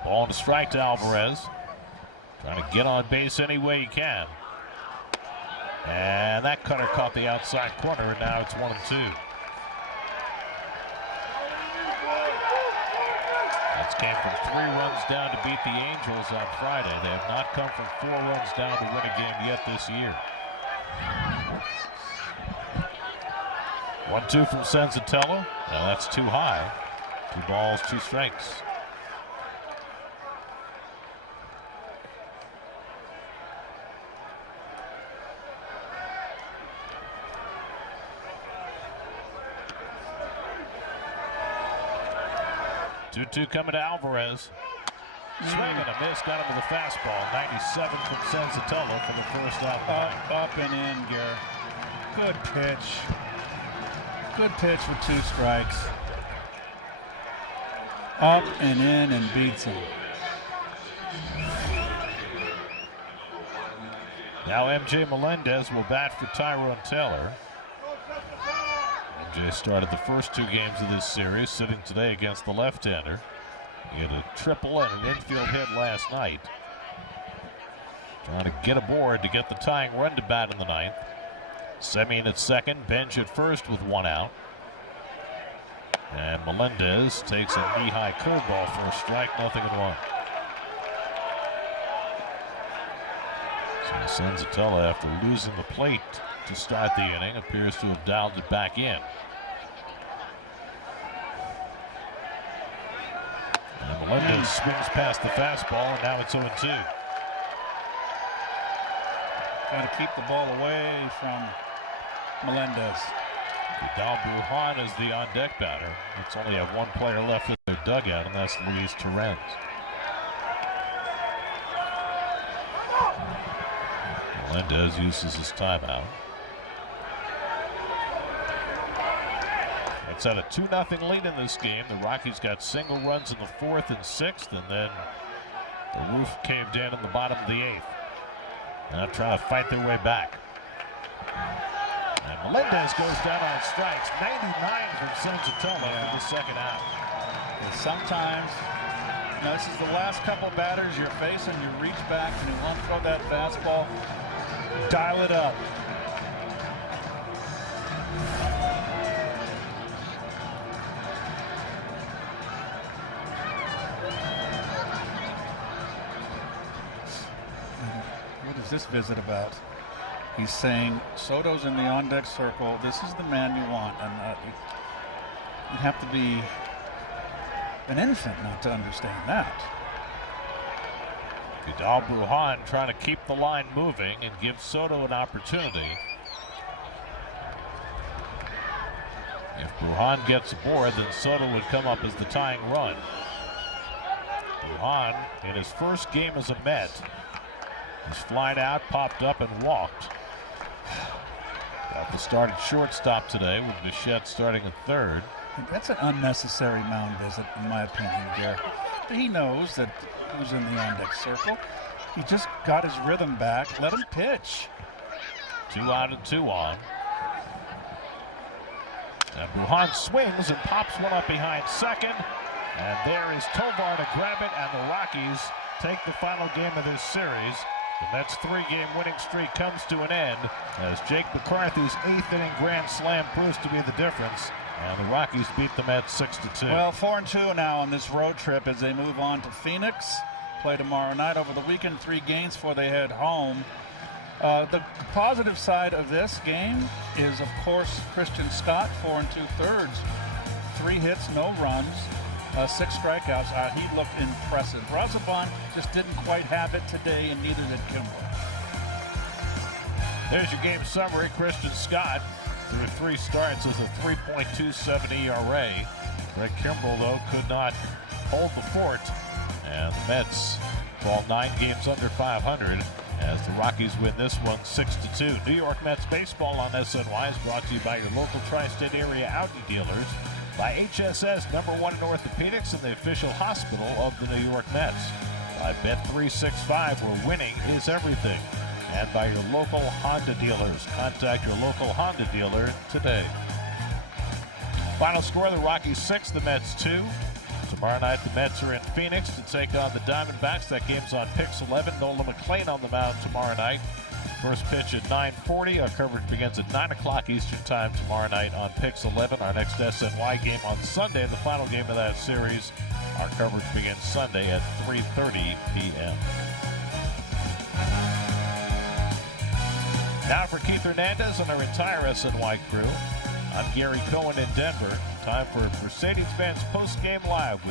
Ball and a strike to Alvarez. Trying to get on base any way he can. And that cutter caught the outside corner, and now it's 1-2. That's came from 3 runs down to beat the Angels on Friday. They have not come from 4 runs down to win a game yet this year. 1-2 from Senzatella. Now that's too high. 2 balls, 2 strikes. Two coming to Alvarez. Swing and a miss, got him with a fastball. 97 from Senzatella for the first out. Up and in, Gare. Good pitch. Good pitch with 2 strikes. Up and in and beats him. Now MJ Melendez will bat for Tyrone Taylor. MJ started the first 2 games of this series, sitting today against the left-hander. He had a triple and an infield hit last night. Trying to get aboard to get the tying run to bat in the ninth. Semien at second, Benj at first with 1 out. And Melendez takes a knee-high curveball for a strike, 0-1. So Senzatella, after losing the plate to start the inning, appears to have dialed it back in. And Melendez swings past the fastball, and now it's 0-2. Got to keep the ball away from Melendez. Vidal Brujan is the on-deck batter. It's only have one player left in their dugout, and that's Luis Torrens. Melendez uses his timeout. It's at a 2-0 lead in this game. The Rockies got single runs in the 4th and 6th, and then the roof caved in the bottom of the 8th. Now trying to fight their way back. And Melendez goes down on strikes. 99 from Senzatella for the second out. And sometimes, you know, this is the last couple batters you're facing. You reach back and you want to throw that fastball. Dial it up. What is this visit about? He's saying Soto's in the on-deck circle. This is the man you want, and you have to be an infant not to understand that. Vidal Brujan trying to keep the line moving and give Soto an opportunity. If Brujan gets aboard, then Soto would come up as the tying run. Brujan, in his first game as a Met, was flied out, popped up, and walked. Got the start at shortstop today with Bichette starting at third. That's an unnecessary mound visit, in my opinion, Gary. He knows that he was in the on-deck circle. He just got his rhythm back. Let him pitch. 2 out and 2 on. And Brujan swings and pops one up behind second. And there is Tovar to grab it, and the Rockies take the final game of this series. The Mets' 3-game winning streak comes to an end as Jake McCarthy's 8th inning grand slam proves to be the difference. And the Rockies beat the Mets 6-2. Well, 4-2 now on this road trip as they move on to Phoenix. Play tomorrow night. Over the weekend, 3 games before they head home. The positive side of this game is, of course, Christian Scott, 4 2/3. 3 hits, no runs, 6 strikeouts. He looked impressive. Razabon just didn't quite have it today, and neither did Kimbrel. There's your game summary. Christian Scott, through 3 starts, has a 3.27 ERA. Greg Kimbrel, though, could not hold the fort. And the Mets fall 9 games under 500 as the Rockies win this one 6-2. New York Mets baseball on SNY is brought to you by your local tri-state area Audi dealers, by HSS, #1 in orthopedics and the official hospital of the New York Mets, by Bet365, where winning is everything, and by your local Honda dealers. Contact your local Honda dealer today. Final score, the Rockies 6, the Mets 2. Tomorrow night, the Mets are in Phoenix to take on the Diamondbacks. That game's on Pix 11. Nola McLean on the mound tomorrow night. First pitch at 9:40. Our coverage begins at 9 o'clock Eastern Time tomorrow night on Pix 11. Our next SNY game on Sunday, the final game of that series. Our coverage begins Sunday at 3:30 p.m. Now for Keith Hernandez and our entire SNY crew, I'm Gary Cohen in Denver. Time for Mercedes-Benz Post Game Live with